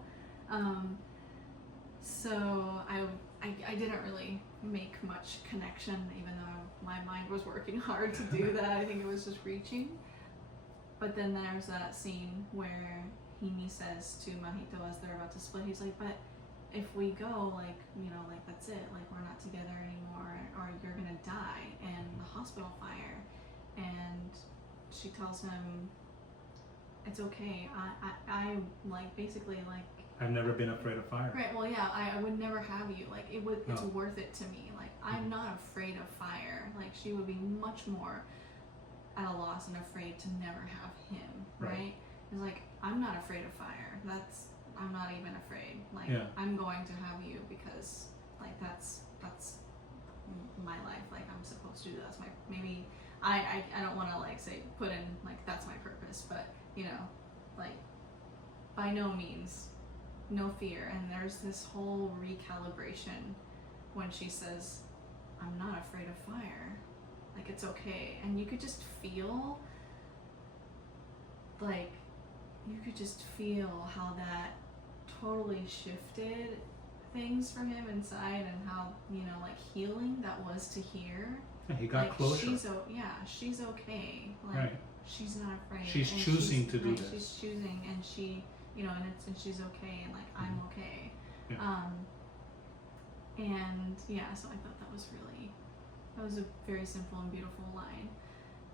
So I didn't really make much connection, even though my mind was working hard to do that. I think it was just reaching. But then there's that scene where Himi says to Mahito as they're about to split, he's like, but if we go, like that's it, like we're not together anymore, or you're gonna die in the hospital fire. And she tells him, it's okay, I like basically like, I've never been afraid of fire. Right, well yeah, I would never have you, like it's worth it to me, like I'm not afraid of fire. Like she would be much more at a loss and afraid to never have him, right? It's like, I'm not afraid of fire, I'm not even afraid, like I'm going to have you because like that's my life, like I'm supposed to do that. That's my, maybe I don't want to like say put in like that's my purpose, but like by no means no fear. And there's this whole recalibration when she says, I'm not afraid of fire, like it's okay. And you could just feel how that totally shifted things for him inside, and how like healing that was to hear. Yeah, he got like, closure. She's okay, like right. She's not afraid, she's choosing to do this. She's choosing, and she and she's okay, and like I'm okay. And yeah, so I thought that was a very simple and beautiful line.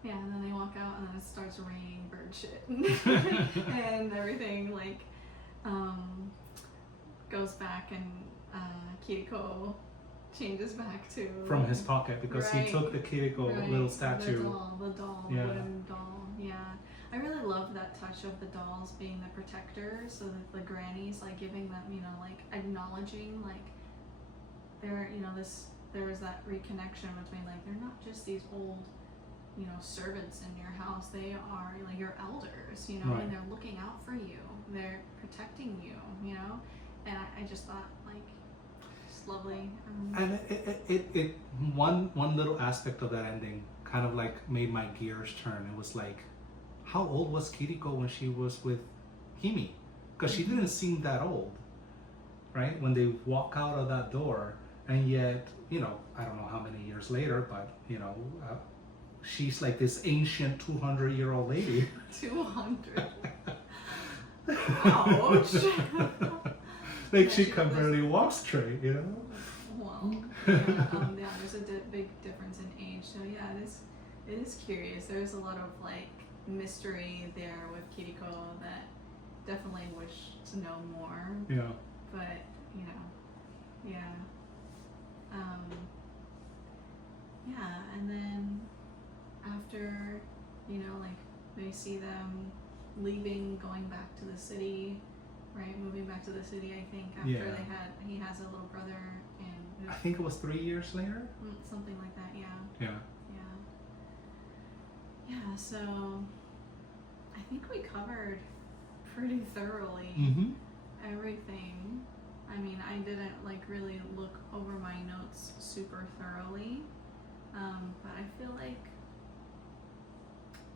Yeah, and then they walk out, and then it starts raining bird shit, and everything like goes back, and Kiriko changes back to from his pocket, because he took the Kiriko little statue, the doll, wooden doll. Yeah, I really love that touch of the dolls being the protectors, so that the grannies like giving them, like acknowledging like they're, there was that reconnection between like they're not just these old servants in your house, they are like your elders, right. And they're looking out for you, they're protecting you, and I just thought like it's lovely. And it one little aspect of that ending kind of like made my gears turn. It was like, how old was Kiriko when she was with Himi? Because she didn't seem that old, right? When they walk out of that door, and yet I don't know how many years later, but she's like this ancient 200-year-old lady. 200. Ouch. Like she can barely walk straight, Well, yeah, there's a big difference in age. So yeah, It is curious. There's a lot of like mystery there with Kiriko that definitely wish to know more. Yeah. But you know, yeah. Yeah, and then after, you know, like they see them leaving, going back to the city, right? Moving back to the city, I think, after Yeah. he has a little brother and I think it was 3 years later. something like that, yeah. Yeah. Yeah, so I think we covered pretty thoroughly Mm-hmm. everything. I mean, I didn't like really look over my notes super thoroughly, but I feel like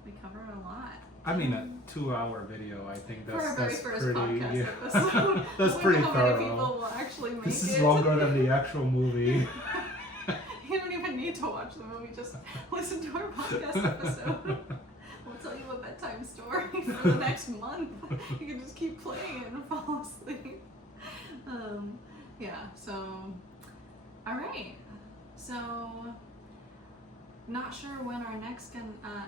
we covered a lot. I mean, a 2-hour video. I think For our that's very first pretty. podcast Yeah. episode. That's I pretty wonder how many thorough. people will actually make This is it. longer than the actual movie. You don't even need to watch the movie, just listen to our podcast episode. We'll tell you a bedtime story for the next month. You can just keep playing it and fall asleep. Yeah, so, alright. So, not sure when our next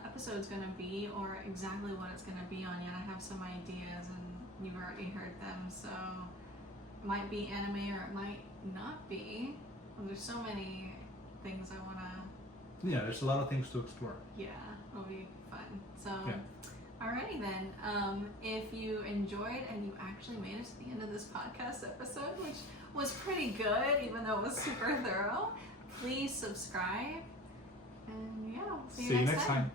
episode's gonna be or exactly what it's gonna be on yet. I have some ideas and you've already heard them, so it might be anime or it might not be. There's so many things I wanna. Yeah, there's a lot of things to explore. Yeah, it'll be fun. So, Yeah. alrighty then. If you enjoyed and you actually made it to the end of this podcast episode, which was pretty good, even though it was super thorough, please subscribe. And yeah, we'll see you next time.